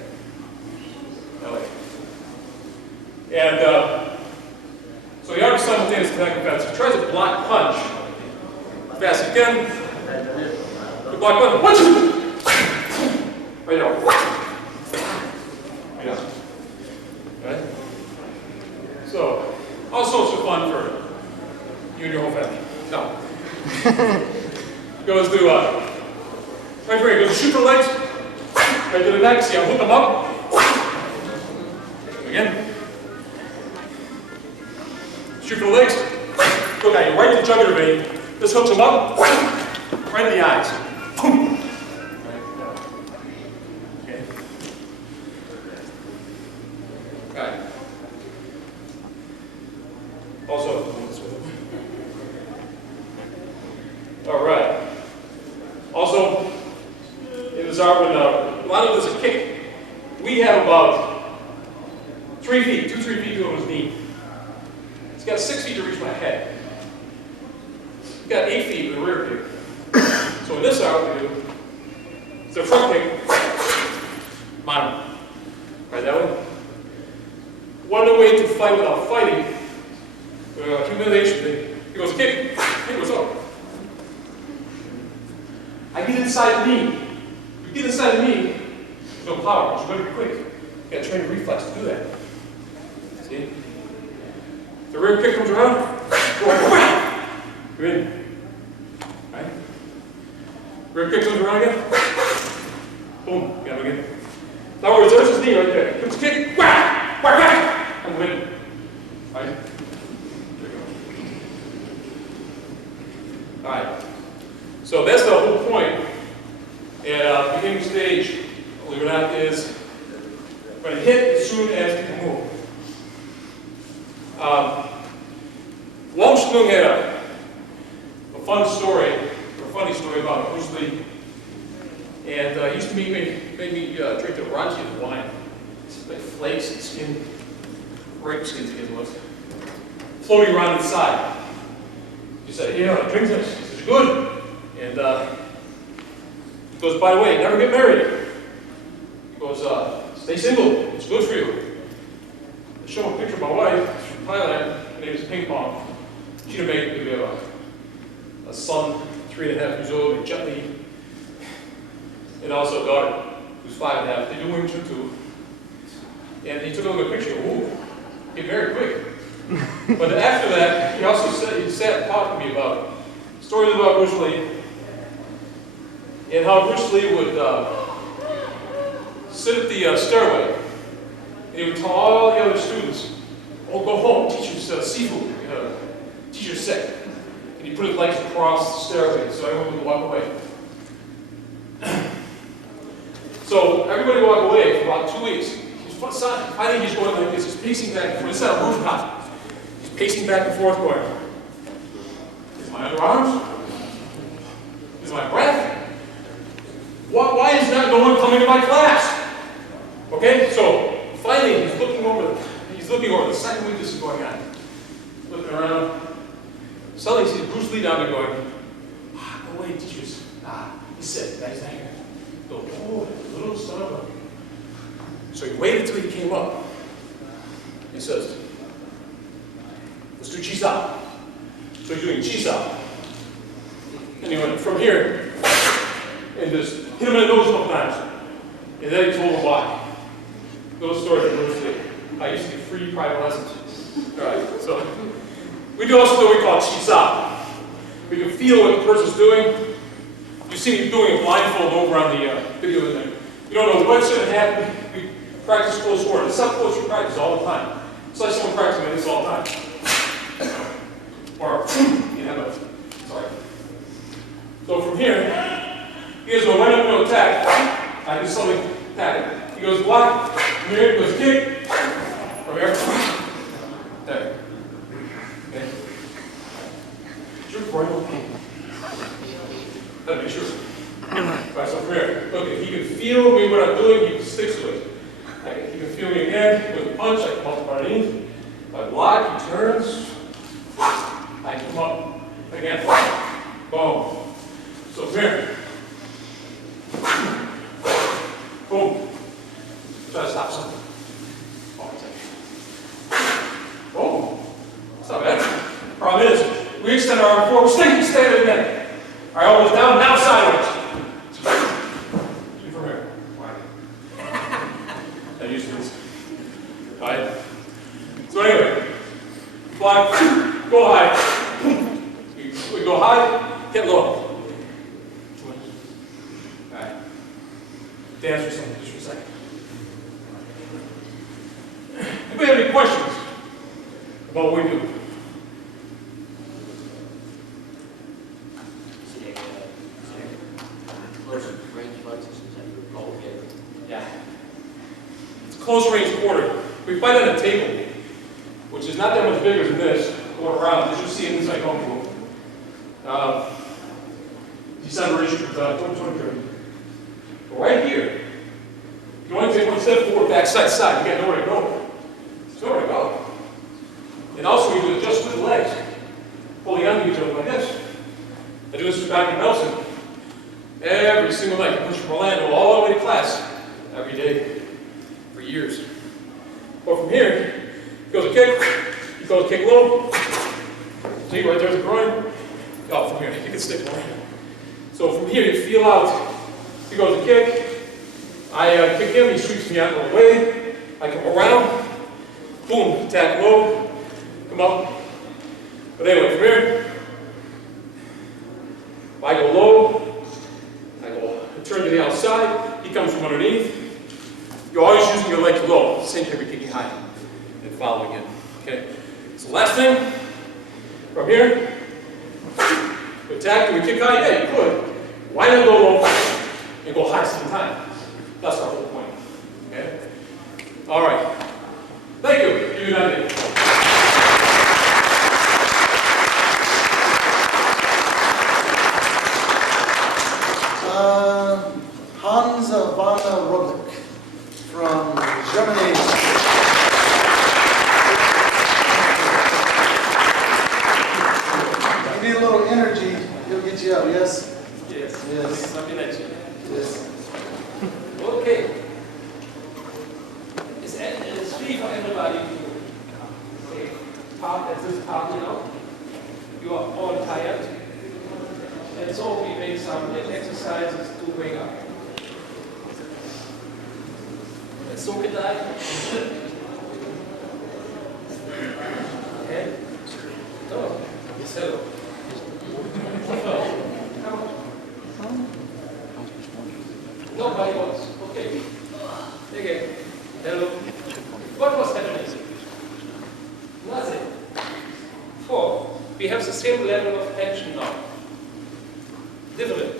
That way. And so the art of simultaneous attack and defense. He tries to block punch. Fast again. The block punch. Punch! Right now. Right now. Okay? So, all sorts of fun for you and your whole family. No. Goes to, right here, goes to shoot for the legs. Right to the neck. See, I'll hook them up. Again. Shoot for the legs. Go down, you're right to the jugular vein. This hooks him up. Right in the eyes. Boom. Okay. Got it. Also, all right. Also, in this art, when Rolando does a kick, we have about 3 feet, 2-3 feet to his knee. He's got 6 feet to reach my head. He's got 8 feet in the rear kick. So in this art, we do, it's a front kick, on him. Right, that way. One way to fight without fighting, humiliation thing. He goes, kick. Hey, what's up? I get inside the knee. You get inside the knee, there's no power, but you better be quick. You gotta train your reflex to do that. See? The rear kick comes around, you're in. Right? Rear kick comes around again. Boom, got him again. In other words, there's his knee right there. Kicks kick, whack, whack, whack. I'm winning. Right? There you go. Alright. So that's the whole point. At beginning stage, believe it or not, is going to hit as soon as you can move. Wong Shung had a funny story about Bruce Lee. And he used to make me drink the raunchiest wine. It's like flakes and skin, grape skins it was, floating around inside. He said, yeah, drink this. He said, it's good. And he goes, by the way, never get married. He goes, stay single. It's good for you. I show him a picture of my wife. She's from Thailand. Her name is Ping Pong. She's Jamaican. We have a son, 3.5 years old, gently. And also a daughter, who's 5.5. They do Wing Chun too. And he took a look at the picture. Ooh, get married quick. But after that, he also said, he sat and talked to me about stories about Bruce Lee and how Bruce Lee would sit at the stairway and he would tell all the other students, "Oh, go home. Teacher's seafood. Teacher's sick." And he put his legs across the stairway so everyone would walk away. So everybody walked away for about 2 weeks. I think he's going like this. He's pacing back and forth. It's not a rooftop. He's pacing back and forth going, is my underarms? Is my breath? Why is not no one coming to my class? Okay, so finally he's looking over the second week this is going on. Looking around. Suddenly he sees Bruce Lee down there going, no way, teachers. He's sick. That is not here. Go, oh, little son of a. So he waited till he came up. He says, let's do Chi-Sao. So he's doing Chi-Sao. And he went from here and just hit him in the nose a couple times. And then he told him why. Little story from Bruce Lee. I used to get free private lessons. Alright, so we do also do what we call Chi-Sao. We can feel what the person's doing. You see me doing a blindfold over on the video in there. You don't know what's going to happen. We practice close quarters. It's not close you practice all the time. It's like someone practicing this all the time. Or, you have a, sorry. So from here, he goes, when I'm going to attack, I do something, attack it. He goes, block, from here, he goes, kick, from here, there. Okay. Sure, before I go. That'd be true. Right, so from here, look, if he can feel me what I'm doing, he sticks to it. He can feel me again with a punch, I come up underneath. If I block, he turns. I come up again. Boom. So from here. Boom. Try to stop something. Boom. It's not bad. Problem is, we extend our arm forward, stand it again. Our elbows down, now sideways. From here. I use this. Alright? So anyway, block, go high. We go high, get low. Alright. Dance for something, just for a second. Anybody have any questions about what we do? Yeah. It's a close range quarter. We fight on a table, which is not that much bigger than this, going around, as you see in inside home pool. December issue, 2023. But right here, you only take one step forward, back, side, side. You got nowhere to go. There's nowhere to go. And also, we do it just with the legs, holding on to each other like this. I do this with Dr. Nelson every single night. He push from Orlando all the way to class every every day for years. Well, from here, he goes a kick, he goes a kick low. See, right there's a groin. Oh, from here, you can stick more. So from here, you feel out. He goes a kick. I kick him, he sweeps me out of the way. I come around, boom, attack low, come up. But anyway, from here, I go low, I turn to the outside, he comes from underneath. You're always using your legs low, same thing, we're kicking high, and follow again, okay? So last thing, from here, attack, do we kick high? Yeah, you could. Why not go low and go high same time? That's our whole point, okay? All right, thank you, give you an idea. Hans van Robeck from Germany. You need a little energy, he'll get you up, yes? Yes. Yes. Something like that. Yes. Okay. It's free for everybody to take part at this party now. You are all tired. And so we make some exercises to wake up. So can I. Okay. So, yes, hello. Nobody wants. Okay. Again. Hello. What was happening? Nothing. 4. We have the same level of tension now. Different.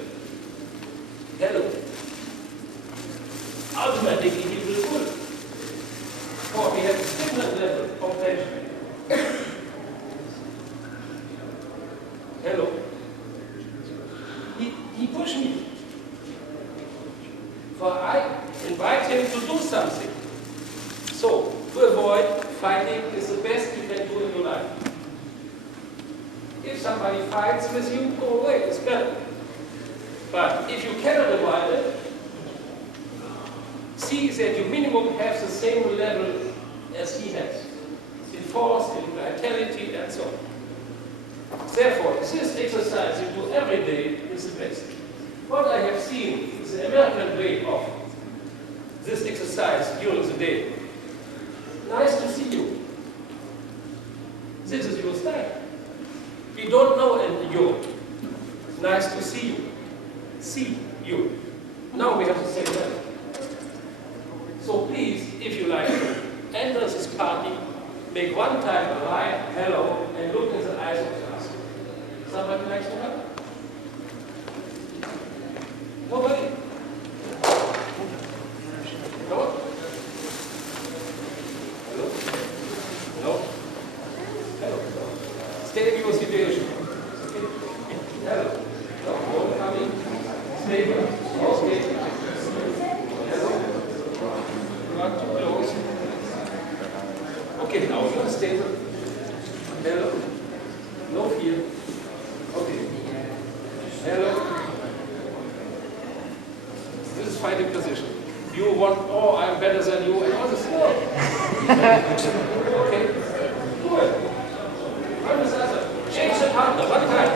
Hello. Automatically he will pull. 4. We have a different level of tension. Hello. He pushed me. For I invite him to do something. So, to avoid fighting is the best you can do in your life. If somebody fights with you, go away, it's better. But if you cannot avoid it, see that you minimum have the same level as he has. In force, in vitality, and so on. Therefore, this exercise you do every day is the best. What I have seen is the American way of this exercise during the day. Nice to see you. This is your style. We don't know in Europe. Nice to see you. See you. Now we have the same level. So please, if you like, enter this party, make one time a hi, hello, and look in the eyes of the other. Somebody likes to help? Nobody? No? Hello? No? Hello? Stay in your situation. Okay? Hello? No? No coming? Stay here. Okay. Hello? Not too close. Okay, now you're stable. Hello? No fear. Okay. Hello? This is fighting position. You want, oh, I'm better than you, and all this. No. Okay. Good. What is that? Change the partner, one time.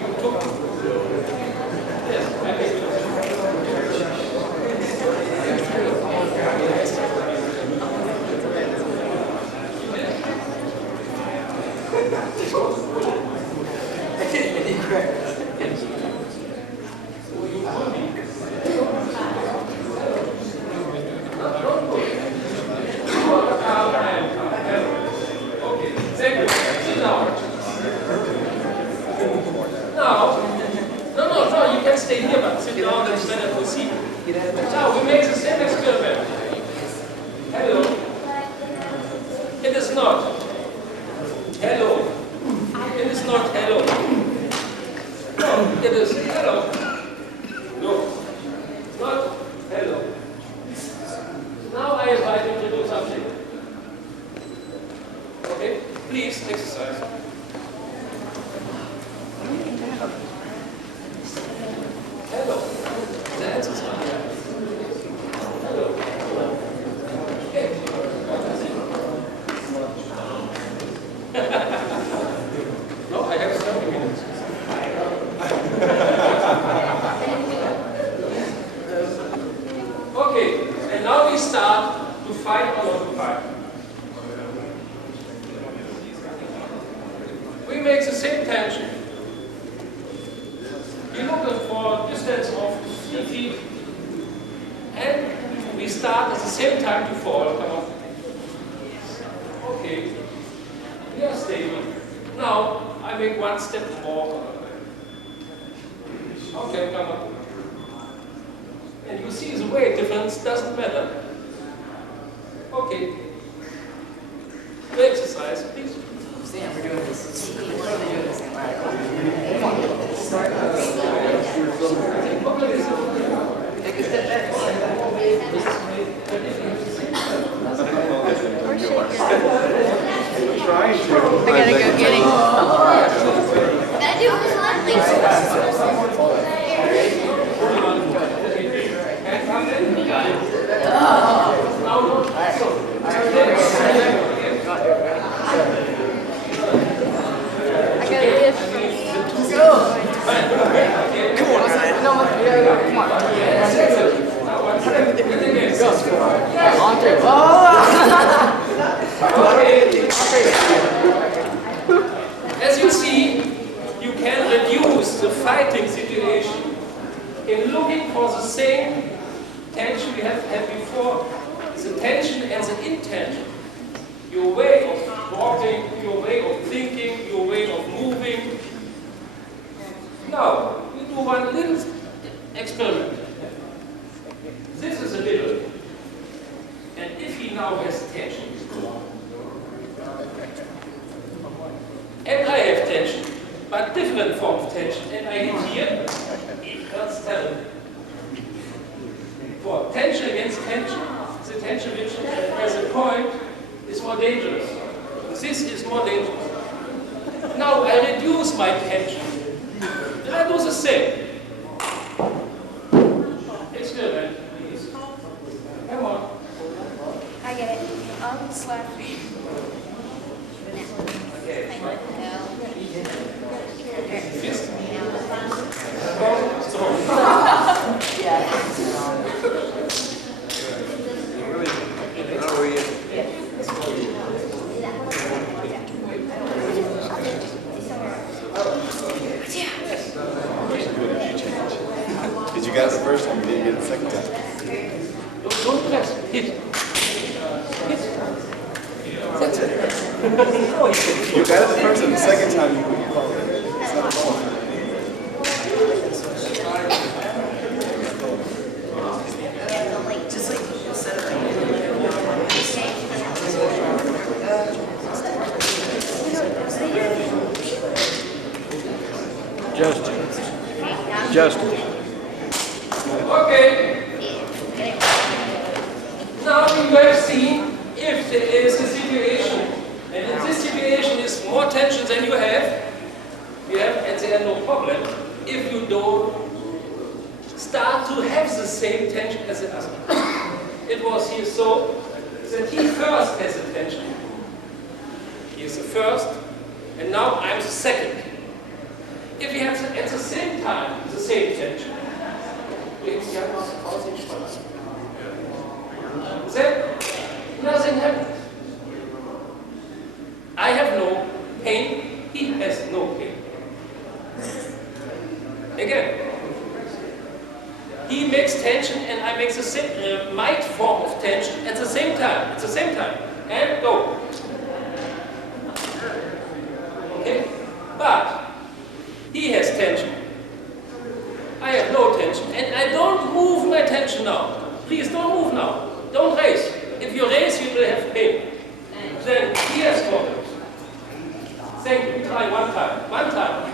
You took. Yes, I think. Stay here, but sit down and stand and proceed. Now, we make the same experiment. Hello. It is not. Hello. It is not hello. No, it is hello. No. Not hello. Now I invite you to do something. Okay? Please exercise. 3 feet. And we start at the same time to fall. Come on. Okay. We are stable. Now I make 1 step more. Okay, come on. And you see the weight difference doesn't matter. Okay. Exercise, please. Sam, we're doing this. We're doing this. Take a step back. I gotta go get him. Gotta do this I gotta lift. Come on, Sam. No, come on. Go. On 3. As you see, you can reduce the fighting situation in looking for the same tension we have had before, the tension and the intention. Your way of walking, your way of thinking, your way of moving. Now, we do one little experiment. This is a little. And if he now has tension, and I have tension, but different form of tension, and I hit here, it hurts terribly. For tension against tension, the tension which has a point is more dangerous. This is more dangerous. Now I reduce my tension. Then I do the same. Experiment, please. Come on. I get it. I'll slap. Fist. Did you get it the first time? You didn't get it the second time. Don't press. Hit. Hit. That's it. You got it the first time. The second time you called it. It's not a ball. Justin. Okay. Now you have seen if there is a situation, and if this situation is more tension than you have at the end no problem. If you don't start to have the same tension as the other. It was here so that he first has the tension. He is the first, and now I'm the second. If we have at the same time the same tension, then nothing happens. I have no pain, he has no pain. Again, he makes tension and I make the same, might form of tension at the same time. At the same time. And go. Okay? But he has tension. I have no tension. And I don't move my tension now. Please don't move now. Don't raise. If you raise, you will have pain. Then he has problems. Thank you. Try one time. One time.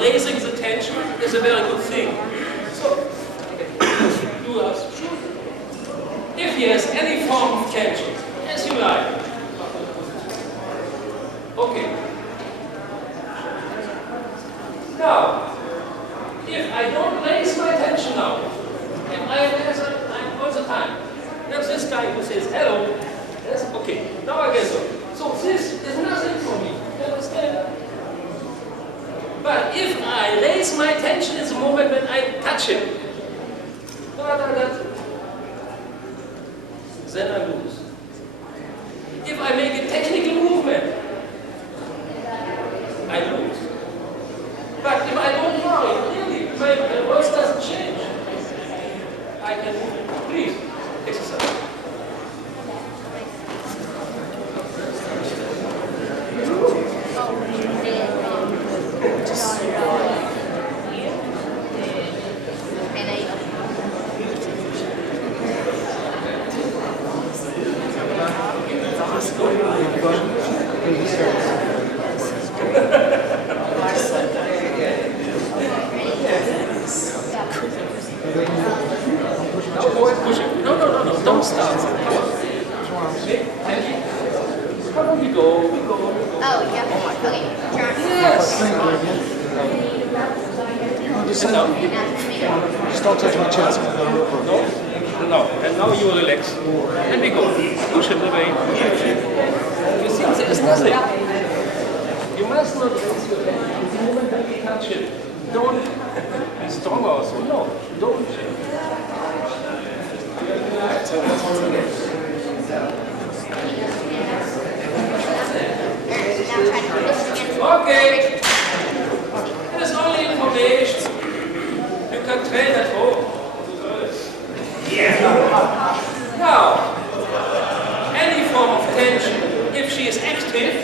raising the tension is a very good thing. So, you ask, if he has any form of tension, as you like. Okay. Now, if I don't raise my tension now, if I'm all the time, there's this guy who says hello, yes, okay, now I guess so. So this is nothing for me, you understand? But if I raise my tension in the moment when I touch him, then I lose. If I make a technical movement, I lose. But if I don't worry, really, my voice doesn't change. I can move it. Please, exercise. No, don't start. Thank you. Come on, we go. Oh, yeah. Okay. Yes. Sit down. Stop touching my chest. No. And now you relax. And we go. Push him away. You see, there is nothing. You must not raise your hand. The moment that you touch it, don't be strong also. No, don't. Okay. It is only information. You can train at home. Yeah. Now, any form of tension, if she is active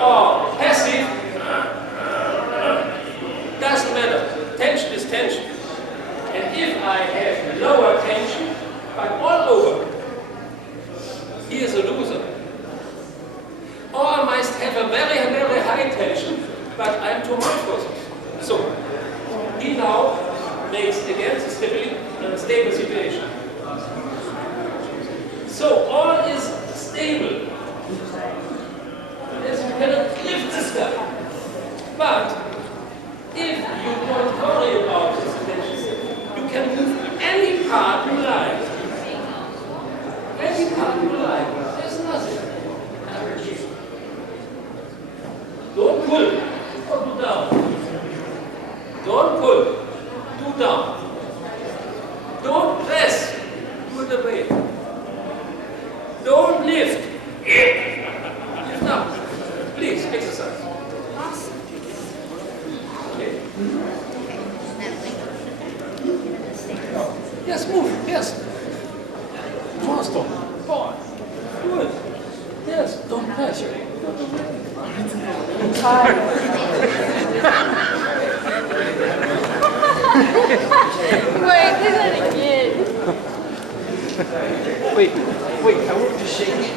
or passive, doesn't matter. Tension is tension. And if I have lower tension, but all over, he is a loser. Or I must have a very, very high tension, but I'm too much for this. So, he now makes again a stable situation. So, all is stable. Yes, you cannot lift this guy. But, if you don't worry about this tension, you can move any part you like. Any part you like. There's nothing. Don't pull or do down. Don't pull, do down. Don't press, do it away. Don't lift. Lift up. Please, exercise. Okay. Yes, move, yes. Faster. Forward. Good. Yes, don't press. Wait, do that again. Wait, I want to shake.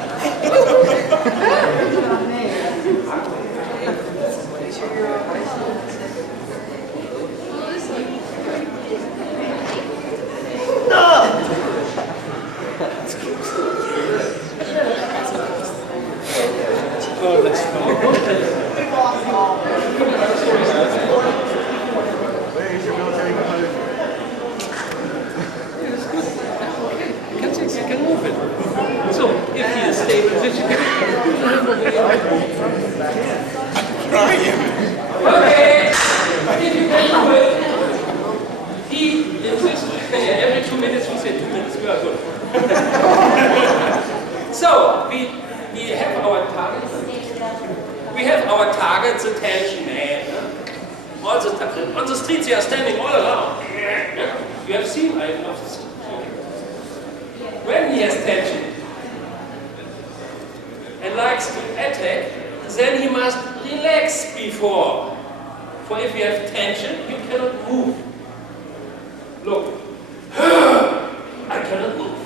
Oh, that's funny. Where is your military component? It's good. You can move it. So, if he is stable, then you okay. If you can do it, he insists every 2 minutes, we say 2 minutes, we are good. So, we have our target. We have our target, the tension man. On the streets, they are standing all around. You have seen, I have not seen. When he has tension and likes to attack, then he must relax before. For if you have tension, you cannot move. Look. I cannot move.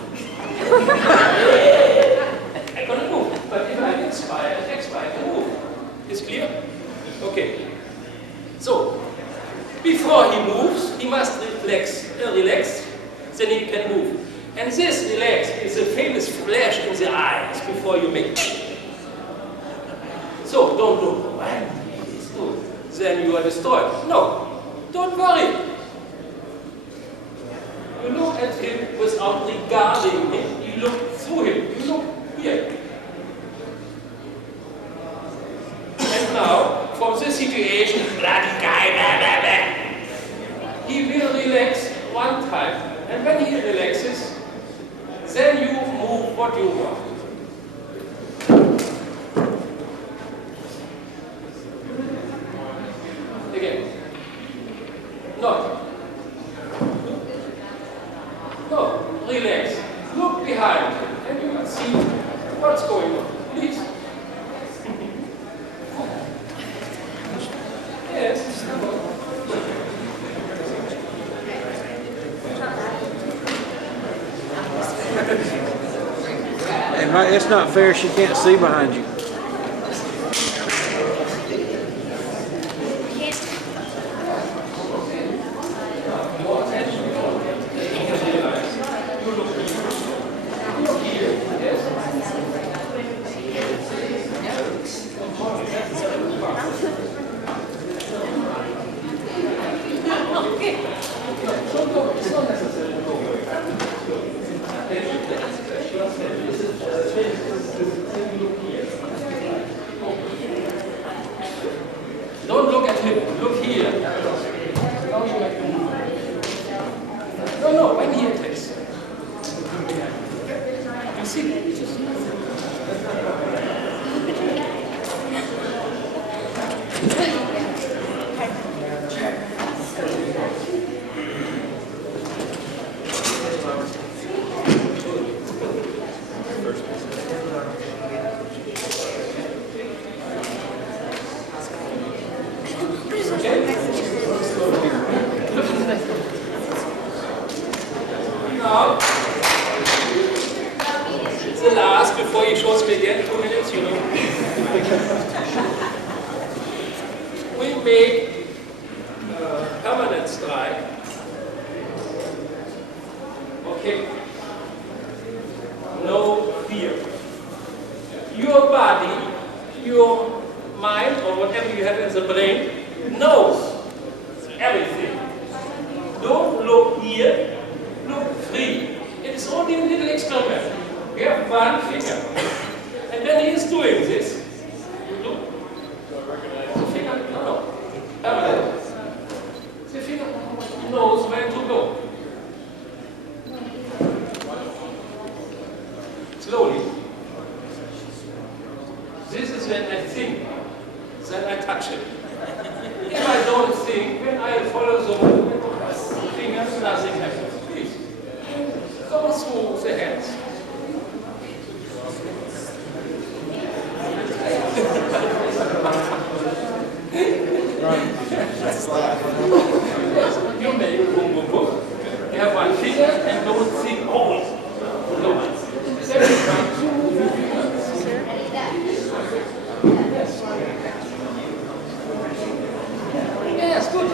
I cannot move. But if I expire, I can move. Is clear? Okay. So, before he moves, he must relax, then he can move. And this relax is a famous flash in the eyes before you make. So, don't look, man, he's good. Then you are destroyed. No, don't worry. You look at him without regarding him. You look through him. You look here. And now, from this situation, bloody guy, blah, blah, blah, he will relax one time. And when he relaxes, then you move what you want. Again. Not. No, relax. Look behind you, and you will see what's going on. Please. Yes. And right, it's not fair she can't see behind you. Don't look at him. Look here. No, when he attacks. You see? Now, it's the last before he shows me again, 2 minutes, you know. We make permanent strike. Okay. No fear. Your body, your mind, or whatever you have in the brain, knows everything. Don't look here. Look free. It is only a little experiment. We have one finger. And when he is doing this, look. The finger, no. The finger knows where to go. Slowly. This is when I think, then I touch it. If I don't think, when I follow the movement of my fingers, nothing happens. Go through the hands. You make boom, boom, boom. You have one finger and don't think, oh, no. Yes, good.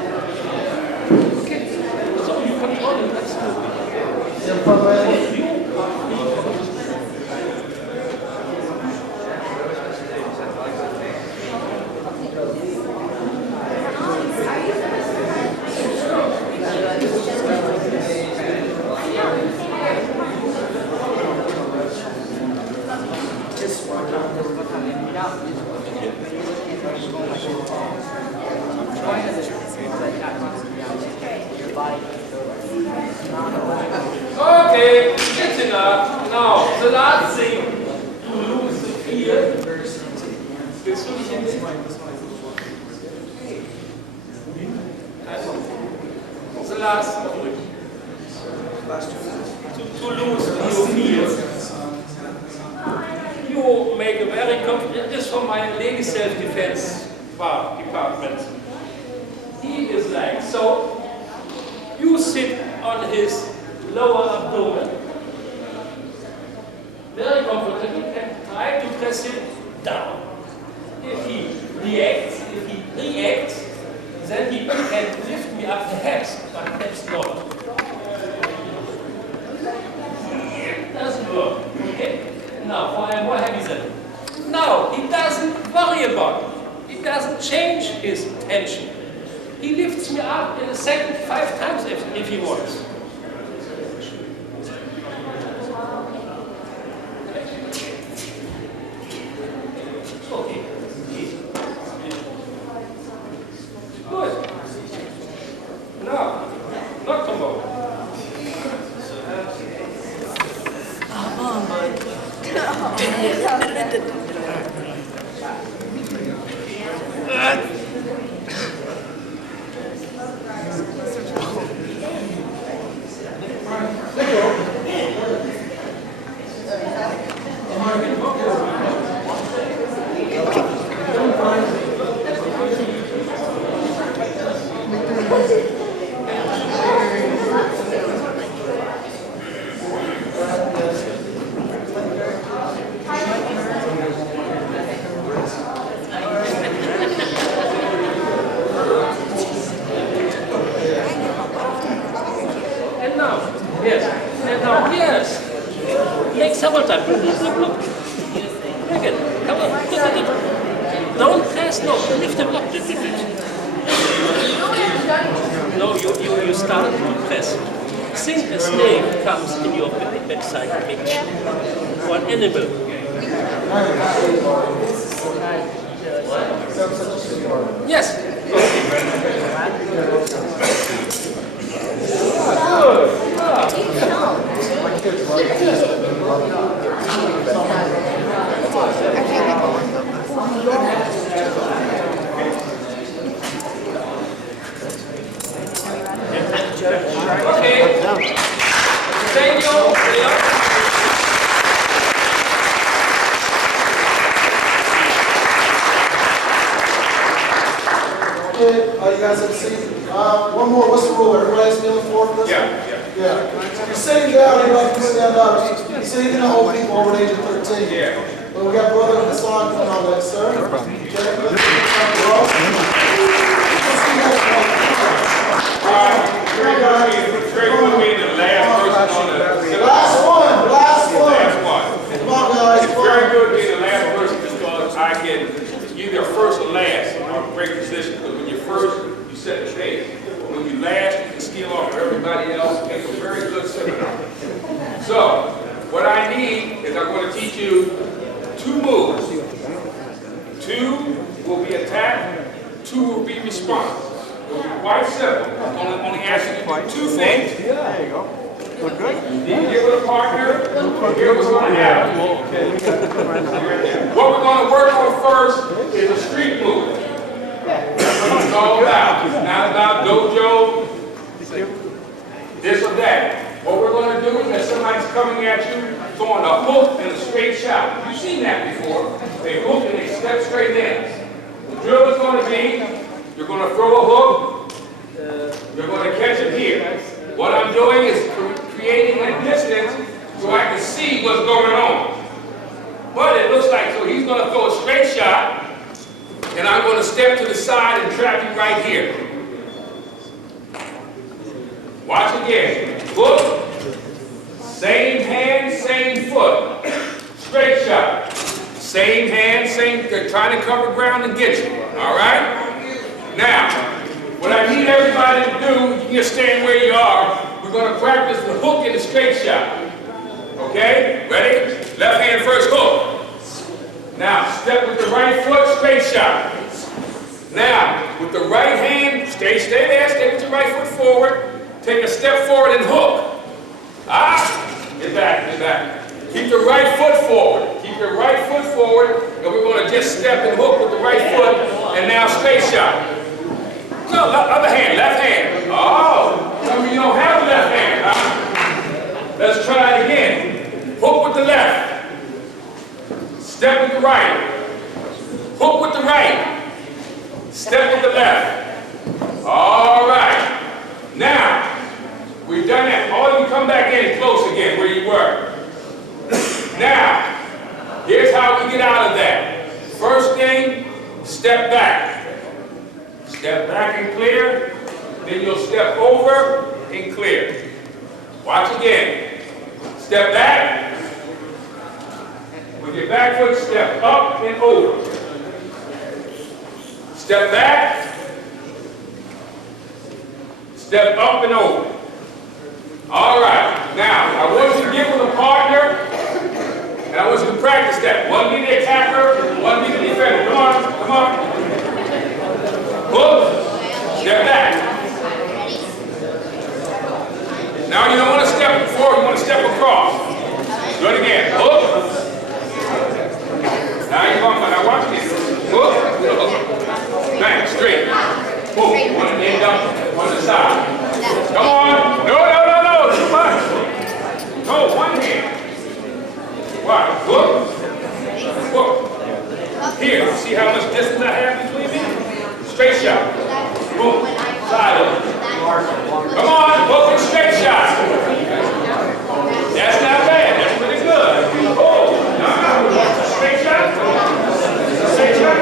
Okay. So you control it, that's good. Okay, it's enough. Now, the last thing, to lose the fear. Willst du nicht hinlegen? The last one. To lose your fear. You make a very complicated, this is from my lady self-defense department. He is like, so, you sit on his lower abdomen, very comfortable, and try to press him down. If he reacts, then he can lift me up the head, but that's not. It doesn't work. Okay? Now, I am more heavy than him. Now, he doesn't worry about it. He doesn't change his tension. He lifts me up in a second 5 times if he wants. Okay. Good. Now, not tomorrow. And now, yes. And now, yes. Make several times. Look, look, look, look. Look it. Come on. Look at it. Don't press, no. Lift him up. No, you start to press. Think a snake comes in your bedside picture. Or an animal. Yes. Okay. Thank you. Okay, you guys have seen. One more. What's the rule? Everybody's kneeling for this? Yeah. So if you're sitting down, everybody can stand up. So you can hold people over the age of 13. Yeah. But we got brother Hassan coming on next, sir. No problem. Okay. Last one. Come on, guys. It's very good being the last person because I can either first or last are a great position because when you're first, you set the pace. When you last, you can steal off of everybody else. It's a very good seminar. So, what I need is I'm going to teach you 2 moves. 2 will be attack, 2 will be response. It will be quite simple. I'm only asking you to do 2 things. Yeah, there you go. Look good. Here with a partner, here what's going to happen. What we're going to work on first is a street move. It's all about. It's not about dojo, this or that. What we're going to do is that somebody's coming at you, throwing a hook and a straight shot. You've seen that before. They hook and they step straight in. The drill is going to be, you're going to throw a hook, you're going to catch it here. What I'm doing is creating a distance so I can see what's going on. But it looks like, so he's going to throw a straight shot, and I'm going to step to the side and trap him right here. Watch again. Hook, same hand, same foot. Straight shot. Same hand, same, they're trying to cover ground and get you. All right? Now, what I need everybody to do, you can just stand where you are. We're going to practice the hook and the straight shot. Okay? Ready? Left hand first hook. Now, step with the right foot, straight shot. Now, with the right hand, stay there, stay with your right foot forward. Take a step forward and hook. Get back. Keep the right foot forward. Keep your right foot forward, and we're going to just step and hook with the right foot, and now straight shot. No, other hand, left hand. Oh, some of you don't have a left hand, huh? Let's try it again. Hook with the left. Step with the right. Hook with the right. Step with the left. All right. Now, we've done that. All of you come back in close again where you were. Now, here's how we get out of that. First thing, step back. Step back and clear. Then you'll step over and clear. Watch again. Step back. With your back foot, step up and over. Step back. Step up and over. All right. Now, I want you to get with a partner, and I want you to practice that. One be the attacker, one be the defender. Come on, come on. Hook. Step back. Now you don't want to step forward, you want to step across. Do it again. Hook. Now you're going, now watch this. Hook. Hook. Bang, straight. Move. One hand up, on the side. Come on. No, no, no, no. Too much. No, one hand. Watch. Hook. Hook. Here, see how much distance I have between me? Straight shot. Boom. Side up. Come on, hook and straight shot. That's not bad. That's pretty good. Oh, no. Straight shot. Straight shot.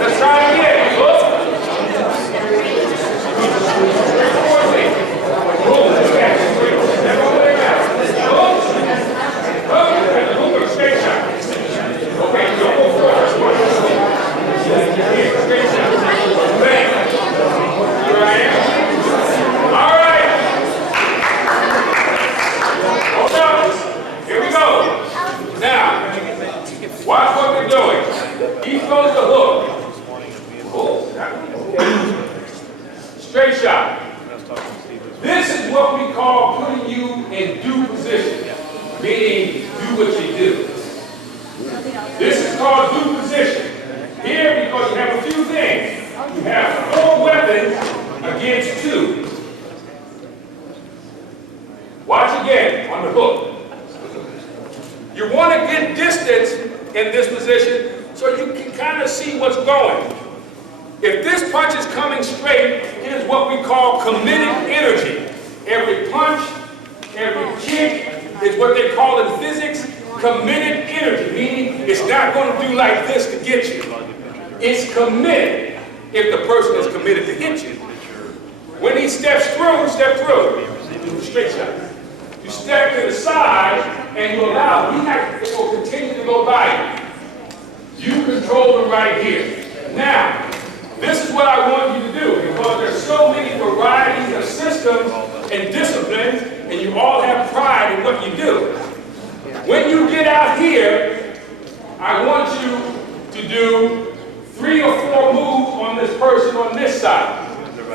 Let's try again. Hook. Boom. Never over there now. Hook. Hook. And hook and straight shot. Okay, don't go forward. Here, straight shot. Bang. Here I am. All right. Hold on. Here we go. Now, watch what we're doing. He throws the hook. Oh, straight shot. This is what we call putting you in due position, meaning do what you do. This is called due position. Here, because you have a few things. You have 4 weapons against 2. Watch again on the hook. You want to get distance in this position so you can kind of see what's going. If this punch is coming straight, it is what we call committed energy. Every punch, every kick is what they call in physics committed energy, meaning it's not going to do like this to get you. It's committed if the person is committed to hit you. When he steps through, step through. Do straight shot. You step to the side and you allow, it will continue to go by you. You control them right here. Now, this is what I want you to do because there's so many varieties of systems and disciplines and you all have pride in what you do. When you get out here, I want you to do 3 or 4 moves on this person on this side.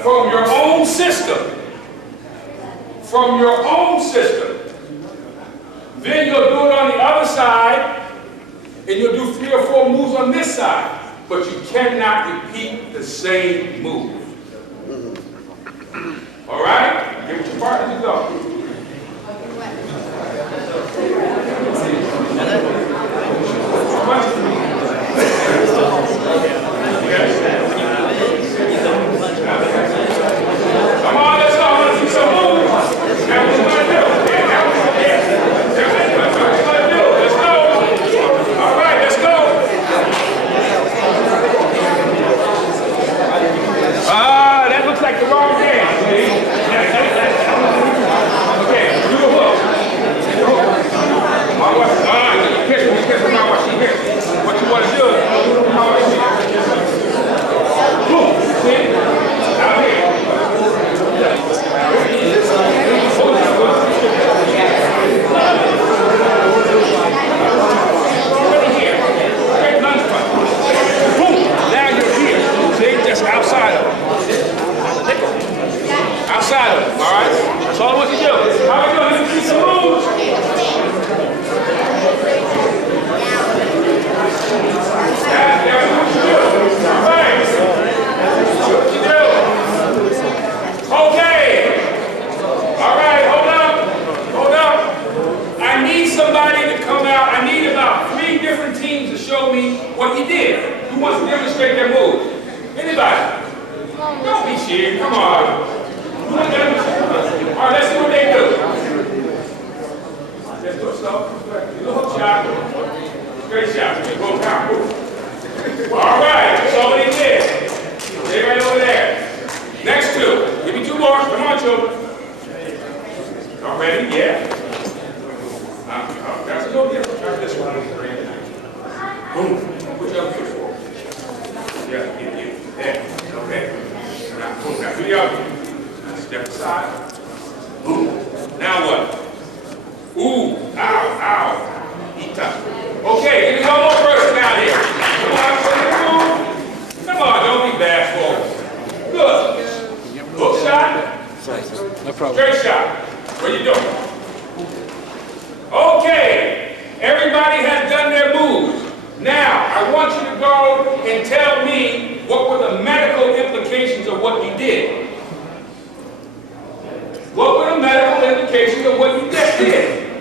From your own system. From your own system. Then you'll do it on the other side, and you'll do 3 or 4 moves on this side. But you cannot repeat the same move. All right? Give it your partner to go. Come on, let's go. Let's do some moves. That's what we're going to do. That's what we're going to do. Let's go. All right, let's go. That looks like the wrong game. Okay, do the hook. My wife, kiss me, my wife, she hits. What you want to do? Boom. See? Out here. Already here. Straight lunge punch. Boom. Now you're here. See? Just outside of it. Outside of it. All right? That's all I want you to do. How are we doing? Let me see some moves. That's what you do. All right. That's what you do. Okay. All right, hold up. Hold up. I need somebody to come out. I need about 3 different teams to show me what you did. Who wants to demonstrate their moves? Anybody? Don't be scared. Come on. All right, let's see what they do. Let's do it slow. Do the hook shot. Straight shot. Go down. Boom. Put your other foot forward. Yeah, yeah. There. Okay. Now, boom. Now do the other one. Now step aside. Boom. Now what? Ooh. Ow. Ow. Eat tough. Okay, give me one more person out here. Come on, don't be bashful. Good. Hook shot. No problem. Straight shot. What are you doing? Okay. Everybody has done their moves. Now, I want you to go and tell me what were the medical implications of what you did. What were the medical implications of what you just did?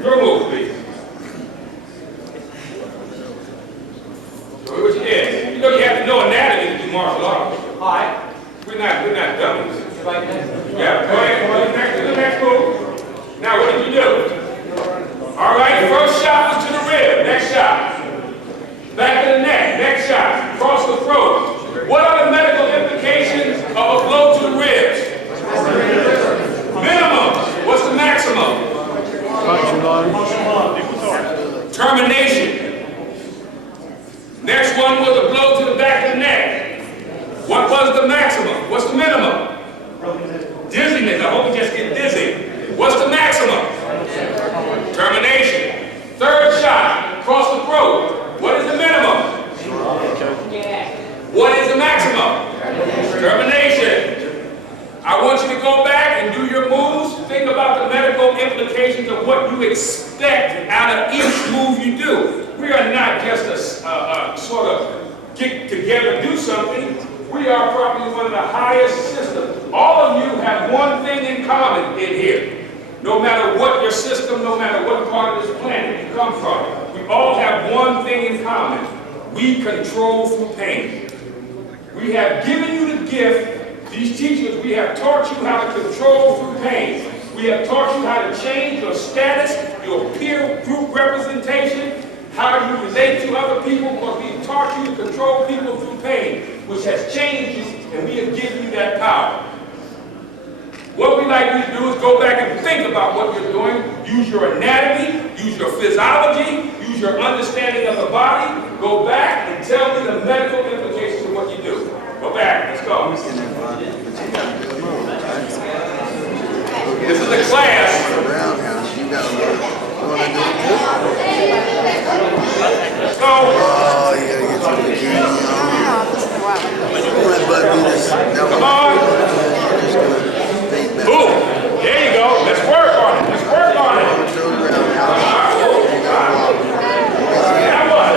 Your move, please. Show me what you did. You know you have to know anatomy to do martial arts. Hi. We're not dummies. Like this. Yeah, go ahead. Do the next move. Now, what did you do? All right, first shot was to the rib. Next shot. Back of the neck. Next shot. Across the throat. What are the medical implications of a blow to the ribs? Minimum. What's the maximum? Termination. Next one was a blow to the back of the neck. What was the maximum? What's the minimum? Dizziness. I hope you just get dizzy. What's the maximum? Termination. Third shot. Across the throat. What is the minimum? What is the maximum? Termination. I want you to go back and do your moves. Think about the medical implications of what you expect out of each move you do. We are not just a sort of get together, do something. We are probably one of the highest systems. All of you have one thing in common in here. No matter what your system, no matter what part of this planet you come from, we all have one thing in common. We control through pain. We have given you the gift. These teachers, we have taught you how to control through pain. We have taught you how to change your status, your peer group representation, how you relate to other people, because we taught you to control people through pain, which has changed you, and we have given you that power. What we like you to do is go back and think about what you're doing. Use your anatomy, use your physiology, use your understanding of the body. Go back and tell me the medical implications of what you do. Go back, let's go. This is a class. Let's go. Oh, you gotta get to the beginning. Come on. Boom. There you go. Let's work on it. Let's work on it. Now what?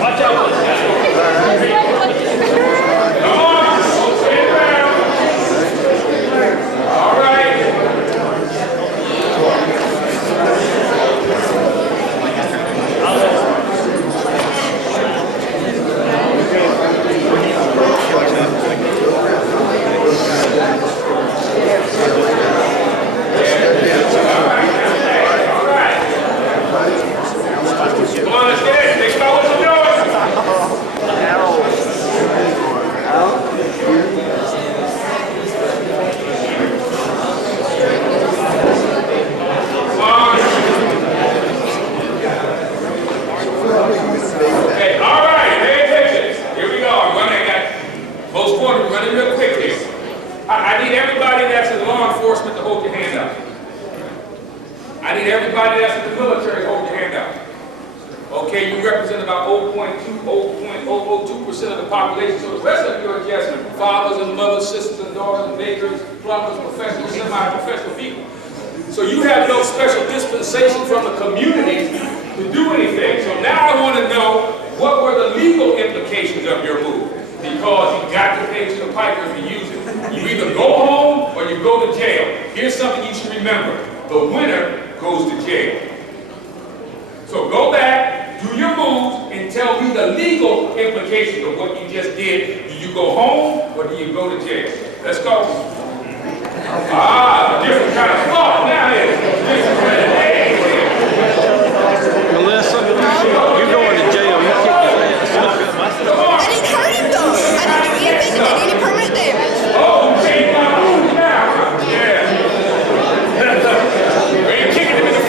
Watch out. Come on. Stay around. All right.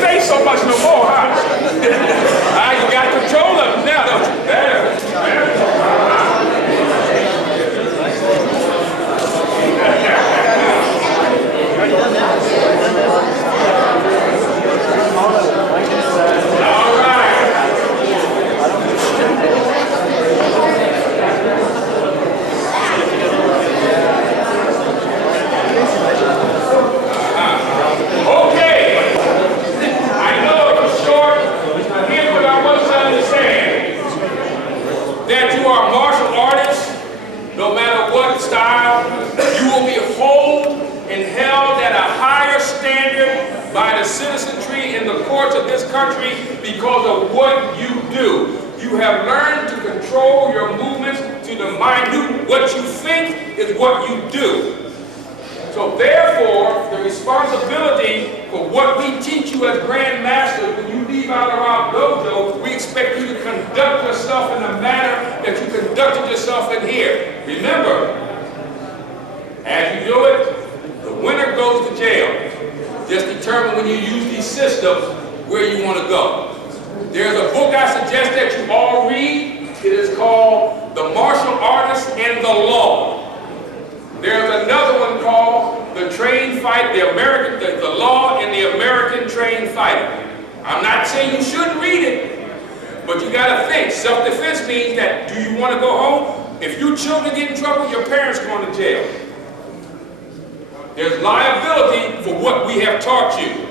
Face country because of what you do. You have learned to control your movements to the minute. What you think is what you do. So therefore, the responsibility for what we teach you as Grand Masters, when you leave out of our dojo, we expect you to conduct yourself in the manner that you conducted yourself in here. Remember, as you do it, the winner goes to jail. Just determine when you use these systems where you want to go. There's a book I suggest that you all read. It is called The Martial Artist and the Law. There's another one called The Trained Fight, the Law and the American Trained Fighter. I'm not saying you shouldn't read it, but you got to think. Self-defense means that, do you want to go home? If your children get in trouble, your parents going to jail. There's liability for what we have taught you.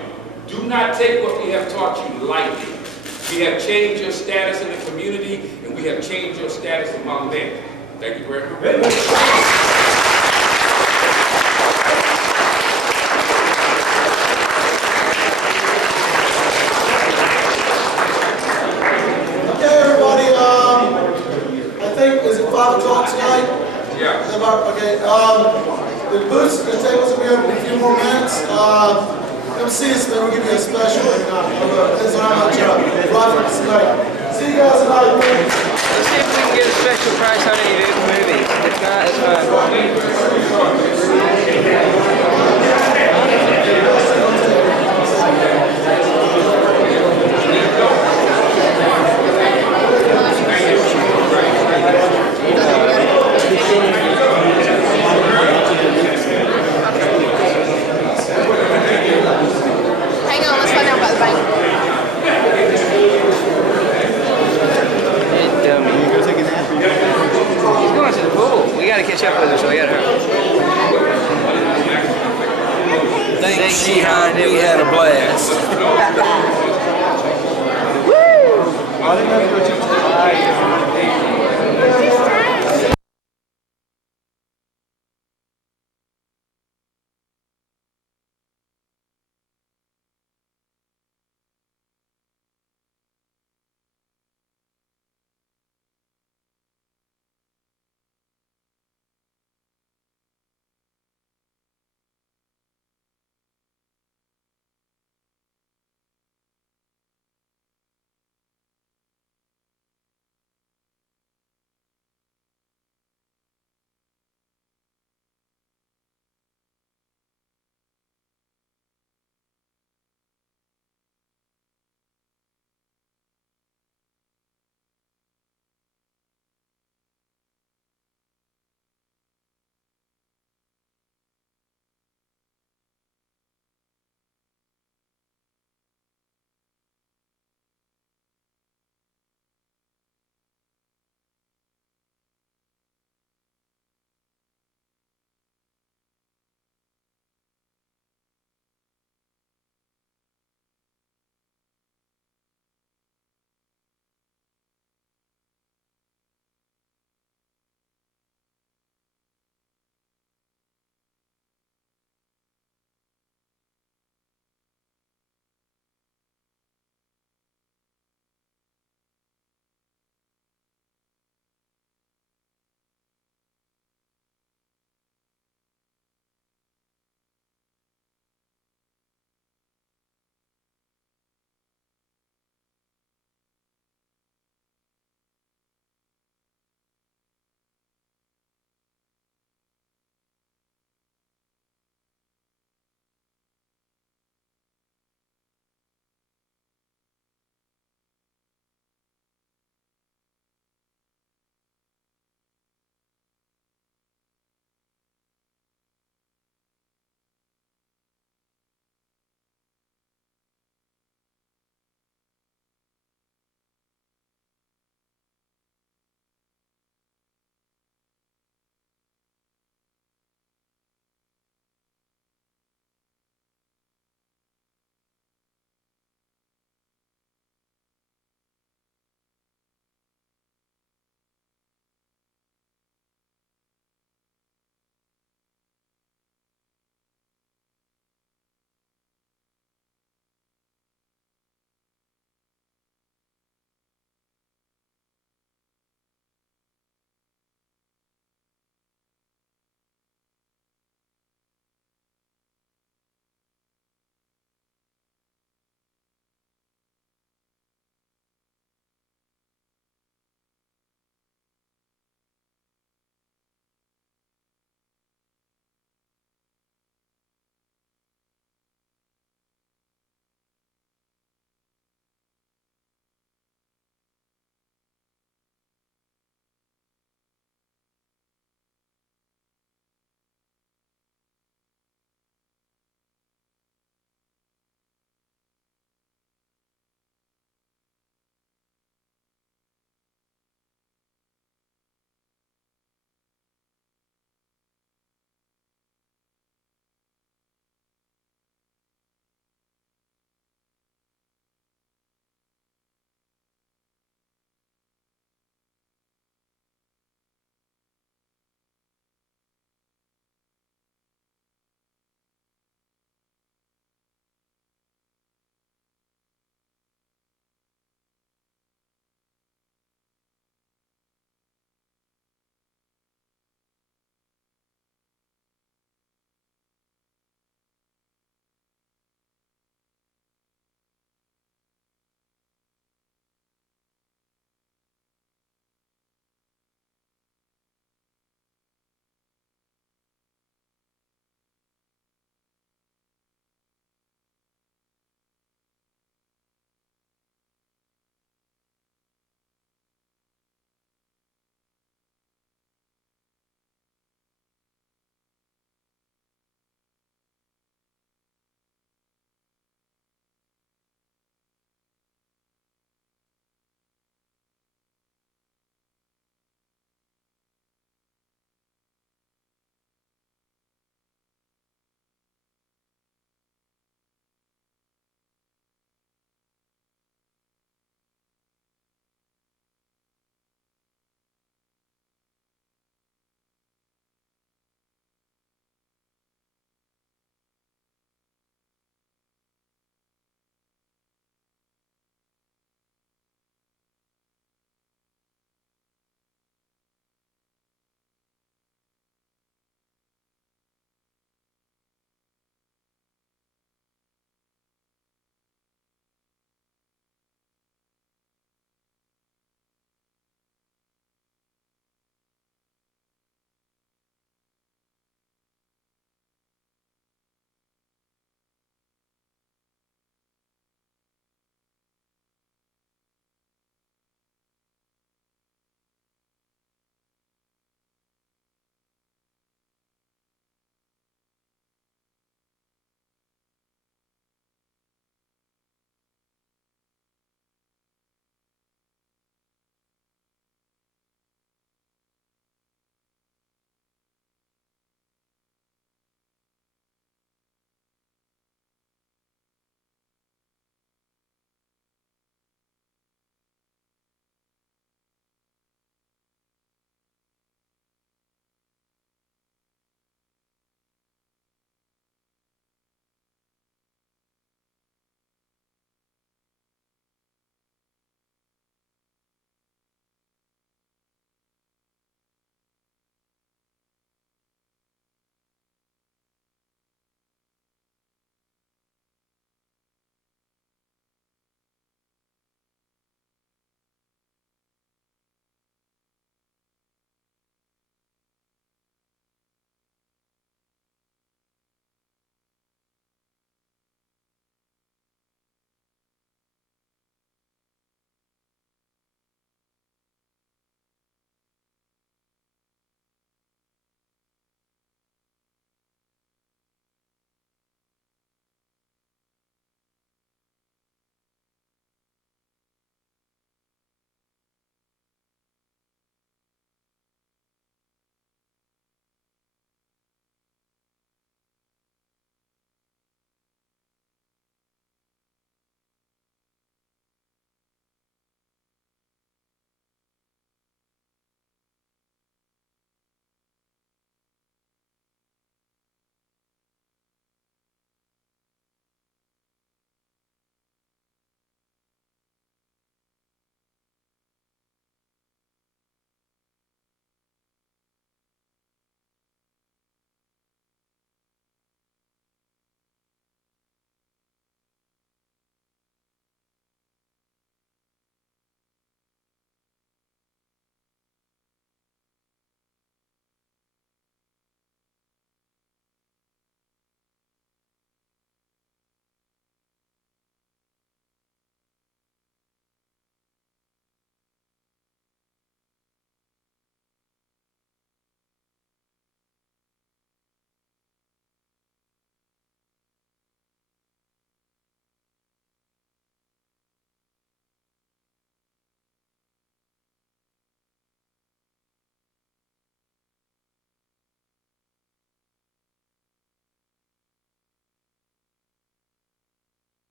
Do not take what we have taught you lightly. We have changed your status in the community, and we have changed your status among men. Thank you very much. Is it 5 o'clock tonight? Yeah. Okay. The booths and the tables will be open in a few more minutes. Come see us, then we'll give you a special. That's how much profit tonight. See you guys tonight. Let's see if we can get a special price on any movies. If not, it's fine. Hang on, let's find out about the bank. He's going to the pool. We got to catch up with her, so we got to hurry. Thanks, Shihan. We had a blast. Woo!